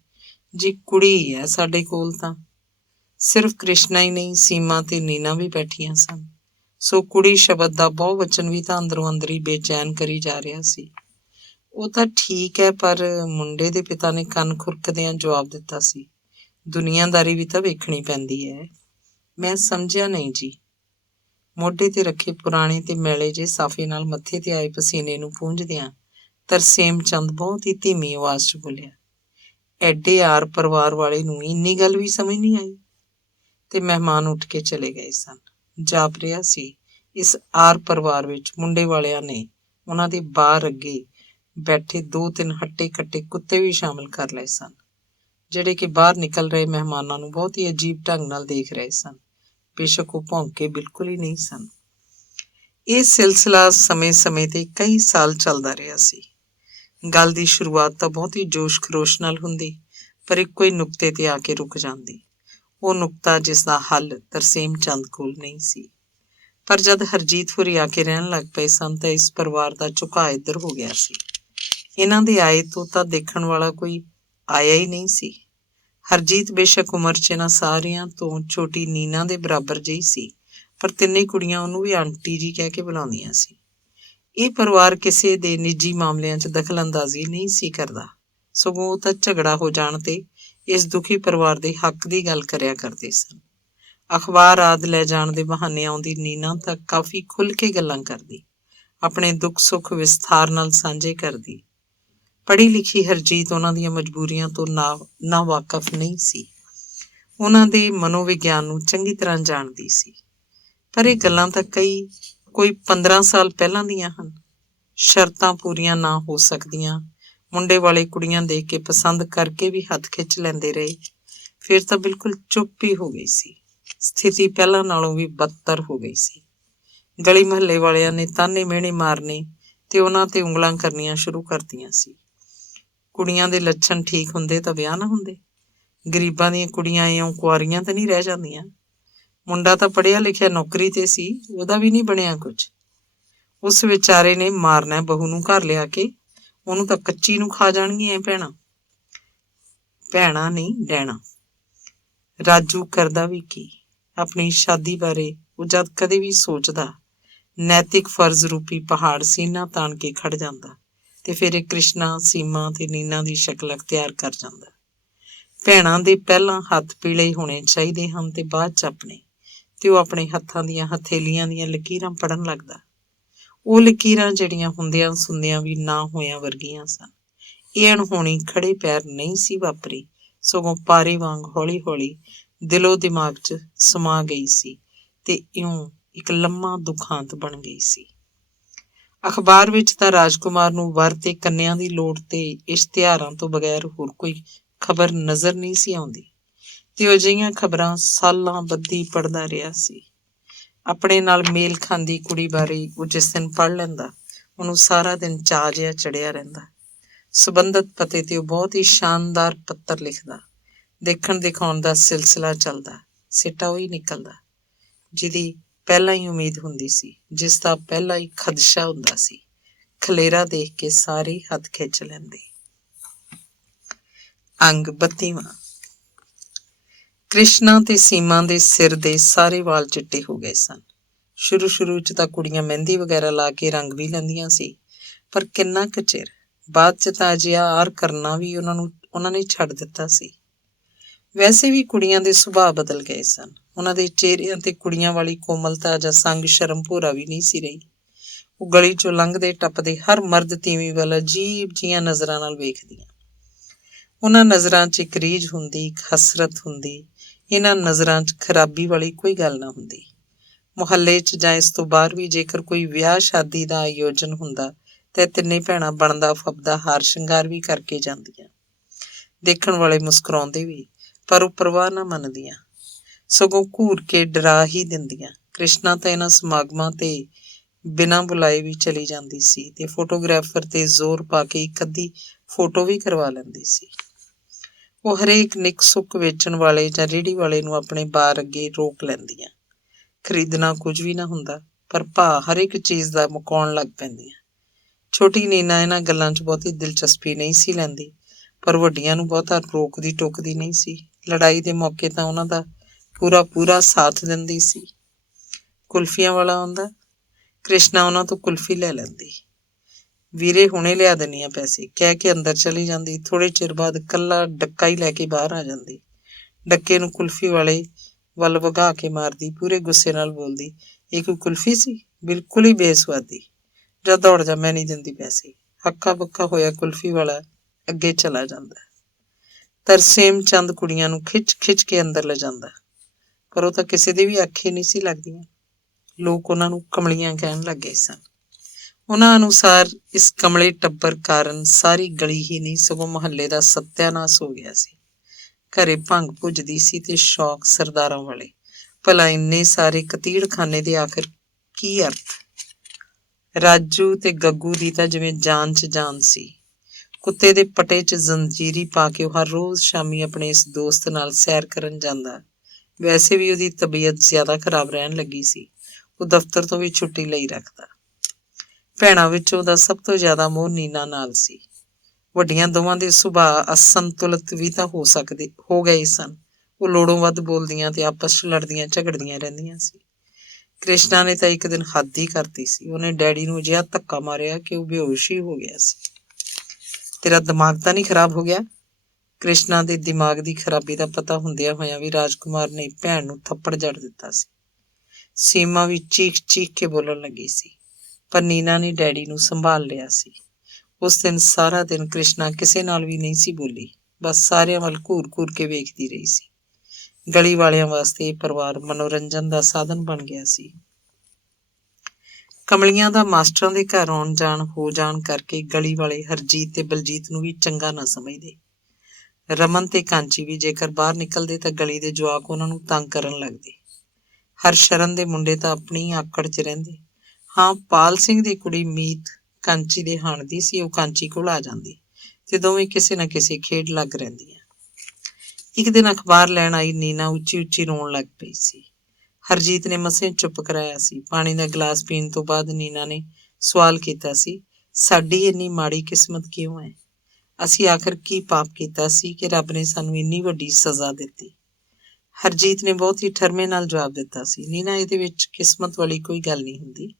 ਜੀ ਕੁੜੀ ਹੈ ਸਾਡੇ ਕੋਲ ਤਾਂ। ਸਿਰਫ ਕ੍ਰਿਸ਼ਨਾ ਹੀ ਨਹੀਂ, ਸੀਮਾ ਤੇ ਨੀਨਾ ਵੀ ਬੈਠੀਆਂ ਸਨ, ਸੋ ਕੁੜੀ ਸ਼ਬਦ ਦਾ ਬਹੁਵਚਨ ਵੀ ਤਾਂ ਅੰਦਰੋਂ ਅੰਦਰ ਹੀ ਬੇਚੈਨ ਕਰੀ ਜਾ ਰਿਹਾ ਸੀ। ਉਹ ਤਾਂ ਠੀਕ ਹੈ, ਪਰ ਮੁੰਡੇ ਦੇ ਪਿਤਾ ਨੇ ਕੰਨ ਖੁਰਕਦਿਆਂ ਜਵਾਬ ਦਿੱਤਾ ਸੀ, ਦੁਨੀਆਦਾਰੀ ਵੀ ਤਾਂ ਵੇਖਣੀ ਪੈਂਦੀ ਹੈ। ਮੈਂ ਸਮਝਿਆ ਨਹੀਂ ਜੀ। ਮੋਢੇ ਤੇ ਰੱਖੇ ਪੁਰਾਣੇ ਤੇ ਮੈਲੇ ਜੇ ਸਾਫੇ ਨਾਲ ਮੱਥੇ ਤੇ ਆਏ ਪਸੀਨੇ ਨੂੰ ਪੂੰਝਦਿਆਂ ਤਰਸੇਮ ਚੰਦ ਬਹੁਤ ਹੀ ਧੀਮੀ ਆਵਾਜ਼ 'ਚ ਬੋਲਿਆ, ਐਡੇ ਆਰ ਪਰਿਵਾਰ ਵਾਲੇ ਨੂੰ ਇੰਨੀ ਗੱਲ ਵੀ ਸਮਝ ਨਹੀਂ ਆਈ। ਤੇ ਮਹਿਮਾਨ ਉੱਠ ਕੇ ਚਲੇ ਗਏ ਸਨ। ਜਾਪ ਰਿਹਾ ਸੀ ਇਸ ਆਰ ਪਰਿਵਾਰ ਵਿੱਚ ਮੁੰਡੇ ਵਾਲਿਆਂ ਨੇ ਉਹਨਾਂ ਦੇ ਬਾਹਰ ਅੱਗੇ ਬੈਠੇ 2-3 ਹੱਟੇ ਕੱਟੇ ਕੁੱਤੇ ਵੀ ਸ਼ਾਮਲ ਕਰ ਲਏ ਸਨ, ਜਿਹੜੇ ਕਿ ਬਾਹਰ ਨਿਕਲ ਰਹੇ ਮਹਿਮਾਨਾਂ ਨੂੰ ਬਹੁਤ ਹੀ ਅਜੀਬ ਢੰਗ ਨਾਲ ਦੇਖ ਰਹੇ ਸਨ। ਬੇਸ਼ੱਕ ਉਹ ਭੌਂਕੇ ਬਿਲਕੁਲ ਹੀ ਨਹੀਂ ਸਨ। ਇਹ ਸਿਲਸਿਲਾ ਸਮੇਂ-ਸਮੇਂ ਤੇ ਕਈ ਸਾਲ ਚੱਲਦਾ ਰਿਹਾ ਸੀ। ਗੱਲ ਦੀ ਸ਼ੁਰੂਆਤ ਤਾਂ ਬਹੁਤ ਹੀ ਜੋਸ਼ ਖਰੋਸ਼ ਨਾਲ ਹੁੰਦੀ, ਪਰ ਇੱਕੋ ਹੀ ਨੁਕਤੇ ਤੇ ਆ ਕੇ ਰੁਕ ਜਾਂਦੀ। ਉਹ ਨੁਕਤਾ ਜਿਸ ਦਾ ਹੱਲ ਤਰਸੇਮ ਚੰਦ ਕੋਲ ਨਹੀਂ ਸੀ। ਪਰ ਜਦ ਹਰਜੀਤ ਹੁਰੀ ਆ ਕੇ ਰਹਿਣ ਲੱਗ ਪਏ ਸਨ ਤਾਂ ਇਸ ਪਰਿਵਾਰ ਦਾ ਝੁਕਾਅ ਇੱਧਰ ਹੋ ਗਿਆ ਸੀ। ਇਹਨਾਂ ਦੇ ਆਏ ਤੋਂ ਤਾਂ ਦੇਖਣ ਵਾਲਾ ਕੋਈ ਆਇਆ ਹੀ ਨਹੀਂ ਸੀ। ਹਰਜੀਤ ਬੇਸ਼ੱਕ ਉਮਰ 'ਚ ਇਹਨਾਂ ਸਾਰਿਆਂ ਤੋਂ ਛੋਟੀ ਨੀਨਾ ਦੇ ਬਰਾਬਰ ਜਿਹੀ ਸੀ, ਪਰ ਤਿੰਨੇ ਕੁੜੀਆਂ ਉਹਨੂੰ ਵੀ ਆਂਟੀ ਜੀ ਕਹਿ ਕੇ ਬੁਲਾਉਂਦੀਆਂ ਸੀ। ਇਹ ਪਰਿਵਾਰ ਕਿਸੇ ਦੇ ਨਿੱਜੀ ਮਾਮਲਿਆਂ 'ਚ ਦਖਲ ਅੰਦਾਜ਼ੀ ਨਹੀਂ ਸੀ ਕਰਦਾ, ਸਗੋਂ ਉਹ ਤਾਂ ਝਗੜਾ ਹੋ ਜਾਣ ਤੇ ਇਸ ਦੁਖੀ ਪਰਿਵਾਰ ਦੇ ਹੱਕ ਦੀ ਗੱਲ ਕਰਿਆ ਕਰਦੇ ਸਨ। ਅਖਬਾਰ ਆਦਿ ਲੈ ਜਾਣ ਦੇ ਬਹਾਨੇ ਆਉਂਦੀ ਨੀਨਾ ਤਾਂ ਕਾਫੀ ਖੁੱਲ੍ਹ ਕੇ ਗੱਲਾਂ ਕਰਦੀ, ਆਪਣੇ ਦੁੱਖ ਸੁੱਖ ਵਿਸਥਾਰ ਨਾਲ ਸਾਂਝੇ ਕਰਦੀ। ਪੜ੍ਹੀ ਲਿਖੀ ਹਰਜੀਤ ਉਹਨਾਂ ਦੀਆਂ ਮਜਬੂਰੀਆਂ ਤੋਂ ਨਾ ਵਾਕਫ ਨਹੀਂ ਸੀ। ਉਹਨਾਂ ਦੇ ਮਨੋਵਿਗਿਆਨ ਨੂੰ ਚੰਗੀ ਤਰ੍ਹਾਂ ਜਾਣਦੀ ਸੀ। ਪਰ ਇਹ ਗੱਲਾਂ ਤਾਂ ਕੋਈ 15 ਸਾਲ ਪਹਿਲਾਂ ਦੀਆਂ ਹਨ। ਸ਼ਰਤਾਂ ਪੂਰੀਆਂ ਨਾ ਹੋ ਸਕਦੀਆਂ, ਮੁੰਡੇ ਵਾਲੇ ਕੁੜੀਆਂ ਦੇਖ ਕੇ ਪਸੰਦ ਕਰਕੇ ਵੀ ਹੱਥ ਖਿੱਚ ਲੈਂਦੇ ਰਹੇ। ਫਿਰ ਤਾਂ ਬਿਲਕੁਲ ਚੁੱਪ ਹੀ ਹੋ ਗਈ ਸੀ। ਸਥਿਤੀ ਪਹਿਲਾਂ ਨਾਲੋਂ ਵੀ ਬਦਤਰ ਹੋ ਗਈ ਸੀ। ਗਲੀ ਮੁਹੱਲੇ ਵਾਲਿਆਂ ਨੇ ਤਾਨੇ ਮਿਹਣੇ ਮਾਰਨੇ ਤੇ ਉਹਨਾਂ ਤੇ ਉਂਗਲਾਂ ਕਰਨੀਆਂ ਸ਼ੁਰੂ ਕਰਤੀਆਂ ਸੀ। ਕੁੜੀਆਂ ਦੇ ਲੱਛਣ ਠੀਕ ਹੁੰਦੇ ਤਾਂ ਵਿਆਹ ਨਾ ਹੁੰਦੇ। ਗਰੀਬਾਂ ਦੀਆਂ ਕੁੜੀਆਂ ਇਉਂ ਕੁਆਰੀਆਂ ਤਾਂ ਨਹੀਂ ਰਹਿ ਜਾਂਦੀਆਂ। ਮੁੰਡਾ ਤਾਂ ਪੜ੍ਹਿਆ ਲਿਖਿਆ ਨੌਕਰੀ ਤੇ ਸੀ, ਉਹਦਾ ਵੀ ਨਹੀਂ ਬਣਿਆ ਕੁਝ। ਉਸ ਵਿਚਾਰੇ ਨੇ ਮਾਰਨਾ ਬਹੂ ਨੂੰ ਘਰ ਲਿਆ ਕੇ, ਉਹਨੂੰ ਤਾਂ ਕੱਚੀ ਨੂੰ ਖਾ ਜਾਣਗੀਆਂ ਭੈਣਾਂ। ਭੈਣਾਂ ਨਹੀਂ, ਡੈਣਾ। ਰਾਜੂ ਕਰਦਾ ਵੀ ਕੀ? ਆਪਣੀ ਸ਼ਾਦੀ ਬਾਰੇ ਉਹ ਜਦ ਕਦੇ ਵੀ ਸੋਚਦਾ, ਨੈਤਿਕ ਫਰਜ਼ ਰੂਪੀ ਪਹਾੜ ਸੀਨਾ ਤਾਣ ਕੇ ਖੜ ਜਾਂਦਾ ਤੇ ਫਿਰ ਇਹ ਕ੍ਰਿਸ਼ਨਾ, ਸੀਮਾ ਤੇ ਨੀਨਾ ਦੀ ਸ਼ਕਲ ਅਖਤਿਆਰ ਕਰ ਜਾਂਦਾ। ਭੈਣਾਂ ਦੇ ਪਹਿਲਾਂ ਹੱਥ ਪੀਲੇ ਹੋਣੇ ਚਾਹੀਦੇ ਹਨ ਤੇ ਬਾਅਦ ਚ ਆਪਣੇ, ਤੇ ਉਹ ਆਪਣੇ ਹੱਥਾਂ ਦੀਆਂ ਹਥੇਲੀਆਂ ਦੀਆਂ ਲਕੀਰਾਂ ਪੜ੍ਹਨ ਲੱਗਦਾ। ਉਹ ਲਕੀਰਾਂ ਜਿਹੜੀਆਂ ਹੁੰਦਿਆਂ ਸੁਣਦਿਆਂ ਵੀ ਨਾ ਹੋਇਆਂ ਵਰਗੀਆਂ ਸਨ। ਇਹ ਅਣਹੋਣੀ ਖੜੇ ਪੈਰ ਨਹੀਂ ਸੀ ਵਾਪਰੀ, ਸਗੋਂ ਪਾਰੇ ਵਾਂਗ ਹੌਲੀ ਹੌਲੀ ਦਿਲੋਂ ਦਿਮਾਗ 'ਚ ਸਮਾ ਗਈ ਸੀ ਤੇ ਇਉਂ ਇੱਕ ਲੰਮਾ ਦੁਖਾਂਤ ਬਣ ਗਈ ਸੀ। ਅਖਬਾਰ ਵਿੱਚ ਤਾਂ ਰਾਜਕੁਮਾਰ ਨੂੰ ਵਰ ਤੇ ਕੰਨਿਆਂ ਦੀ ਲੋੜ ਤੇ ਇਸ਼ਤਿਹਾਰਾਂ ਤੋਂ ਬਗੈਰ ਹੋਰ ਕੋਈ ਖਬਰ ਨਜ਼ਰ ਨਹੀਂ ਸੀ ਆਉਂਦੀ, ਤੇ ਅਜਿਹੀਆਂ ਖਬਰਾਂ ਸਾਲਾਂ ਬੱਧੀ ਪੜ੍ਹਦਾ ਰਿਹਾ ਸੀ। ਆਪਣੇ ਨਾਲ ਮੇਲ ਖਾਂਦੀ ਕੁੜੀ ਬਾਰੇ ਉਹ ਜਿਸ ਦਿਨ ਪੜ੍ਹ ਲੈਂਦਾ, ਉਹਨੂੰ ਸਾਰਾ ਦਿਨ ਚਾਅ ਜਿਹਾ ਚੜਿਆ ਰਹਿੰਦਾ। ਸੰਬੰਧਤ ਪਤੇ ਤੇ ਉਹ ਬਹੁਤ ਹੀ ਸ਼ਾਨਦਾਰ ਪੱਤਰ ਲਿਖਦਾ। ਦੇਖਣ ਦਿਖਾਉਣ ਦਾ ਸਿਲਸਿਲਾ ਚੱਲਦਾ। ਸਿੱਟਾ ਉਹੀ ਨਿਕਲਦਾ ਜਿਹਦੀ ਪਹਿਲਾਂ ਹੀ ਉਮੀਦ ਹੁੰਦੀ ਸੀ, ਜਿਸ ਦਾ ਪਹਿਲਾਂ ਹੀ ਖਦਸ਼ਾ ਹੁੰਦਾ ਸੀ। ਖਲੇਰਾ ਦੇਖ ਕੇ ਸਾਰੇ ਹੱਥ ਖਿੱਚ ਲੈਂਦੇ। ਅੰਗ 32ਵਾਂ। ਕ੍ਰਿਸ਼ਨਾ ਤੇ ਸੀਮਾ ਦੇ ਸਿਰ ਦੇ ਸਾਰੇ ਵਾਲ ਚਿੱਟੇ ਹੋ ਗਏ ਸਨ। ਸ਼ੁਰੂ ਚ ਤਾਂ ਕੁੜੀਆਂ ਮਹਿੰਦੀ ਵਗੈਰਾ ਲਾ ਕੇ ਰੰਗ ਵੀ ਲੈਂਦੀਆਂ ਸੀ, ਪਰ ਕਿੰਨਾ ਕੁ ਚਿਰ। ਬਾਅਦ ਚ ਤਾਂ ਅਜਿਹਾ ਆਰ ਕਰਨਾ ਵੀ ਉਹਨਾਂ ਨੇ ਛੱਡ ਦਿੱਤਾ ਸੀ। ਵੈਸੇ ਵੀ ਕੁੜੀਆਂ ਦੇ ਸੁਭਾਅ ਬਦਲ ਗਏ ਸਨ। ਉਹਨਾਂ ਦੇ ਚਿਹਰਿਆਂ ਤੇ ਕੁੜੀਆਂ ਵਾਲੀ ਕੋਮਲਤਾ ਜਾਂ ਸੰਗ ਸ਼ਰਮ ਭੋਰਾ ਵੀ ਨਹੀਂ ਸੀ ਰਹੀ। ਉਹ ਗਲੀ ਚੋਂ ਲੰਘਦੇ ਟੱਪਦੇ ਹਰ ਮਰਦ ਤੀਵੀਂ ਵੱਲ ਅਜੀਬ ਜੀਆਂ ਨਜ਼ਰਾਂ ਨਾਲ ਵੇਖਦੀਆਂ। ਉਹਨਾਂ ਨਜ਼ਰਾਂ 'ਚ ਇੱਕ ਰੀਝ ਹੁੰਦੀ, ਇੱਕ ਹਸਰਤ ਹੁੰਦੀ। ਇਹਨਾਂ ਨਜ਼ਰਾਂ 'ਚ ਖਰਾਬੀ ਵਾਲੀ ਕੋਈ ਗੱਲ ਨਾ ਹੁੰਦੀ। ਮੁਹੱਲੇ 'ਚ ਜਾਂ ਇਸ ਤੋਂ ਬਾਹਰ ਵੀ ਜੇਕਰ ਕੋਈ ਵਿਆਹ ਸ਼ਾਦੀ ਦਾ ਆਯੋਜਨ ਹੁੰਦਾ ਤੇ ਤਿੰਨੇ ਭੈਣਾਂ ਬਣਦਾ ਫੱਬਦਾ ਹਾਰ ਸ਼ਿੰਗਾਰ ਵੀ ਕਰਕੇ ਜਾਂਦੀਆਂ। ਦੇਖਣ ਵਾਲੇ ਮੁਸਕਰਾਉਂਦੇ ਵੀ, ਪਰ ਉਹ ਪਰਵਾਹ ਨਾ ਮੰਨਦੀਆਂ, ਸਗੋਂ ਘੂਰ ਕੇ ਡਰਾ ਹੀ ਦਿੰਦੀਆਂ। ਕ੍ਰਿਸ਼ਨਾ ਤਾਂ ਇਹਨਾਂ ਸਮਾਗਮਾਂ ਤੇ ਬਿਨਾਂ ਬੁਲਾਏ ਵੀ ਚਲੀ ਜਾਂਦੀ ਸੀ ਤੇ ਫੋਟੋਗ੍ਰਾਫਰ ਤੇ ਜ਼ੋਰ ਪਾ ਕੇ ਇੱਕ ਅੱਧੀ ਫੋਟੋ ਵੀ ਕਰਵਾ ਲੈਂਦੀ ਸੀ। ਉਹ ਹਰੇਕ ਨਿੱਕ ਸੁੱਕ ਵੇਚਣ ਵਾਲੇ ਜਾਂ ਰੇਹੜੀ ਵਾਲੇ ਨੂੰ ਆਪਣੇ ਬਾਰ ਅੱਗੇ ਰੋਕ ਲੈਂਦੀਆਂ। ਖਰੀਦਣਾ ਕੁਝ ਵੀ ਨਾ ਹੁੰਦਾ, ਪਰ ਭਾਅ ਹਰ ਇੱਕ ਚੀਜ਼ ਦਾ ਮੁਕਾਉਣ ਲੱਗ ਪੈਂਦੀਆਂ। ਛੋਟੀ ਨੀਨਾ ਇਹਨਾਂ ਗੱਲਾਂ 'ਚ ਬਹੁਤੀ ਦਿਲਚਸਪੀ ਨਹੀਂ ਸੀ ਲੈਂਦੀ, ਪਰ ਵੱਡੀਆਂ ਨੂੰ ਬਹੁਤਾ ਰੋਕਦੀ ਟੋਕਦੀ ਨਹੀਂ ਸੀ। ਲੜਾਈ ਦੇ ਮੌਕੇ ਤਾਂ ਉਹਨਾਂ ਦਾ ਪੂਰਾ ਸਾਥ ਦਿੰਦੀ ਸੀ। ਕੁਲਫੀਆਂ ਵਾਲਾ ਆਉਂਦਾ, ਕ੍ਰਿਸ਼ਨਾ ਉਹਨਾਂ ਤੋਂ ਕੁਲਫੀ ਲੈ ਲੈਂਦੀ। ਵੀਰੇ ਹੁਣੇ ਲਿਆ ਦਿੰਦੀ ਆ ਪੈਸੇ, ਕਹਿ ਕੇ ਅੰਦਰ ਚਲੀ ਜਾਂਦੀ। ਥੋੜੇ ਚਿਰ ਬਾਅਦ ਕੱਲਾ ਡੱਕਾ ਹੀ ਲੈ ਕੇ ਬਾਹਰ ਆ ਜਾਂਦੀ। ਡੱਕੇ ਨੂੰ ਕੁਲਫੀ ਵਾਲੇ ਵੱਲ ਵਗਾ ਕੇ ਮਾਰਦੀ, ਪੂਰੇ ਗੁੱਸੇ ਨਾਲ ਬੋਲਦੀ, ਇਹ ਕੋਈ ਕੁਲਫੀ ਸੀ? ਬਿਲਕੁਲ ਹੀ ਬੇਸਵਾਦੀ। ਜਾਂ ਦੌੜ ਜਾ, ਮੈਂ ਨਹੀਂ ਦਿੰਦੀ ਪੈਸੇ। ਹੱਕਾ ਬੱਕਾ ਹੋਇਆ ਕੁਲਫੀ ਵਾਲਾ ਅੱਗੇ ਚਲਾ ਜਾਂਦਾ। ਤਰਸੇਮ ਚੰਦ ਕੁੜੀਆਂ ਨੂੰ ਖਿੱਚ ਕੇ ਅੰਦਰ ਲਿਜਾਂਦਾ, ਪਰ ਉਹ ਤਾਂ ਕਿਸੇ ਦੇ ਵੀ ਆਖੇ ਨਹੀਂ ਸੀ ਲੱਗਦੀਆਂ। ਲੋਕ ਉਹਨਾਂ ਨੂੰ ਕਮਲੀਆਂ ਕਹਿਣ ਲੱਗੇ ਸਨ। ਉਹਨਾਂ ਅਨੁਸਾਰ ਇਸ ਕਮਲੇ ਟੱਬਰ ਕਾਰਨ ਸਾਰੀ ਗਲੀ ਹੀ ਨਹੀਂ, ਸਗੋਂ ਮੁਹੱਲੇ ਦਾ ਸੱਤਿਆਨਾਸ ਹੋ ਗਿਆ ਸੀ। ਘਰੇ ਭੰਗ ਭੁੱਜਦੀ ਸੀ ਤੇ ਸ਼ੌਕ ਸਰਦਾਰਾਂ ਵਾਲੇ। ਭਲਾ ਇੰਨੇ ਸਾਰੇ ਕਤੀੜਖਾਨੇ ਦੇ ਆਖਿਰ ਕੀ ਅਰਥ? ਰਾਜੂ ਤੇ ਗੱਗੂ ਦੀ ਤਾਂ ਜਿਵੇਂ ਜਾਨ 'ਚ ਜਾਨ ਸੀ। ਕੁੱਤੇ ਦੇ ਪਟੇ 'ਚ ਜ਼ੰਜੀਰੀ ਪਾ ਕੇ ਉਹ ਹਰ ਰੋਜ਼ ਸ਼ਾਮੀ ਆਪਣੇ ਇਸ ਦੋਸਤ ਨਾਲ ਸੈਰ ਕਰਨ ਜਾਂਦਾ। ਵੈਸੇ ਵੀ ਉਹਦੀ ਤਬੀਅਤ ਜ਼ਿਆਦਾ ਖਰਾਬ ਰਹਿਣ ਲੱਗੀ ਸੀ। ਉਹ ਦਫ਼ਤਰ ਤੋਂ ਵੀ ਛੁੱਟੀ ਲਈ ਰੱਖਦਾ। ਭੈਣਾਂ ਵਿੱਚ ਉਹਦਾ ਸਭ ਤੋਂ ਜ਼ਿਆਦਾ ਮੋਹ ਨੀਨਾ ਨਾਲ ਸੀ। ਵੱਡੀਆਂ ਦੋਵਾਂ ਦੇ ਸੁਭਾਅ ਅਸੰਤੁਲਿਤ ਵੀ ਤਾਂ ਹੋ ਗਏ ਸਨ। ਉਹ ਲੋੜੋਂ ਵੱਧ ਬੋਲਦੀਆਂ ਤੇ ਆਪਸ 'ਚ ਲੜਦੀਆਂ ਝਗੜਦੀਆਂ ਰਹਿੰਦੀਆਂ ਸੀ। ਕ੍ਰਿਸ਼ਨਾ ਨੇ ਤਾਂ ਇੱਕ ਦਿਨ ਹੱਦ ਹੀ ਕਰਤੀ ਸੀ। ਉਹਨੇ ਡੈਡੀ ਨੂੰ ਅਜਿਹਾ ਧੱਕਾ ਮਾਰਿਆ ਕਿ ਉਹ ਬੇਹੋਸ਼ ਹੀ ਹੋ ਗਿਆ ਸੀ। ਤੇਰਾ ਦਿਮਾਗ ਤਾਂ ਨਹੀਂ ਖਰਾਬ ਹੋ ਗਿਆ? ਕ੍ਰਿਸ਼ਨਾ ਦੇ ਦਿਮਾਗ ਦੀ ਖਰਾਬੀ ਦਾ ਪਤਾ ਹੁੰਦਿਆਂ ਹੋਇਆਂ ਵੀ ਰਾਜਕੁਮਾਰ ਨੇ ਭੈਣ ਨੂੰ ਥੱਪੜ ਜੜ ਦਿੱਤਾ ਸੀ। ਸੀਮਾ ਵੀ ਚੀਖ ਕੇ ਬੋਲਣ ਲੱਗੀ ਸੀ, ਪਰ ਨੀਨਾ ਨੇ ਡੈਡੀ ਨੂੰ ਸੰਭਾਲ ਲਿਆ ਸੀ। ਉਸ ਦਿਨ ਸਾਰਾ ਦਿਨ ਕ੍ਰਿਸ਼ਨਾ ਕਿਸੇ ਨਾਲ ਵੀ ਨਹੀਂ ਸੀ ਬੋਲੀ, ਬਸ ਸਾਰਿਆਂ ਵੱਲ ਘੂਰ ਕੇ ਵੇਖਦੀ ਰਹੀ ਸੀ। ਗਲੀ ਵਾਲਿਆਂ ਵਾਸਤੇ ਇਹ ਪਰਿਵਾਰ ਮਨੋਰੰਜਨ ਦਾ ਸਾਧਨ ਬਣ ਗਿਆ ਸੀ। ਕਮਲੀਆਂ ਦਾ ਮਾਸਟਰਾਂ ਦੇ ਘਰ ਆਉਣ ਜਾਣ ਹੋ ਜਾਣ ਕਰਕੇ ਗਲੀ ਵਾਲੇ ਹਰਜੀਤ ਤੇ ਬਲਜੀਤ ਨੂੰ ਵੀ ਚੰਗਾ ਨਾ ਸਮਝਦੇ। ਰਮਨ ਤੇ ਕਾਂਚੀ ਵੀ ਜੇਕਰ ਬਾਹਰ ਨਿਕਲਦੇ ਤਾਂ ਗਲੀ ਦੇ ਜਵਾਕ ਉਹਨਾਂ ਨੂੰ ਤੰਗ ਕਰਨ ਲੱਗਦੇ। ਹਰਸ਼ਰਨ ਦੇ ਮੁੰਡੇ ਤਾਂ ਆਪਣੀ ਆਕੜ 'ਚ ਰਹਿੰਦੇ। ਹਾਂ, ਪਾਲ ਸਿੰਘ ਦੀ ਕੁੜੀ ਮੀਤ ਕਾਂਚੀ ਦੇ ਹਾਣਦੀ ਸੀ। ਉਹ ਕਾਂਚੀ ਕੋਲ ਆ ਜਾਂਦੀ ਤੇ ਦੋਵੇਂ ਕਿਸੇ ਨਾ ਕਿਸੇ ਖੇਡ ਲੱਗ ਰਹਿੰਦੀਆਂ। ਇੱਕ ਦਿਨ ਅਖਬਾਰ ਲੈਣ ਆਈ ਨੀਨਾ ਉੱਚੀ ਉੱਚੀ ਰੋਣ ਲੱਗ ਪਈ ਸੀ। ਹਰਜੀਤ ਨੇ ਮਸਾਂ ਚੁੱਪ ਕਰਾਇਆ ਸੀ। ਪਾਣੀ ਦਾ ਗਲਾਸ ਪੀਣ ਤੋਂ ਬਾਅਦ ਨੀਨਾ ਨੇ ਸਵਾਲ ਕੀਤਾ ਸੀ, ਸਾਡੀ ਇੰਨੀ ਮਾੜੀ ਕਿਸਮਤ ਕਿਉਂ ਹੈ? ਅਸੀਂ ਆਖਰ ਕੀ ਪਾਪ ਕੀਤਾ ਸੀ ਕਿ ਰੱਬ ਨੇ ਸਾਨੂੰ ਇੰਨੀ ਵੱਡੀ ਸਜ਼ਾ ਦਿੱਤੀ? ਹਰਜੀਤ ਨੇ ਬਹੁਤ ਹੀ ਠਰਮੇ ਨਾਲ ਜਵਾਬ ਦਿੱਤਾ ਸੀ, ਨੀਨਾ, ਇਹਦੇ ਵਿੱਚ ਕਿਸਮਤ ਵਾਲੀ ਕੋਈ ਗੱਲ ਨਹੀਂ ਹੁੰਦੀ,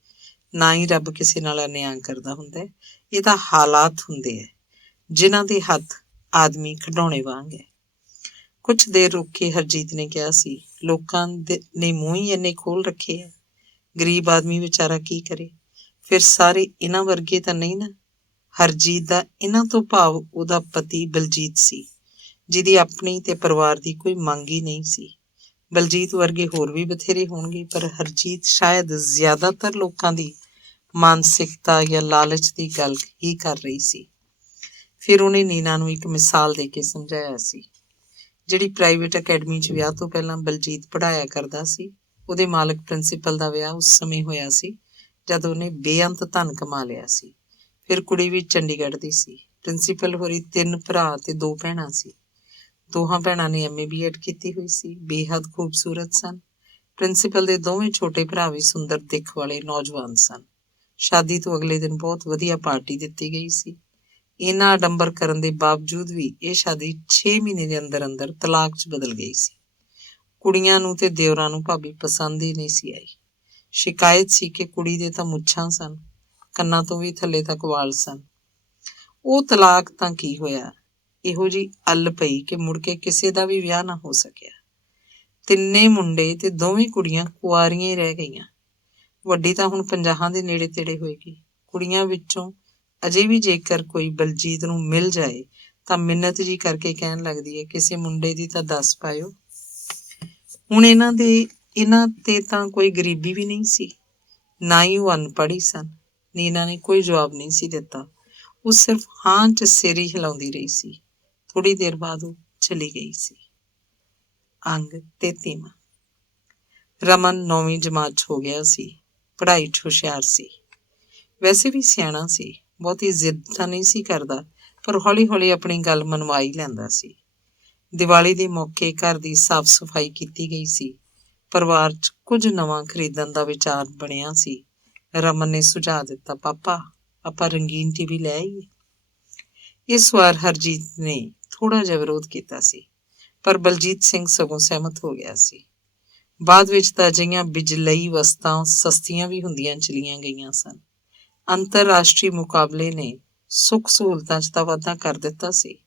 ਨਾ ਹੀ ਰੱਬ ਕਿਸੇ ਨਾਲ ਅਨਿਆਂ ਕਰਦਾ ਹੁੰਦਾ ਹੈ। ਇਹ ਤਾਂ ਹਾਲਾਤ ਹੁੰਦੇ ਹੈ ਜਿਨ੍ਹਾਂ ਦੇ ਹੱਥ ਆਦਮੀ ਖਿਡੌਣੇ ਵਾਂਗ ਹੈ। ਕੁਝ ਦੇਰ ਰੁਕ ਕੇ ਹਰਜੀਤ ਨੇ ਕਿਹਾ ਸੀ, ਲੋਕਾਂ ਨੇ ਮੂੰਹ ਹੀ ਇੰਨੇ ਖੋਲ ਰੱਖੇ ਹੈ, ਗਰੀਬ ਆਦਮੀ ਵਿਚਾਰਾ ਕੀ ਕਰੇ? ਫਿਰ ਸਾਰੇ ਇਹਨਾਂ ਵਰਗੇ ਤਾਂ ਨਹੀਂ ਨਾ? ਹਰਜੀਤ ਦਾ ਇਹਨਾਂ ਤੋਂ ਭਾਵ ਉਹਦਾ ਪਤੀ ਬਲਜੀਤ ਸੀ, ਜਿਹਦੀ ਆਪਣੀ ਤੇ ਪਰਿਵਾਰ ਦੀ ਕੋਈ ਮੰਗ ਹੀ ਨਹੀਂ ਸੀ। ਬਲਜੀਤ ਵਰਗੇ ਹੋਰ ਵੀ ਬਥੇਰੇ ਹੋਣਗੇ, ਪਰ ਹਰਜੀਤ ਸ਼ਾਇਦ ਜ਼ਿਆਦਾਤਰ ਲੋਕਾਂ ਦੀ ਮਾਨਸਿਕਤਾ ਜਾਂ ਲਾਲਚ ਦੀ ਗੱਲ ਹੀ ਕਰ ਰਹੀ ਸੀ। ਫਿਰ ਉਹਨੇ ਨੀਨਾ ਨੂੰ ਇੱਕ ਮਿਸਾਲ ਦੇ ਕੇ ਸਮਝਾਇਆ ਸੀ। ਜਿਹੜੀ ਪ੍ਰਾਈਵੇਟ ਅਕੈਡਮੀ 'ਚ ਵਿਆਹ ਤੋਂ ਪਹਿਲਾਂ ਬਲਜੀਤ ਪੜ੍ਹਾਇਆ ਕਰਦਾ ਸੀ, ਉਹਦੇ ਮਾਲਕ ਪ੍ਰਿੰਸੀਪਲ ਦਾ ਵਿਆਹ ਉਸ ਸਮੇਂ ਹੋਇਆ ਸੀ ਜਦ ਉਹਨੇ ਬੇਅੰਤ ਧਨ ਕਮਾ ਲਿਆ ਸੀ। ਫਿਰ ਕੁੜੀ ਵੀ ਚੰਡੀਗੜ੍ਹ ਦੀ ਸੀ। ਪ੍ਰਿੰਸੀਪਲ ਹੋਰੀ 3 ਭਰਾ ਤੇ 2 ਭੈਣਾਂ ਸੀ। ਦੋਹਾਂ ਭੈਣਾਂ ਨੇ MA B.Ed ਕੀਤੀ ਹੋਈ ਸੀ, ਬੇਹੱਦ ਖੂਬਸੂਰਤ ਸਨ। ਪ੍ਰਿੰਸੀਪਲ ਦੇ ਦੋਵੇਂ ਛੋਟੇ ਭਰਾ ਵੀ ਸੁੰਦਰ ਦਿੱਖ ਵਾਲੇ ਨੌਜਵਾਨ ਸਨ। ਸ਼ਾਦੀ ਤੋਂ ਅਗਲੇ ਦਿਨ ਬਹੁਤ ਵਧੀਆ ਪਾਰਟੀ ਦਿੱਤੀ ਗਈ ਸੀ। ਇਹਨਾਂ ਆਡੰਬਰ ਕਰਨ ਦੇ ਬਾਵਜੂਦ ਵੀ ਇਹ ਸ਼ਾਦੀ 6 ਮਹੀਨੇ ਦੇ ਅੰਦਰ ਅੰਦਰ ਤਲਾਕ 'ਚ ਬਦਲ ਗਈ ਸੀ। ਕੁੜੀਆਂ ਨੂੰ ਤੇ ਦਿਓਰਾਂ ਨੂੰ ਭਾਬੀ ਪਸੰਦ ਹੀ ਨਹੀਂ ਸੀ ਆਈ। ਸ਼ਿਕਾਇਤ ਸੀ ਕਿ ਕੁੜੀ ਦੇ ਤਾਂ ਮੁੱਛਾਂ ਸਨ, ਕੰਨਾਂ ਤੋਂ ਵੀ ਥੱਲੇ ਤੱਕ ਵਾਲ ਸਨ। ਉਹ ਤਲਾਕ ਤਾਂ ਕੀ ਹੋਇਆ, ਇਹੋ ਜਿਹੀ ਅੱਲ ਪਈ ਕਿ ਮੁੜ ਕੇ ਕਿਸੇ ਦਾ ਵੀ ਵਿਆਹ ਨਾ ਹੋ ਸਕਿਆ। 3 ਮੁੰਡੇ ਤੇ 2 ਕੁੜੀਆਂ ਕੁਆਰੀਆਂ ਹੀ ਰਹਿ ਗਈਆਂ। ਵੱਡੀ ਤਾਂ ਹੁਣ 50 ਦੇ ਨੇੜੇ ਤੇੜੇ ਹੋਏਗੀ। ਕੁੜੀਆਂ ਵਿੱਚੋਂ ਅਜੇ ਵੀ ਜੇਕਰ ਕੋਈ ਬਲਜੀਤ ਨੂੰ ਮਿਲ ਜਾਏ ਤਾਂ ਮਿੰਨਤ ਜੀ ਕਰਕੇ ਕਹਿਣ ਲੱਗਦੀ ਹੈ, ਕਿਸੇ ਮੁੰਡੇ ਦੀ ਤਾਂ ਦੱਸ ਪਾਇਓ। ਹੁਣ ਇਹਨਾਂ ਤੇ ਤਾਂ ਕੋਈ ਗਰੀਬੀ ਵੀ ਨਹੀਂ ਸੀ, ਨਾ ਹੀ ਉਹ ਅਨਪੜ੍ਹ ਹੀ ਸਨ। ਨੀਨਾ ਨੇ ਕੋਈ ਜਵਾਬ ਨਹੀਂ ਸੀ ਦਿੱਤਾ। ਉਹ ਸਿਰਫ ਹਾਂ 'ਚ ਸਿਰ ਹੀ ਹਿਲਾਉਂਦੀ ਰਹੀ ਸੀ। ਥੋੜੀ ਦੇਰ ਬਾਅਦ ਉਹ ਚਲੀ ਗਈ ਸੀ। ਅੰਗ 33ਵਾਂ। ਰਮਨ 9ਵੀਂ ਜਮਾਤ 'ਚ ਹੋ ਗਿਆ ਸੀ। ਪੜ੍ਹਾਈ 'ਚ ਹੁਸ਼ਿਆਰ ਸੀ, ਵੈਸੇ ਵੀ ਸਿਆਣਾ ਸੀ। ਬਹੁਤੀ ਜ਼ਿੱਦ ਤਾਂ ਨਹੀਂ ਸੀ ਕਰਦਾ, ਪਰ ਹੌਲੀ ਹੌਲੀ ਆਪਣੀ ਗੱਲ ਮਨਵਾ ਹੀ ਲੈਂਦਾ ਸੀ। ਦੀਵਾਲੀ ਦੇ ਮੌਕੇ ਘਰ ਦੀ ਸਾਫ਼ ਸਫਾਈ ਕੀਤੀ ਗਈ ਸੀ। ਪਰਿਵਾਰ 'ਚ ਕੁਝ ਨਵਾਂ ਖਰੀਦਣ ਦਾ ਵਿਚਾਰ ਬਣਿਆ ਸੀ। ਰਮਨ ਨੇ ਸੁਝਾਅ ਦਿੱਤਾ, ਪਾਪਾ, ਆਪਾਂ ਰੰਗੀਨ TV ਲੈ ਆਈਏ। ਇਸ ਵਾਰ ਹਰਜੀਤ ਨੇ ਥੋੜਾ ਜਿਹਾ ਵਿਰੋਧ ਕੀਤਾ ਸੀ, ਪਰ ਬਲਜੀਤ ਸਿੰਘ ਸਗੋਂ ਸਹਿਮਤ ਹੋ ਗਿਆ ਸੀ। ਬਾਅਦ ਵਿੱਚ ਤਾਂ ਅਜਿਹੀਆਂ ਬਿਜਲਈ ਵਸਤਾਂ ਸਸਤੀਆਂ ਵੀ ਹੁੰਦੀਆਂ ਚਲੀਆਂ ਗਈਆਂ ਸਨ। ਅੰਤਰਰਾਸ਼ਟਰੀ ਮੁਕਾਬਲੇ ਨੇ ਸੁੱਖ ਸਹੂਲਤਾਂ 'ਚ ਤਾਂ ਵਾਧਾ ਕਰ ਦਿੱਤਾ ਸੀ,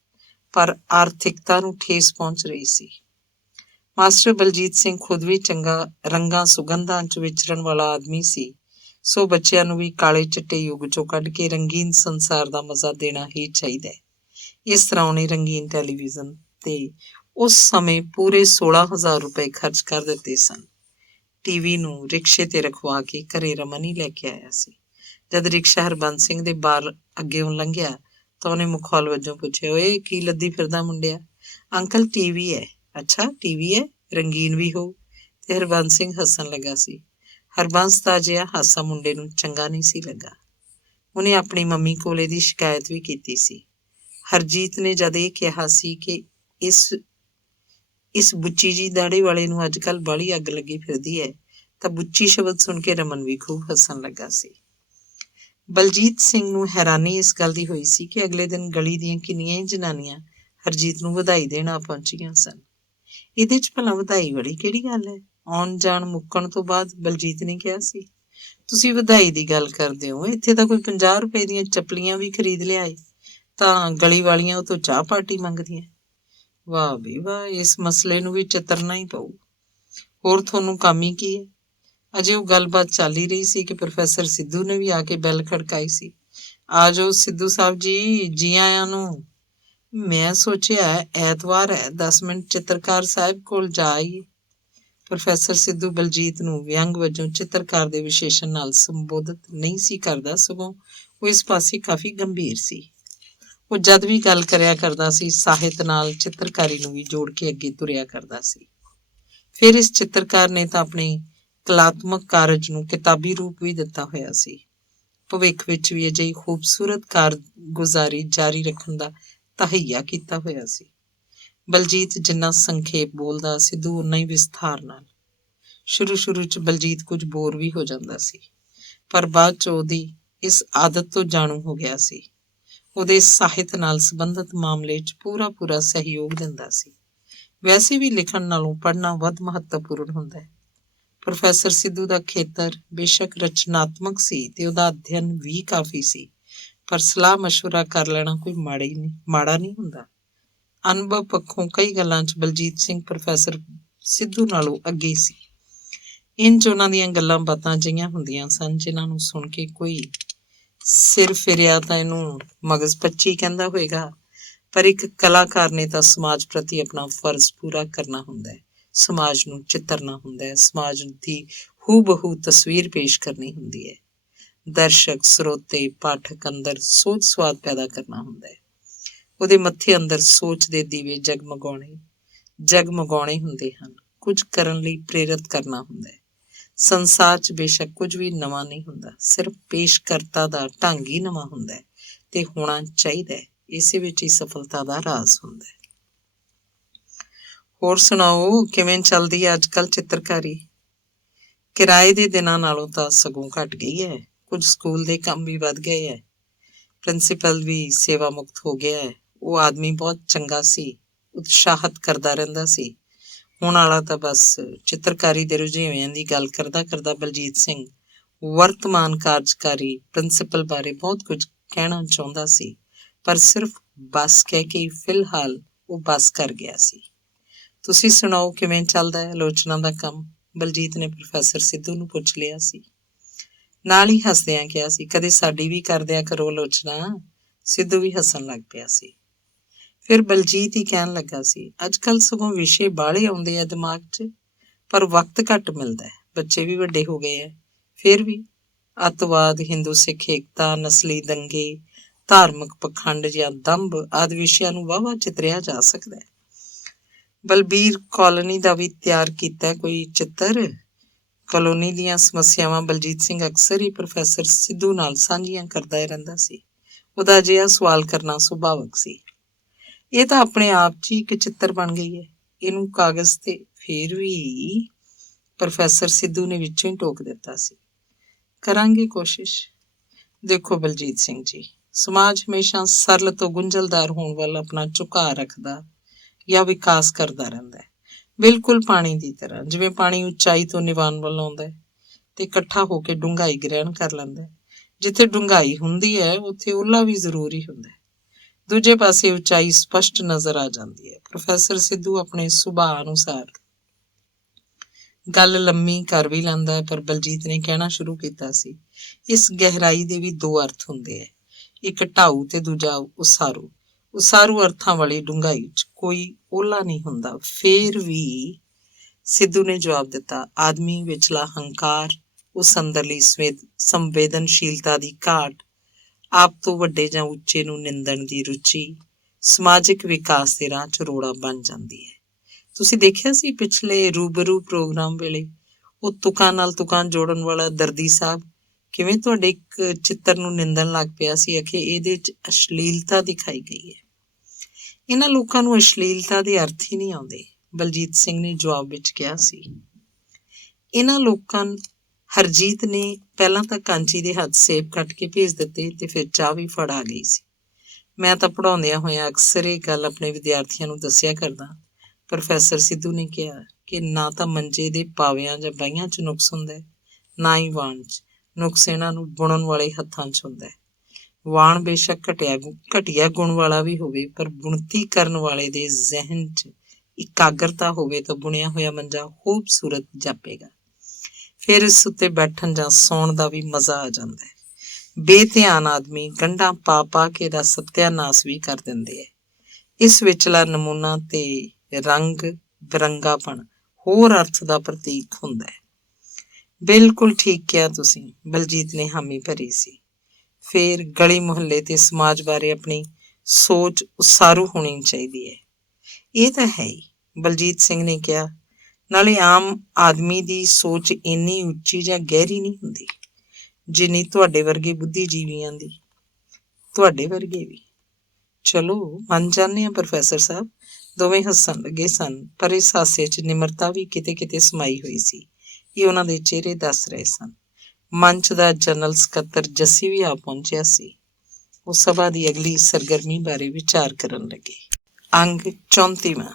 ਪਰ ਆਰਥਿਕਤਾ ਨੂੰ ਠੇਸ ਪਹੁੰਚ ਰਹੀ ਸੀ। ਮਾਸਟਰ ਬਲਜੀਤ ਸਿੰਘ ਖੁਦ ਵੀ ਚੰਗਾ ਰੰਗਾਂ ਸੁਗੰਧਾਂ 'ਚ ਵਿਚਰਨ ਵਾਲਾ ਆਦਮੀ ਸੀ, ਸੋ ਬੱਚਿਆਂ ਨੂੰ ਵੀ ਕਾਲੇ ਚਿੱਟੇ ਯੁੱਗ 'ਚੋਂ ਕੱਢ ਕੇ ਰੰਗੀਨ ਸੰਸਾਰ ਦਾ ਮਜ਼ਾ ਦੇਣਾ ਹੀ ਚਾਹੀਦਾ ਹੈ। ਇਸ ਤਰ੍ਹਾਂ ਉਹਨੇ ਰੰਗੀਨ ਟੈਲੀਵਿਜ਼ਨ ਤੇ ਉਸ ਸਮੇਂ ਪੂਰੇ 16,000 ਰੁਪਏ ਖਰਚ ਕਰ ਦਿੱਤੇ ਸਨ। TV ਨੂੰ ਰਿਕਸ਼ੇ ਤੇ ਰਖਵਾ ਕੇ ਘਰੇ ਰਮਨ ਹੀ ਲੈ ਕੇ ਆਇਆ ਸੀ। ਜਦ ਰਿਕਸ਼ਾ ਹਰਬੰਸ ਸਿੰਘ ਦੇ ਬਾਰ ਅੱਗੇੋਂ ਲੰਘਿਆ ਤਾਂ ਉਹਨੇ ਮੁਖੌਲ ਵਜੋਂ ਪੁੱਛਿਆ, ਓਏ ਕੀ ਲੱਦੀ ਫਿਰਦਾ ਮੁੰਡਿਆ? ਅੰਕਲ TV ਹੈ। ਅੱਛਾ TV ਹੈ, ਰੰਗੀਨ ਵੀ ਹੋਊ। ਤੇ ਹਰਬੰਸ ਸਿੰਘ ਹੱਸਣ ਲੱਗਾ ਸੀ। ਹਰਬੰਸ ਦਾ ਅਜਿਹਾ ਹਾਸਾ ਮੁੰਡੇ ਨੂੰ ਚੰਗਾ ਨਹੀਂ ਸੀ ਲੱਗਾ। ਉਹਨੇ ਆਪਣੀ ਮੰਮੀ ਕੋਲ ਇਹਦੀ ਸ਼ਿਕਾਇਤ ਵੀ ਕੀਤੀ ਸੀ। ਹਰਜੀਤ ਨੇ ਜਦ ਇਹ ਕਿਹਾ ਸੀ ਕਿ ਇਸ ਬੁੱਚੀ ਜੀ ਦਾੜੇ ਵਾਲੇ ਨੂੰ ਅੱਜ ਕੱਲ੍ਹ ਬਾਹਲੀ ਅੱਗ ਲੱਗੀ ਫਿਰਦੀ ਹੈ, ਤਾਂ ਬੁੱਚੀ ਸ਼ਬਦ ਸੁਣ ਕੇ ਰਮਨ ਵੀ ਖੂਬ ਹੱਸਣ ਲੱਗਾ ਸੀ। ਬਲਜੀਤ ਸਿੰਘ ਨੂੰ ਹੈਰਾਨੀ ਇਸ ਗੱਲ ਦੀ ਹੋਈ ਸੀ ਕਿ ਅਗਲੇ ਦਿਨ ਗਲੀ ਦੀਆਂ ਕਿੰਨੀਆਂ ਹੀ ਜਨਾਨੀਆਂ ਹਰਜੀਤ ਨੂੰ ਵਧਾਈ ਦੇਣ ਆ ਪਹੁੰਚੀਆਂ ਸਨ। ਇਹਦੇ 'ਚ ਭਲਾ ਵਧਾਈ ਵਾਲੀ ਕਿਹੜੀ ਗੱਲ ਹੈ? ਆਉਣ ਜਾਣ ਮੁੱਕਣ ਤੋਂ ਬਾਅਦ ਬਲਜੀਤ ਨੇ ਕਿਹਾ ਸੀ, ਤੁਸੀਂ ਵਧਾਈ ਦੀ ਗੱਲ ਕਰਦੇ ਹੋ, ਇੱਥੇ ਤਾਂ ਕੋਈ 50 ਰੁਪਏ ਦੀਆਂ ਚੱਪਲੀਆਂ ਵੀ ਖਰੀਦ ਲਿਆਏ ਤਾਂ ਗਲੀ ਵਾਲੀਆਂ ਉਹ ਤੋਂ ਚਾਹ ਪਾਰਟੀ ਮੰਗਦੀਆਂ। ਵਾਹ ਬਈ ਵਾਹ, ਇਸ ਮਸਲੇ ਨੂੰ ਵੀ ਚਿਤਰਨਾ ਹੀ ਪਊ। ਹੋਰ ਤੁਹਾਨੂੰ ਕੰਮ ਹੀ ਕੀ ਹੈ? ਅਜੇ ਉਹ ਗੱਲਬਾਤ ਚੱਲ ਹੀ ਰਹੀ ਸੀ ਕਿ ਪ੍ਰੋਫੈਸਰ ਸਿੱਧੂ ਨੇ ਵੀ ਆ ਕੇ ਬੈਲ ਖੜਕਾਈ ਸੀ। ਆ ਜਾਓ ਸਿੱਧੂ ਸਾਹਿਬ ਜੀ, ਜੀ ਆਇਆਂ ਨੂੰ। ਮੈਂ ਸੋਚਿਆ ਐਤਵਾਰ ਹੈ, 10 ਮਿੰਟ ਚਿੱਤਰਕਾਰ ਸਾਹਿਬ ਕੋਲ ਜਾ ਆਈਏ। ਪ੍ਰੋਫੈਸਰ ਸਿੱਧੂ ਬਲਜੀਤ ਨੂੰ ਵਿਅੰਗ ਵਜੋਂ ਚਿੱਤਰਕਾਰ ਦੇ ਵਿਸ਼ੇਸ਼ਣ ਨਾਲ ਸੰਬੋਧਿਤ ਨਹੀਂ ਸੀ ਕਰਦਾ, ਸਗੋਂ ਉਹ ਇਸ ਪਾਸੇ ਕਾਫੀ ਗੰਭੀਰ ਸੀ। ਉਹ ਜਦ ਵੀ ਗੱਲ ਕਰਿਆ ਕਰਦਾ ਸੀ, ਸਾਹਿਤ ਨਾਲ ਚਿੱਤਰਕਾਰੀ ਨੂੰ ਵੀ ਜੋੜ ਕੇ ਅੱਗੇ ਤੁਰਿਆ ਕਰਦਾ ਸੀ। ਫਿਰ ਇਸ ਚਿੱਤਰਕਾਰ ਨੇ ਤਾਂ ਆਪਣੇ ਕਲਾਤਮਕ ਕਾਰਜ ਨੂੰ ਕਿਤਾਬੀ ਰੂਪ ਵੀ ਦਿੱਤਾ ਹੋਇਆ ਸੀ। ਭਵਿੱਖ ਵਿੱਚ ਵੀ ਅਜਿਹੀ ਖੂਬਸੂਰਤ ਕਾਰਗੁਜ਼ਾਰੀ ਜਾਰੀ ਰੱਖਣ ਦਾ ਤਹਈਆ ਕੀਤਾ ਹੋਇਆ ਸੀ। ਬਲਜੀਤ ਜਿੰਨਾ ਸੰਖੇਪ ਬੋਲਦਾ, ਸਿੱਧੂ ਓਨਾ ਹੀ ਵਿਸਥਾਰ ਨਾਲ। ਸ਼ੁਰੂ 'ਚ ਬਲਜੀਤ ਕੁਝ ਬੋਰ ਵੀ ਹੋ ਜਾਂਦਾ ਸੀ, ਪਰ ਬਾਅਦ 'ਚ ਉਹਦੀ ਇਸ ਆਦਤ ਤੋਂ ਜਾਣੂ ਹੋ ਗਿਆ ਸੀ। ਉਹਦੇ ਸਾਹਿਤ ਨਾਲ ਸੰਬੰਧਿਤ ਮਾਮਲੇ 'ਚ ਪੂਰਾ ਸਹਿਯੋਗ ਦਿੰਦਾ ਸੀ। ਵੈਸੇ ਵੀ ਲਿਖਣ ਨਾਲੋਂ ਪੜ੍ਹਨਾ ਵੱਧ ਮਹੱਤਵਪੂਰਨ ਹੁੰਦਾ ਹੈ। ਪ੍ਰੋਫੈਸਰ ਸਿੱਧੂ ਦਾ ਖੇਤਰ ਬੇਸ਼ੱਕ ਰਚਨਾਤਮਕ ਸੀ ਤੇ ਉਹਦਾ ਅਧਿਐਨ ਵੀ ਕਾਫੀ ਸੀ, ਪਰ ਸਲਾਹ ਮਸ਼ਵਰਾ ਕਰ ਲੈਣਾ ਕੋਈ ਮਾੜਾ ਨਹੀਂ ਹੁੰਦਾ। ਅਨੁਭਵ ਪੱਖੋਂ ਕਈ ਗੱਲਾਂ 'ਚ ਬਲਜੀਤ ਸਿੰਘ ਪ੍ਰੋਫੈਸਰ ਸਿੱਧੂ ਨਾਲੋਂ ਅੱਗੇ ਸੀ। ਇੰਝ ਉਹਨਾਂ ਦੀਆਂ ਗੱਲਾਂ ਬਾਤਾਂ ਅਜਿਹੀਆਂ ਹੁੰਦੀਆਂ ਸਨ ਜਿਨ੍ਹਾਂ ਨੂੰ ਸੁਣ ਕੇ ਕੋਈ ਸਿਰ ਫਿਰਿਆ ਤਾਂ ਇਹਨੂੰ ਮਗਜ਼ ਪੱਚੀ ਕਹਿੰਦਾ ਹੋਏਗਾ, ਪਰ ਇੱਕ ਕਲਾਕਾਰ ਨੇ ਤਾਂ ਸਮਾਜ ਪ੍ਰਤੀ ਆਪਣਾ ਫਰਜ਼ ਪੂਰਾ ਕਰਨਾ ਹੁੰਦਾ ਹੈ, ਸਮਾਜ ਨੂੰ ਚਿੱਤਰਨਾ ਹੁੰਦਾ ਹੈ, ਸਮਾਜ ਦੀ ਹੂ-ਬਹੂ ਤਸਵੀਰ ਪੇਸ਼ ਕਰਨੀ ਹੁੰਦੀ ਹੈ। ਦਰਸ਼ਕ, ਸਰੋਤੇ, ਪਾਠਕ ਅੰਦਰ ਸੋਚ ਸਵਾਦ ਪੈਦਾ ਕਰਨਾ ਹੁੰਦਾ ਹੈ। ਉਹਦੇ ਮੱਥੇ ਅੰਦਰ ਸੋਚ ਦੇ ਦੀਵੇ ਜਗਮਗਾਉਣੇ ਹੁੰਦੇ ਹਨ। ਕੁਝ ਕਰਨ ਲਈ ਪ੍ਰੇਰਿਤ ਕਰਨਾ ਹੁੰਦਾ ਹੈ। ਸੰਸਾਰ 'ਚ ਬੇਸ਼ੱਕ ਕੁਝ ਵੀ ਨਵਾਂ ਨਹੀਂ ਹੁੰਦਾ, ਸਿਰਫ ਪੇਸ਼ਕਰਤਾ ਦਾ ਢੰਗ ਹੀ ਨਵਾਂ ਹੁੰਦਾ ਹੈ ਤੇ ਹੋਣਾ ਚਾਹੀਦਾ ਹੈ। ਇਸੇ ਵਿੱਚ ਹੀ ਸਫਲਤਾ ਦਾ ਰਾਜ਼ ਹੁੰਦਾ ਹੈ। ਹੋਰ ਸੁਣਾਓ, ਕਿਵੇਂ ਚੱਲਦੀ ਹੈ ਅੱਜ ਕੱਲ੍ਹ ਚਿੱਤਰਕਾਰੀ? ਕਿਰਾਏ ਦੇ ਦਿਨਾਂ ਨਾਲੋਂ ਤਾਂ ਸਗੋਂ ਘਟ ਗਈ ਹੈ। ਕੁਝ ਸਕੂਲ ਦੇ ਕੰਮ ਵੀ ਵੱਧ ਗਏ ਹੈ। ਪ੍ਰਿੰਸੀਪਲ ਵੀ ਸੇਵਾ ਮੁਕਤ ਹੋ ਗਿਆ ਹੈ। ਉਹ ਆਦਮੀ ਬਹੁਤ ਚੰਗਾ ਸੀ, ਉਤਸ਼ਾਹਤ ਕਰਦਾ ਰਹਿੰਦਾ ਸੀ। ਹੁਣ ਵਾਲਾ ਤਾਂ ਬਸ ਚਿੱਤਰਕਾਰੀ ਦੇ ਰੁਝੇਵਿਆਂ ਦੀ ਗੱਲ ਕਰਦਾ ਬਲਜੀਤ ਸਿੰਘ ਵਰਤਮਾਨ ਕਾਰਜਕਾਰੀ ਪ੍ਰਿੰਸੀਪਲ ਬਾਰੇ ਬਹੁਤ ਕੁਝ ਕਹਿਣਾ ਚਾਹੁੰਦਾ ਸੀ, ਪਰ ਸਿਰਫ ਬਸ ਕਹਿ ਕੇ ਫਿਲਹਾਲ ਉਹ ਬਸ ਕਰ ਗਿਆ ਸੀ। ਤੁਸੀਂ ਸੁਣਾਓ, ਕਿਵੇਂ ਚੱਲਦਾ ਹੈ ਆਲੋਚਨਾ ਦਾ ਕੰਮ? ਬਲਜੀਤ ਨੇ ਪ੍ਰੋਫੈਸਰ ਸਿੱਧੂ ਨੂੰ ਪੁੱਛ ਲਿਆ ਸੀ। ਨਾਲ ਹੀ ਹੱਸਦਿਆਂ ਕਿਹਾ ਸੀ, ਕਦੇ ਸਾਡੀ ਵੀ ਕਰ ਦਿਆ ਕਰੋ ਆਲੋਚਨਾ। ਸਿੱਧੂ ਵੀ ਹੱਸਣ ਲੱਗ ਪਿਆ ਸੀ। ਫਿਰ ਬਲਜੀਤ ਹੀ ਕਹਿਣ ਲੱਗਾ ਸੀ, ਅੱਜ ਕੱਲ੍ਹ ਸਗੋਂ ਵਿਸ਼ੇ ਬਾਹਲੇ ਆਉਂਦੇ ਆ ਦਿਮਾਗ 'ਚ, ਪਰ ਵਕਤ ਘੱਟ ਮਿਲਦਾ ਹੈ। ਬੱਚੇ ਵੀ ਵੱਡੇ ਹੋ ਗਏ ਹੈ। ਫਿਰ ਵੀ ਅੱਤਵਾਦ, ਹਿੰਦੂ ਸਿੱਖ ਏਕਤਾ, ਨਸਲੀ ਦੰਗੇ, ਧਾਰਮਿਕ ਪਖੰਡ ਜਾਂ ਦੰਭ ਆਦਿ ਵਿਸ਼ਿਆਂ ਨੂੰ ਵਾਹਵਾ ਚਿਤਰਿਆ ਜਾ ਸਕਦਾ ਹੈ। ਬਲਬੀਰ ਕਾਲੋਨੀ ਦਾ ਵੀ ਤਿਆਰ ਕੀਤਾ ਕੋਈ ਚਿੱਤਰ? ਕਾਲੋਨੀ ਦੀਆਂ ਸਮੱਸਿਆਵਾਂ ਬਲਜੀਤ ਸਿੰਘ ਅਕਸਰ ਹੀ ਪ੍ਰੋਫੈਸਰ ਸਿੱਧੂ ਨਾਲ ਸਾਂਝੀਆਂ ਕਰਦਾ ਰਹਿੰਦਾ ਸੀ। ਉਹਦਾ ਅਜਿਹਾ ਸਵਾਲ ਕਰਨਾ ਸੁਭਾਵਕ ਸੀ। ਇਹ ਤਾਂ ਆਪਣੇ ਆਪ 'ਚ ਹੀ ਇੱਕ ਚਿੱਤਰ ਬਣ ਗਈ ਹੈ। ਇਹਨੂੰ ਕਾਗਜ਼ ਤੇ ਫਿਰ ਵੀ ਪ੍ਰੋਫੈਸਰ ਸਿੱਧੂ ਨੇ ਵਿੱਚੋਂ ਹੀ ਟੋਕ ਦਿੱਤਾ ਸੀ। ਕਰਾਂਗੇ ਕੋਸ਼ਿਸ਼। ਦੇਖੋ ਬਲਜੀਤ ਸਿੰਘ ਜੀ, ਸਮਾਜ ਹਮੇਸ਼ਾ ਸਰਲ ਤੋਂ ਗੁੰਝਲਦਾਰ ਹੋਣ ਵੱਲ ਆਪਣਾ ਝੁਕਾਅ ਰੱਖਦਾ ਜਾਂ ਵਿਕਾਸ ਕਰਦਾ ਰਹਿੰਦਾ ਹੈ, ਬਿਲਕੁਲ ਪਾਣੀ ਦੀ ਤਰ੍ਹਾਂ। ਜਿਵੇਂ ਪਾਣੀ ਉਚਾਈ ਤੋਂ ਨਿਵਾਨ ਵੱਲ ਆਉਂਦਾ ਹੈ ਤੇ ਇਕੱਠਾ ਹੋ ਕੇ ਡੂੰਘਾਈ ਗ੍ਰਹਿਣ ਕਰ ਲੈਂਦਾ ਹੈ। ਜਿੱਥੇ ਡੂੰਘਾਈ ਹੁੰਦੀ ਹੈ ਉੱਥੇ ਓਹਲਾ ਵੀ ਜ਼ਰੂਰੀ ਹੁੰਦਾ ਹੈ। ਦੂਜੇ ਪਾਸੇ ਉਚਾਈ ਸਪਸ਼ਟ ਨਜ਼ਰ ਆ ਜਾਂਦੀ ਹੈ। ਪ੍ਰੋਫੈਸਰ ਸਿੱਧੂ ਆਪਣੇ ਸੁਭਾਅ ਅਨੁਸਾਰ ਗੱਲ ਲੰਮੀ ਕਰ ਵੀ ਲੈਂਦਾ ਹੈ, ਪਰ ਬਲਜੀਤ ਨੇ ਕਹਿਣਾ ਸ਼ੁਰੂ ਕੀਤਾ ਸੀ, ਇਸ ਗਹਿਰਾਈ ਦੇ ਵੀ ਦੋ ਅਰਥ ਹੁੰਦੇ ਹੈ, ਇੱਕ ਢਾਊ ਤੇ ਦੂਜਾ ਉਸਾਰੂ। ਉਸਾਰੂ ਅਰਥਾਂ ਵਾਲੀ ਡੂੰਘਾਈ 'ਚ ਕੋਈ ਓਹਲਾ ਨਹੀਂ ਹੁੰਦਾ। ਫੇਰ ਵੀ ਸਿੱਧੂ ਨੇ ਜਵਾਬ ਦਿੱਤਾ, ਆਦਮੀ ਵਿਚਲਾ ਹੰਕਾਰ, ਉਸ ਅੰਦਰਲੀ ਸੰਵੇਦਨਸ਼ੀਲਤਾ ਦੀ ਘਾਟ, ਆਪ ਤੋਂ ਵੱਡੇ ਜਾਂ ਉੱਚੇ ਨੂੰ ਨਿੰਦਣ ਦੀ ਰੁਚੀ, ਸਮਾਜਿਕ ਵਿਕਾਸ ਦੇ ਰਾਹ 'ਚ ਰੋੜਾ ਬਣ ਜਾਂਦੀ ਹੈ। ਤੁਸੀਂ ਦੇਖਿਆ ਸੀ ਪਿਛਲੇ ਰੂਬਰੂ ਪ੍ਰੋਗਰਾਮ ਵੇਲੇ ਉਹ ਤੁਕਾਂ ਨਾਲ ਤੁਕਾਂ ਜੋੜਨ ਵਾਲਾ ਦਰਦੀ ਸਾਹਿਬ ਕਿਵੇਂ ਤੁਹਾਡੇ ਇੱਕ ਚਿੱਤਰ ਨੂੰ ਨਿੰਦਣ ਲੱਗ ਪਿਆ ਸੀ, ਅਖੇ ਇਹਦੇ 'ਚ ਅਸ਼ਲੀਲਤਾ ਦਿਖਾਈ ਗਈ ਹੈ। ਇਹਨਾਂ ਲੋਕਾਂ ਨੂੰ ਅਸ਼ਲੀਲਤਾ ਦੇ ਅਰਥ ਹੀ ਨਹੀਂ ਆਉਂਦੇ, ਬਲਜੀਤ ਸਿੰਘ ਨੇ ਜਵਾਬ ਵਿੱਚ ਕਿਹਾ ਸੀ। ਇਹਨਾਂ ਲੋਕਾਂ ਹਰਜੀਤ ਨੇ ਪਹਿਲਾਂ ਤਾਂ ਕਾਂਚੀ ਦੇ ਹੱਥ ਸੇਬ ਕੱਟ ਕੇ ਭੇਜ ਦਿੱਤੇ ਤੇ ਫਿਰ ਚਾਹ ਵੀ ਫੜ ਆ ਗਈ ਸੀ। ਮੈਂ ਤਾਂ ਪੜ੍ਹਾਉਂਦਿਆਂ ਹੋਇਆਂ ਅਕਸਰ ਇਹ ਗੱਲ ਆਪਣੇ ਵਿਦਿਆਰਥੀਆਂ ਨੂੰ ਦੱਸਿਆ ਕਰਦਾ। ਪ੍ਰੋਫੈਸਰ ਸਿੱਧੂ ਨੇ ਕਿਹਾ ਕਿ ਨਾ ਤਾਂ ਮੰਜੇ ਦੇ ਪਾਵਿਆਂ ਜਾਂ ਬਾਹੀਆਂ 'ਚ ਨੁਕਸ ਹੁੰਦਾ ਹੈ, ਨਾ ਹੀ ਵਾਣ 'ਚ। ਨੁਕਸ ਇਹਨਾਂ ਨੂੰ ਬੁਣਨ ਵਾਲੇ ਹੱਥਾਂ 'ਚ ਹੁੰਦਾ ਹੈ। ਵਾਣ ਬੇਸ਼ੱਕ ਘਟੀਆ ਗੁਣ ਵਾਲਾ ਵੀ ਹੋਵੇ, ਪਰ ਬੁਣਤੀ ਕਰਨ ਵਾਲੇ ਦੇ ਜ਼ਿਹਨ 'ਚ ਇਕਾਗਰਤਾ ਹੋਵੇ ਤਾਂ ਬੁਣਿਆ ਹੋਇਆ ਮੰਜਾ ਖੂਬਸੂਰਤ ਜਾਪੇਗਾ। ਫਿਰ ਇਸ ਉੱਤੇ ਬੈਠਣ ਜਾਂ ਸੌਣ ਦਾ ਵੀ ਮਜ਼ਾ ਆ ਜਾਂਦਾ ਹੈ। ਬੇਧਿਆਨ ਆਦਮੀ ਗੰਢਾਂ ਪਾ ਕੇ ਇਹਦਾ ਸਤਿਆਨਾਸ ਵੀ ਕਰ ਦਿੰਦੇ ਹੈ। ਇਸ ਵਿਚਲਾ ਨਮੂਨਾ ਤੇ ਰੰਗ ਬਿਰੰਗਾਪਣ ਹੋਰ ਅਰਥ ਦਾ ਪ੍ਰਤੀਕ ਹੁੰਦਾ ਹੈ। ਬਿਲਕੁਲ ਠੀਕ ਕਿਹਾ ਤੁਸੀਂ, ਬਲਜੀਤ ਨੇ ਹਾਮੀ ਭਰੀ ਸੀ। ਫਿਰ ਗਲੀ ਮੁਹੱਲੇ ਤੇ ਸਮਾਜ ਬਾਰੇ ਆਪਣੀ ਸੋਚ ਉਸਾਰੂ ਹੋਣੀ ਚਾਹੀਦੀ ਹੈ। ਇਹ ਤਾਂ ਹੈ ਹੀ, ਬਲਜੀਤ ਸਿੰਘ ਨੇ ਕਿਹਾ। ਨਾਲੇ ਆਮ ਆਦਮੀ ਦੀ ਸੋਚ ਇੰਨੀ ਉੱਚੀ ਜਾਂ ਗਹਿਰੀ ਨਹੀਂ ਹੁੰਦੀ ਜਿੰਨੀ ਤੁਹਾਡੇ ਵਰਗੇ ਬੁੱਧੀਜੀਵੀਆਂ ਦੀ। ਤੁਹਾਡੇ ਵਰਗੇ ਵੀ ਚਲੋ ਮੰਨ ਜਾਂਦੇ ਹਾਂ ਪ੍ਰੋਫੈਸਰ ਸਾਹਿਬ, ਦੋਵੇਂ ਹੱਸਣ ਲੱਗੇ ਸਨ, ਪਰ ਇਸ ਹਾਸੇ 'ਚ ਨਿਮਰਤਾ ਵੀ ਕਿਤੇ-ਕਿਤੇ ਸਮਾਈ ਹੋਈ ਸੀ। ਇਹ ਉਹਨਾਂ ਦੇ ਚਿਹਰੇ ਦੱਸ ਰਹੇ ਸਨ। ਮੰਚ ਦਾ ਜਨਰਲ ਸਕੱਤਰ ਜੱਸੀ ਵੀ ਆ ਪਹੁੰਚਿਆ ਸੀ। ਉਹ ਸਭਾ ਦੀ ਅਗਲੀ ਸਰਗਰਮੀ ਬਾਰੇ ਵਿਚਾਰ ਕਰਨ ਲੱਗੇ। ਅੰਗ 34ਵਾਂ।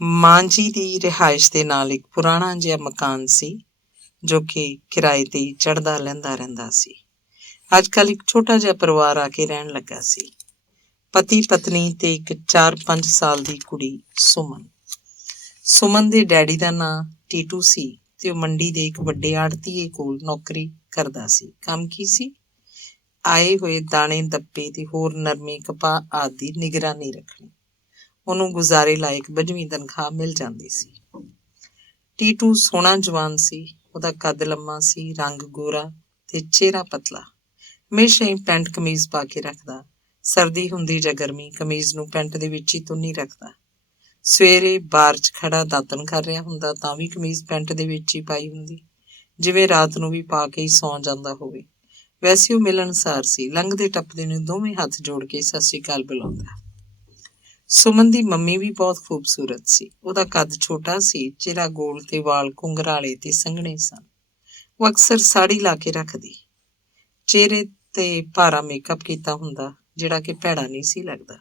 ਮਾਂ ਜੀ ਦੀ ਰਿਹਾਇਸ਼ ਦੇ ਨਾਲ ਇੱਕ ਪੁਰਾਣਾ ਜਿਹਾ ਮਕਾਨ ਸੀ, ਜੋ ਕਿ ਕਿਰਾਏ ਤੇ ਹੀ ਚੜ੍ਹਦਾ ਲਹਿੰਦਾ ਰਹਿੰਦਾ ਸੀ। ਅੱਜ ਕੱਲ੍ਹ ਇੱਕ ਛੋਟਾ ਜਿਹਾ ਪਰਿਵਾਰ ਆ ਕੇ ਰਹਿਣ ਲੱਗਾ ਸੀ। ਪਤੀ ਪਤਨੀ ਤੇ ਇੱਕ 4-5 ਸਾਲ ਦੀ ਕੁੜੀ ਸੁਮਨ। ਸੁਮਨ ਦੇ ਡੈਡੀ ਦਾ ਨਾਂ ਟੀਟੂ ਸੀ ਤੇ ਉਹ ਮੰਡੀ ਦੇ ਇੱਕ ਵੱਡੇ ਆੜ੍ਹਤੀਏ ਕੋਲ ਨੌਕਰੀ ਕਰਦਾ ਸੀ। ਕੰਮ ਕੀ ਸੀ? ਆਏ ਹੋਏ ਦਾਣੇ ਦੱਪੇ ਤੇ ਹੋਰ ਨਰਮੇ ਕਪਾਹ ਆਦਿ ਦੀ ਨਿਗਰਾਨੀ ਰੱਖਣੀ। ਉਹਨੂੰ ਗੁਜ਼ਾਰੇ ਲਾਇਕ 5ਵੀਂ ਤਨਖਾਹ ਮਿਲ ਜਾਂਦੀ ਸੀ। ਟੀਟੂ ਸੋਹਣਾ ਜਵਾਨ ਸੀ। ਉਹਦਾ ਕੱਦ ਲੰਮਾ ਸੀ, ਰੰਗ ਗੋਰਾ ਤੇ ਚਿਹਰਾ ਪਤਲਾ। ਹਮੇਸ਼ਾ ਹੀ ਪੈਂਟ ਕਮੀਜ਼ ਪਾ ਕੇ ਰੱਖਦਾ। ਸਰਦੀ ਹੁੰਦੀ ਜਾਂ ਗਰਮੀ, ਕਮੀਜ਼ ਨੂੰ ਪੈਂਟ ਦੇ ਵਿੱਚ ਹੀ ਤੁੰਨੀ ਰੱਖਦਾ। ਸਵੇਰੇ ਬਾਰ 'ਚ ਖੜਾ ਦਾਤਣ ਕਰ ਰਿਹਾ ਹੁੰਦਾ ਤਾਂ ਵੀ ਕਮੀਜ਼ ਪੈਂਟ ਦੇ ਵਿੱਚ ਹੀ ਪਾਈ ਹੁੰਦੀ, ਜਿਵੇਂ ਰਾਤ ਨੂੰ ਵੀ ਪਾ ਕੇ ਹੀ ਸੌਂ ਜਾਂਦਾ ਹੋਵੇ। ਵੈਸੇ ਉਹ ਮਿਲਣਸਾਰ ਸੀ। ਲੰਘਦੇ ਟੱਪਦੇ ਨੂੰ ਦੋਵੇਂ ਹੱਥ ਜੋੜ ਕੇ ਸਤਿ ਸ੍ਰੀ ਅਕਾਲ ਬੁਲਾਉਂਦਾ। ਸੁਮਨ ਦੀ ਮੰਮੀ ਵੀ ਬਹੁਤ ਖੂਬਸੂਰਤ ਸੀ। ਉਹਦਾ ਕੱਦ ਛੋਟਾ ਸੀ, ਚਿਹਰਾ ਗੋਲ ਤੇ ਵਾਲ ਘੁੰਗਰਾਲੇ ਤੇ ਸੰਘਣੇ ਸਨ। ਉਹ ਅਕਸਰ ਸਾੜੀ ਲਾ ਕੇ ਰੱਖਦੀ। ਚਿਹਰੇ ਤੇ ਭਾਰਾ ਮੇਕਅਪ ਕੀਤਾ ਹੁੰਦਾ, ਜਿਹੜਾ ਕਿ ਭੈੜਾ ਨਹੀਂ ਸੀ ਲੱਗਦਾ।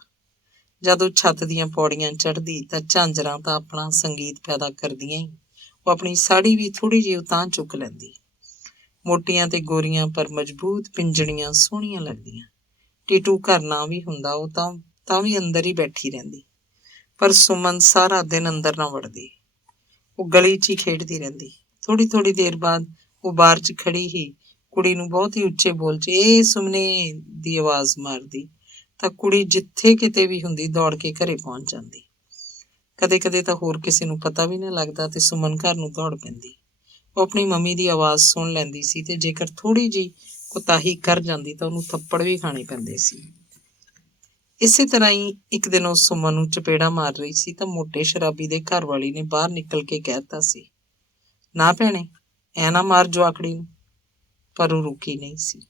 ਜਦੋਂ ਛੱਤ ਦੀਆਂ ਪੌੜੀਆਂ ਚੜ੍ਹਦੀ ਤਾਂ ਝਾਂਜਰਾਂ ਤਾਂ ਆਪਣਾ ਸੰਗੀਤ ਪੈਦਾ ਕਰਦੀਆਂ ਹੀ ਉਹ ਆਪਣੀ ਸਾੜੀ ਵੀ ਥੋੜ੍ਹੀ ਜਿਹੀ ਉਤਾਂਹ ਚੁੱਕ ਲੈਂਦੀ। ਮੋਟੀਆਂ ਤੇ ਗੋਰੀਆਂ ਪਰ ਮਜ਼ਬੂਤ ਪਿੰਜਣੀਆਂ ਸੋਹਣੀਆਂ ਲੱਗਦੀਆਂ। ਟੀਟੂ ਘਰ ਨਾ ਵੀ ਹੁੰਦਾ, ਉਹ ਤਾਂ ਵੀ ਅੰਦਰ ਹੀ ਬੈਠੀ ਰਹਿੰਦੀ। ਪਰ ਸੁਮਨ ਸਾਰਾ ਦਿਨ ਅੰਦਰ ਨਾ ਵੜਦੀ। ਉਹ ਗਲੀ 'ਚ ਹੀ ਖੇਡਦੀ ਰਹਿੰਦੀ। ਥੋੜ੍ਹੀ ਦੇਰ ਬਾਅਦ ਉਹ ਬਾਹਰ 'ਚ ਖੜੀ ਹੀ ਕੁੜੀ ਨੂੰ ਬਹੁਤ ਹੀ ਉੱਚੇ ਬੋਲ 'ਚ "ਏ ਸੁਮਨੇ" ਦੀ ਆਵਾਜ਼ ਮਾਰਦੀ ਤਾਂ ਕੁੜੀ ਜਿੱਥੇ ਕਿਤੇ ਵੀ ਹੁੰਦੀ ਦੌੜ ਕੇ ਘਰੇ ਪਹੁੰਚ ਜਾਂਦੀ। ਕਦੇ-ਕਦੇ ਤਾਂ ਹੋਰ ਕਿਸੇ ਨੂੰ ਪਤਾ ਵੀ ਨਾ ਲੱਗਦਾ ਤੇ ਸੁਮਨ ਘਰ ਨੂੰ ਦੌੜ ਪੈਂਦੀ। ਉਹ ਆਪਣੀ ਮੰਮੀ ਦੀ ਆਵਾਜ਼ ਸੁਣ ਲੈਂਦੀ ਸੀ ਤੇ ਜੇਕਰ ਥੋੜ੍ਹੀ ਜਿਹੀ ਕੁਤਾਹੀ ਕਰ ਜਾਂਦੀ ਤਾਂ ਉਹਨੂੰ ਥੱਪੜ ਵੀ ਖਾਣੇ ਪੈਂਦੇ ਸੀ। ਇਸੇ ਤਰ੍ਹਾਂ ਹੀ ਇੱਕ ਦਿਨ ਉਹ ਸੁਮਨ ਨੂੰ ਚਪੇੜਾ ਮਾਰ ਰਹੀ ਸੀ ਤਾਂ ਮੋਟੇ ਸ਼ਰਾਬੀ ਦੇ ਘਰ ਵਾਲੀ ਨੇ ਬਾਹਰ ਨਿਕਲ ਕੇ ਕਹਿ ਦਿੱਤਾ ਸੀ, "ਨਾ ਭੈਣੇ, ਐ ਨਾ ਮਾਰ ਜਵਾਕੜੀ ਨੂੰ।" ਪਰ ਉਹ ਰੁਕੀ ਨਹੀਂ ਸੀ।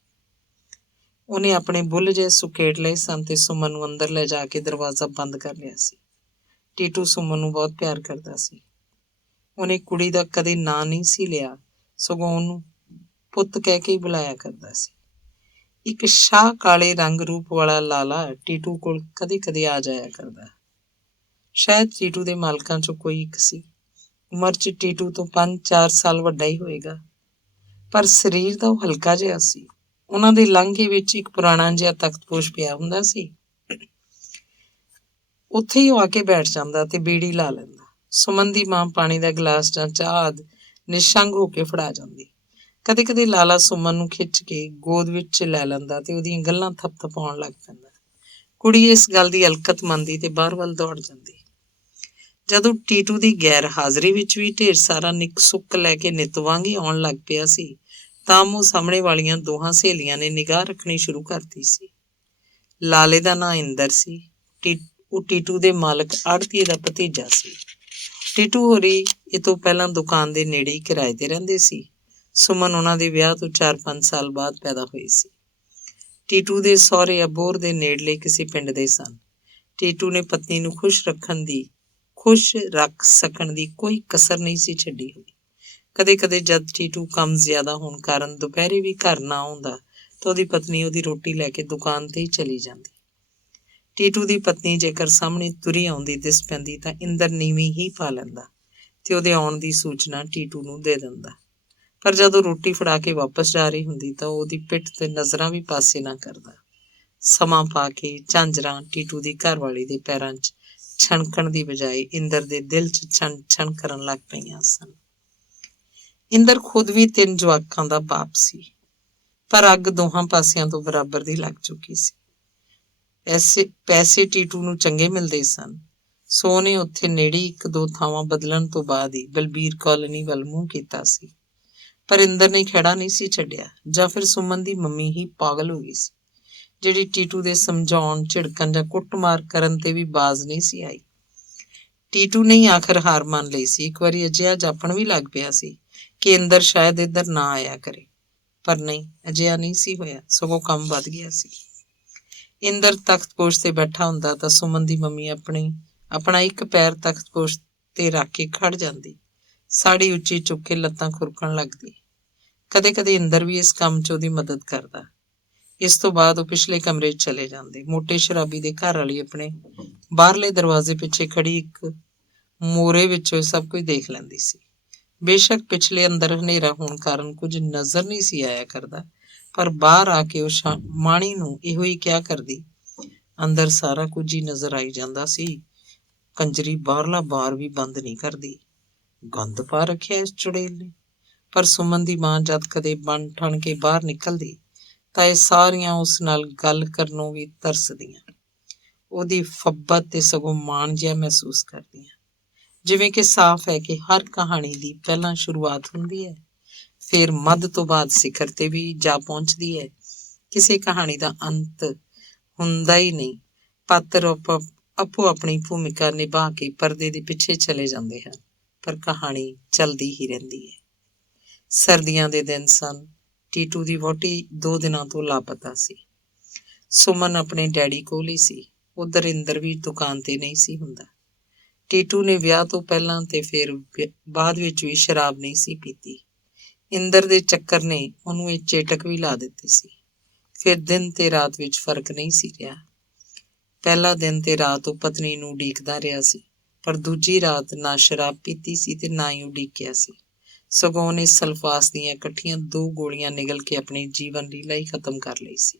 ਉਹਨੇ ਆਪਣੇ ਬੁੱਲ੍ਹ ਜਿਹੇ ਸੁਕੇੜ ਲਏ ਸਨ ਤੇ ਸੁਮਨ ਨੂੰ ਅੰਦਰ ਲੈ ਜਾ ਕੇ ਦਰਵਾਜ਼ਾ ਬੰਦ ਕਰ ਲਿਆ ਸੀ। ਟੀਟੂ ਸੁਮਨ ਨੂੰ ਬਹੁਤ ਪਿਆਰ ਕਰਦਾ ਸੀ। ਉਹਨੇ ਕੁੜੀ ਦਾ ਕਦੇ ਨਾਂ ਨਹੀਂ ਸੀ ਲਿਆ, ਸਗੋਂ ਉਹਨੂੰ ਪੁੱਤ ਕਹਿ ਕੇ ਹੀ ਬੁਲਾਇਆ ਕਰਦਾ ਸੀ। ਇੱਕ ਸ਼ਾਹ ਕਾਲੇ ਰੰਗ ਰੂਪ ਵਾਲਾ ਲਾਲਾ ਟੀਟੂ ਕੋਲ ਕਦੇ-ਕਦੇ ਆ ਜਾਇਆ ਕਰਦਾ। ਸ਼ਾਇਦ ਟੀਟੂ ਦੇ ਮਾਲਕਾਂ 'ਚੋਂ ਕੋਈ ਇੱਕ ਸੀ। ਉਮਰ 'ਚ ਟੀਟੂ ਤੋਂ 5-4 ਸਾਲ ਵੱਡਾ ਹੀ ਹੋਏਗਾ, ਪਰ ਸਰੀਰ ਦਾ ਉਹ ਹਲਕਾ ਜਿਹਾ ਸੀ। ਉਹਨਾਂ ਦੇ ਲਾਂਘੇ ਵਿੱਚ ਇੱਕ ਪੁਰਾਣਾ ਜਿਹਾ ਤਖਤਪੋਸ਼ ਪਿਆ ਹੁੰਦਾ ਸੀ। ਉੱਥੇ ਹੀ ਉਹ ਆ ਕੇ ਬੈਠ ਜਾਂਦਾ ਤੇ ਬੀੜੀ ਲਾ ਲੈਂਦਾ। ਸੁਮਨ ਦੀ ਮਾਂ ਪਾਣੀ ਦਾ ਗਲਾਸ ਜਾਂ ਚਾਹ ਆਦਿ ਨਿਸ਼ੰਗ ਹੋ ਕੇ ਫੜਾ ਜਾਂਦੀ। ਕਦੇ-ਕਦੇ ਲਾਲਾ ਸੁਮਨ ਨੂੰ ਖਿੱਚ ਕੇ ਗੋਦ ਵਿੱਚ ਲੈ ਲੈਂਦਾ ਤੇ ਉਹਦੀਆਂ ਗੱਲਾਂ ਥਪਥਪਾਉਣ ਲੱਗ ਪੈਂਦਾ। ਕੁੜੀ ਇਸ ਗੱਲ ਦੀ ਹਲਕਤ ਮੰਨਦੀ ਤੇ ਬਾਹਰ ਵੱਲ ਦੌੜ ਜਾਂਦੀ। ਜਦੋਂ ਟੀਟੂ ਦੀ ਗੈਰ ਹਾਜ਼ਰੀ ਵਿੱਚ ਵੀ ਢੇਰ ਸਾਰਾ ਨਿੱਕ ਸੁੱਕ ਲੈ ਕੇ ਨਿੱਤ ਵਾਂਗ ਹੀ ਆਉਣ ਲੱਗ ਪਿਆ ਸੀ ਤਾਂ ਉਹ ਸਾਹਮਣੇ ਵਾਲੀਆਂ ਦੋਹਾਂ ਸਹੇਲੀਆਂ ਨੇ ਨਿਗਾਹ ਰੱਖਣੀ ਸ਼ੁਰੂ ਕਰਤੀ ਸੀ। ਲਾਲੇ ਦਾ ਨਾਂ ਇੰਦਰ ਸੀ। ਉਹ ਟੀਟੂ ਦੇ ਮਾਲਕ ਆੜ੍ਹਤੀਏ ਦਾ ਭਤੀਜਾ ਸੀ। ਟੀਟੂ ਹੋਰੀ ਇਹ ਤੋਂ ਪਹਿਲਾਂ ਦੁਕਾਨ ਦੇ ਨੇੜੇ ਹੀ ਕਿਰਾਏ ਤੇ ਰਹਿੰਦੇ ਸੀ। ਸੁਮਨ ਉਹਨਾਂ ਦੇ ਵਿਆਹ ਤੋਂ 4-5 ਸਾਲ ਬਾਅਦ ਪੈਦਾ ਹੋਈ ਸੀ। ਟੀਟੂ ਦੇ ਸਹੁਰੇ ਅਬੋਹਰ ਦੇ ਨੇੜਲੇ ਕਿਸੇ ਪਿੰਡ ਦੇ ਸਨ। ਟੀਟੂ ਨੇ ਪਤਨੀ ਨੂੰ ਖੁਸ਼ ਰੱਖ ਸਕਣ ਦੀ ਕੋਈ ਕਸਰ ਨਹੀਂ ਸੀ ਛੱਡੀ ਹੋਈ। ਕਦੇ-ਕਦੇ ਜਦ ਟੀਟੂ ਕੰਮ ਜ਼ਿਆਦਾ ਹੋਣ ਕਾਰਨ ਦੁਪਹਿਰੇ ਵੀ ਘਰ ਨਾ ਆਉਂਦਾ ਤਾਂ ਉਹਦੀ ਪਤਨੀ ਉਹਦੀ ਰੋਟੀ ਲੈ ਕੇ ਦੁਕਾਨ ਤੇ ਹੀ ਚਲੀ ਜਾਂਦੀ। ਟੀਟੂ ਦੀ ਪਤਨੀ ਜੇਕਰ ਸਾਹਮਣੇ ਤੁਰੀ ਆਉਂਦੀ ਦਿਸ ਪੈਂਦੀ ਤਾਂ ਇੰਦਰ ਨੀਵੀਂ ਹੀ ਪਾ ਲੈਂਦਾ ਤੇ ਉਹਦੇ ਆਉਣ ਦੀ ਸੂਚਨਾ ਟੀਟੂ ਨੂੰ ਦੇ ਦਿੰਦਾ। ਪਰ ਜਦੋਂ ਰੋਟੀ ਫੜਾ ਕੇ ਵਾਪਸ ਜਾ ਰਹੀ ਹੁੰਦੀ ਤਾਂ ਉਹਦੀ ਪਿੱਠ ਤੇ ਨਜ਼ਰਾਂ ਵੀ ਪਾਸੇ ਨਾ ਕਰਦਾ। ਸਮਾਂ ਪਾ ਕੇ ਝਾਂਜਰਾਂ ਟੀਟੂ ਦੀ ਘਰਵਾਲੀ ਦੇ ਪੈਰਾਂ 'ਚ ਛਣਕਣ ਦੀ ਬਜਾਏ ਇੰਦਰ ਦੇ ਦਿਲ 'ਚ ਛਣ ਕਰਨ ਲੱਗ ਪਈਆਂ ਸਨ। ਇੰਦਰ ਖੁਦ ਵੀ 3 ਜਵਾਕਾਂ ਦਾ ਬਾਪ ਸੀ, ਪਰ ਅੱਗ ਦੋਹਾਂ ਪਾਸਿਆਂ ਤੋਂ ਬਰਾਬਰ ਦੀ ਲੱਗ ਚੁੱਕੀ ਸੀ। ਪੈਸੇ ਟੀਟੂ ਨੂੰ ਚੰਗੇ ਮਿਲਦੇ ਸਨ, ਸੋ ਉਹਨੇ ਉੱਥੇ ਨੇੜੇ 1-2 ਥਾਵਾਂ ਬਦਲਣ ਤੋਂ ਬਾਅਦ ਹੀ ਬਲਬੀਰ ਕਾਲੋਨੀ ਵੱਲ ਮੂੰਹ ਕੀਤਾ ਸੀ। ਪਰ ਇੰਦਰ ਨੇ ਖਹਿੜਾ ਨਹੀਂ ਸੀ ਛੱਡਿਆ, ਜਾਂ ਫਿਰ ਸੁਮਨ ਦੀ ਮੰਮੀ ਹੀ ਪਾਗਲ ਹੋ ਗਈ ਸੀ, ਜਿਹੜੀ ਟੀਟੂ ਦੇ ਸਮਝਾਉਣ, ਝਿੜਕਣ ਜਾਂ ਕੁੱਟਮਾਰ ਕਰਨ ਤੇ ਵੀ ਬਾਜ਼ ਨਹੀਂ ਸੀ ਆਈ। ਟੀਟੂ ਨੇ ਆਖਰ ਹਾਰ ਮੰਨ ਲਈ ਸੀ। ਇੱਕ ਵਾਰੀ ਅਜਿਹਾ ਜਾਪਣ ਵੀ ਲੱਗ ਪਿਆ ਸੀ ਕਿ ਇੰਦਰ ਸ਼ਾਇਦ ਇੱਧਰ ਨਾ ਆਇਆ ਕਰੇ, ਪਰ ਨਹੀਂ, ਅਜਿਹਾ ਨਹੀਂ ਸੀ ਹੋਇਆ, ਸਗੋਂ ਕੰਮ ਵੱਧ ਗਿਆ ਸੀ। ਇੰਦਰ ਤਖਤਪੋਸ਼ ਤੇ ਬੈਠਾ ਹੁੰਦਾ ਤਾਂ ਸੁਮਨ ਦੀ ਮੰਮੀ ਆਪਣਾ ਇੱਕ ਪੈਰ ਤਖਤਪੋਸ਼ ਤੇ ਰੱਖ ਕੇ ਖੜ ਜਾਂਦੀ, ਸਾੜੀ ਉੱਚੀ ਚੁੱਕ ਕੇ ਲੱਤਾਂ ਖੁਰਕਣ ਲੱਗਦੀ। ਕਦੇ ਕਦੇ ਇੰਦਰ ਵੀ ਇਸ ਕੰਮ 'ਚ ਉਹਦੀ ਮਦਦ ਕਰਦਾ। ਇਸ ਤੋਂ ਬਾਅਦ ਉਹ ਪਿਛਲੇ ਕਮਰੇ 'ਚ ਚਲੇ ਜਾਂਦੇ। ਮੋਟੇ ਸ਼ਰਾਬੀ ਦੇ ਘਰ ਵਾਲੀ ਆਪਣੇ ਬਾਹਰਲੇ ਦਰਵਾਜ਼ੇ ਪਿੱਛੇ ਖੜੀ ਇੱਕ ਮੋਰੇ ਵਿੱਚੋਂ ਸਭ ਕੁਝ ਦੇਖ ਲੈਂਦੀ ਸੀ। ਬੇਸ਼ੱਕ ਪਿਛਲੇ ਅੰਦਰ ਹਨੇਰਾ ਹੋਣ ਕਾਰਨ ਕੁਝ ਨਜ਼ਰ ਨਹੀਂ ਸੀ ਆਇਆ ਕਰਦਾ, ਪਰ ਬਾਹਰ ਆ ਕੇ ਉਹ ਮਾਣੀ ਨੂੰ ਇਹੋ ਹੀ ਕਿਹਾ ਕਰਦੀ, ਅੰਦਰ ਸਾਰਾ ਕੁਝ ਹੀ ਨਜ਼ਰ ਆਈ ਜਾਂਦਾ ਸੀ। ਕੰਜਰੀ ਬਾਹਰਲਾ ਬਾਰ ਵੀ ਬੰਦ ਨਹੀਂ ਕਰਦੀ। ਗੰਦ ਪਾ ਰੱਖਿਆ ਇਸ ਚੁੜੇਲ ਨੇ। ਪਰ ਸੁਮਨ ਦੀ ਮਾਂ ਜਦ ਕਦੇ ਬਣ ਠਣ ਕੇ ਬਾਹਰ ਨਿਕਲਦੀ ਤਾਂ ਇਹ ਸਾਰੀਆਂ ਉਸ ਨਾਲ ਗੱਲ ਕਰਨੋਂ ਵੀ ਤਰਸਦੀਆਂ। ਉਹਦੀ ਫੱਬਤ ਤੇ ਸਗੋਂ ਮਾਣ ਜਿਹਾ ਮਹਿਸੂਸ ਕਰਦੀਆਂ। ਜਿਵੇਂ ਕਿ ਸਾਫ਼ ਹੈ ਕਿ ਹਰ ਕਹਾਣੀ ਦੀ ਪਹਿਲਾਂ ਸ਼ੁਰੂਆਤ ਹੁੰਦੀ ਹੈ, ਫਿਰ ਮੱਧ ਤੋਂ ਬਾਅਦ ਸਿਖਰ ਤੇ ਵੀ ਜਾ ਪਹੁੰਚਦੀ ਹੈ। ਕਿਸੇ ਕਹਾਣੀ ਦਾ ਅੰਤ ਹੁੰਦਾ ਹੀ ਨਹੀਂ। ਪਾਤਰ ਆਪੋ ਆਪਣੀ ਭੂਮਿਕਾ ਨਿਭਾ ਕੇ ਪਰਦੇ ਦੇ ਪਿੱਛੇ ਚਲੇ ਜਾਂਦੇ ਹਨ, ਪਰ ਕਹਾਣੀ ਚੱਲਦੀ ਹੀ ਰਹਿੰਦੀ ਹੈ। ਸਰਦੀਆਂ ਦੇ ਦਿਨ ਸਨ। ਟੀਟੂ ਦੀ ਵਹੁਟੀ 2 ਦਿਨਾਂ ਤੋਂ ਲਾਪਤਾ ਸੀ। ਸੁਮਨ ਆਪਣੇ ਡੈਡੀ ਕੋਲ ਹੀ ਸੀ। ਉਧਰ ਇੰਦਰ ਵੀ ਦੁਕਾਨ ਤੇ ਨਹੀਂ ਸੀ ਹੁੰਦਾ। ਟੀਟੂ ਨੇ ਵਿਆਹ ਤੋਂ ਪਹਿਲਾਂ ਤੇ ਫਿਰ ਬਾਅਦ ਵਿੱਚ ਵੀ ਸ਼ਰਾਬ ਨਹੀਂ ਸੀ ਪੀਤੀ। ਇੰਦਰ ਦੇ ਚੱਕਰ ਨੇ ਉਹਨੂੰ ਇਹ ਚੇਟਕ ਵੀ ਲਾ ਦਿੱਤੀ ਸੀ। ਫਿਰ ਦਿਨ ਤੇ ਰਾਤ ਵਿੱਚ ਫਰਕ ਨਹੀਂ ਸੀ ਰਿਹਾ। ਪਹਿਲਾ ਦਿਨ ਤੇ ਰਾਤ ਉਹ ਪਤਨੀ ਨੂੰ ਉਡੀਕਦਾ ਰਿਹਾ ਸੀ, ਪਰ ਦੂਜੀ ਰਾਤ ਨਾ ਸ਼ਰਾਬ ਪੀਤੀ ਸੀ ਤੇ ਨਾ ਹੀ ਉਡੀਕਿਆ ਸੀ। ਸਗੋਂ ਉਹਨੇ ਸਲਫਾਸ ਦੀਆਂ ਇਕੱਠੀਆਂ 2 ਗੋਲੀਆਂ ਨਿਗਲ ਕੇ ਆਪਣੀ ਜੀਵਨ ਲੀਲਾ ਹੀ ਖਤਮ ਕਰ ਲਈ ਸੀ।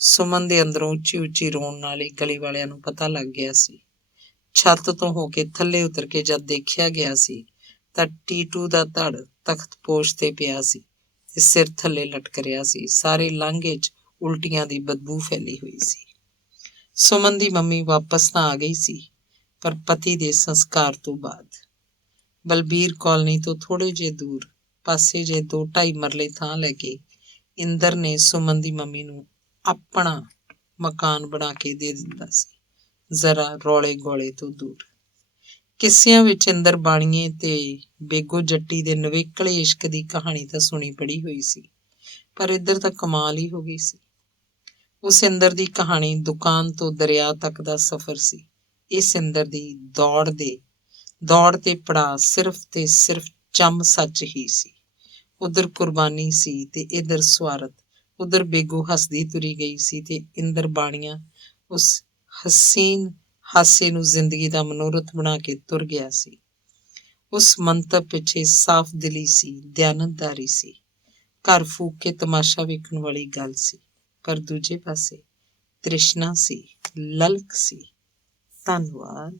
ਸੁਮਨ ਦੇ ਅੰਦਰੋਂ ਉੱਚੀ ਉੱਚੀ ਰੋਣ ਨਾਲ ਹੀ ਗਲੀ ਵਾਲਿਆਂ ਨੂੰ ਪਤਾ ਲੱਗ ਗਿਆ ਸੀ। ਛੱਤ ਤੋਂ ਹੋ ਕੇ ਥੱਲੇ ਉਤਰ ਕੇ ਜਦ ਦੇਖਿਆ ਗਿਆ ਸੀ ਤਾਂ ਟੀਟੂ ਦਾ ਧੜ ਤਖਤਪੋਸ਼ ਤੇ ਪਿਆ ਸੀ ਤੇ ਸਿਰ ਥੱਲੇ ਲਟਕ ਰਿਹਾ ਸੀ। ਸਾਰੇ ਲਾਂਘੇ 'ਚ ਉਲਟੀਆਂ ਦੀ ਬਦਬੂ ਫੈਲੀ ਹੋਈ ਸੀ। ਸੁਮਨ ਦੀ ਮੰਮੀ ਵਾਪਸ ਤਾਂ ਆ ਗਈ ਸੀ, ਪਰ ਪਤੀ ਦੇ ਸੰਸਕਾਰ ਤੋਂ ਬਾਅਦ। ਬਲਬੀਰ ਕਾਲਨੀ ਤੋਂ ਥੋੜੇ ਜਿਹੇ ਦੂਰ ਪਾਸੇ ਜੇ 2-2.5 ਮਰਲੇ ਥਾਂ ਲੈ ਕੇ ਇੰਦਰ ਨੇ ਸੁਮਨ ਦੀ ਮੰਮੀ ਨੂੰ ਆਪਣਾ ਮਕਾਨ ਬਣਾ ਕੇ ਦੇ ਦਿੱਤਾ ਸੀ, ਜ਼ਰਾ ਰੌਲੇ ਗੋਲੇ ਤੋਂ ਦੂਰ। ਕਿੱਸਿਆਂ ਵਿੱਚ ਇੰਦਰ ਬਾਣੀਏ ਤੇ ਬੇਗੋ ਜੱਟੀ ਦੇ ਨਵੇਕਲੇ ਇਸ਼ਕ ਦੀ ਕਹਾਣੀ ਤਾਂ ਸੁਣੀ ਪੜੀ ਹੋਈ ਸੀ, ਪਰ ਇੱਧਰ ਤਾਂ ਕਮਾਲ ਹੀ ਹੋ ਗਈ ਸੀ। ਉਸ ਇੰਦਰ ਦੀ ਕਹਾਣੀ ਦੁਕਾਨ ਤੋਂ ਦਰਿਆ ਤੱਕ ਦਾ ਸਫ਼ਰ ਸੀ। ਇਸ ਇੰਦਰ ਦੀ ਦੌੜ ਤੇ ਪੜਾਅ ਸਿਰਫ ਤੇ ਸਿਰਫ ਚੰਮ ਸੱਚ ਹੀ ਸੀ। ਉਧਰ ਕੁਰਬਾਨੀ ਸੀ ਤੇ ਇੱਧਰ ਸਵਾਰਥ। ਉਧਰ ਬੇਗੋ ਹੱਸਦੀ ਤੁਰੀ ਗਈ ਸੀ ਤੇ ਇੰਦਰ ਬਾਣੀਆ ਉਸ ਹਸੀਨ ਹਾਸੇ ਨੂੰ ਜ਼ਿੰਦਗੀ ਦਾ ਮਨੋਰਥ ਬਣਾ ਕੇ ਤੁਰ ਗਿਆ ਸੀ। ਉਸ ਮੰਤਵ ਪਿੱਛੇ ਸਾਫ਼ ਦਿਲੀ ਸੀ, ਦਿਆਨਤਦਾਰੀ ਸੀ, ਘਰ ਫੂਕ ਕੇ ਤਮਾਸ਼ਾ ਵੇਖਣ ਵਾਲੀ ਗੱਲ ਸੀ, ਪਰ ਦੂਜੇ ਪਾਸੇ ਤ੍ਰਿਸ਼ਨਾ ਸੀ, ਲਲਕ ਸੀ। ਧੰਨਵਾਦ।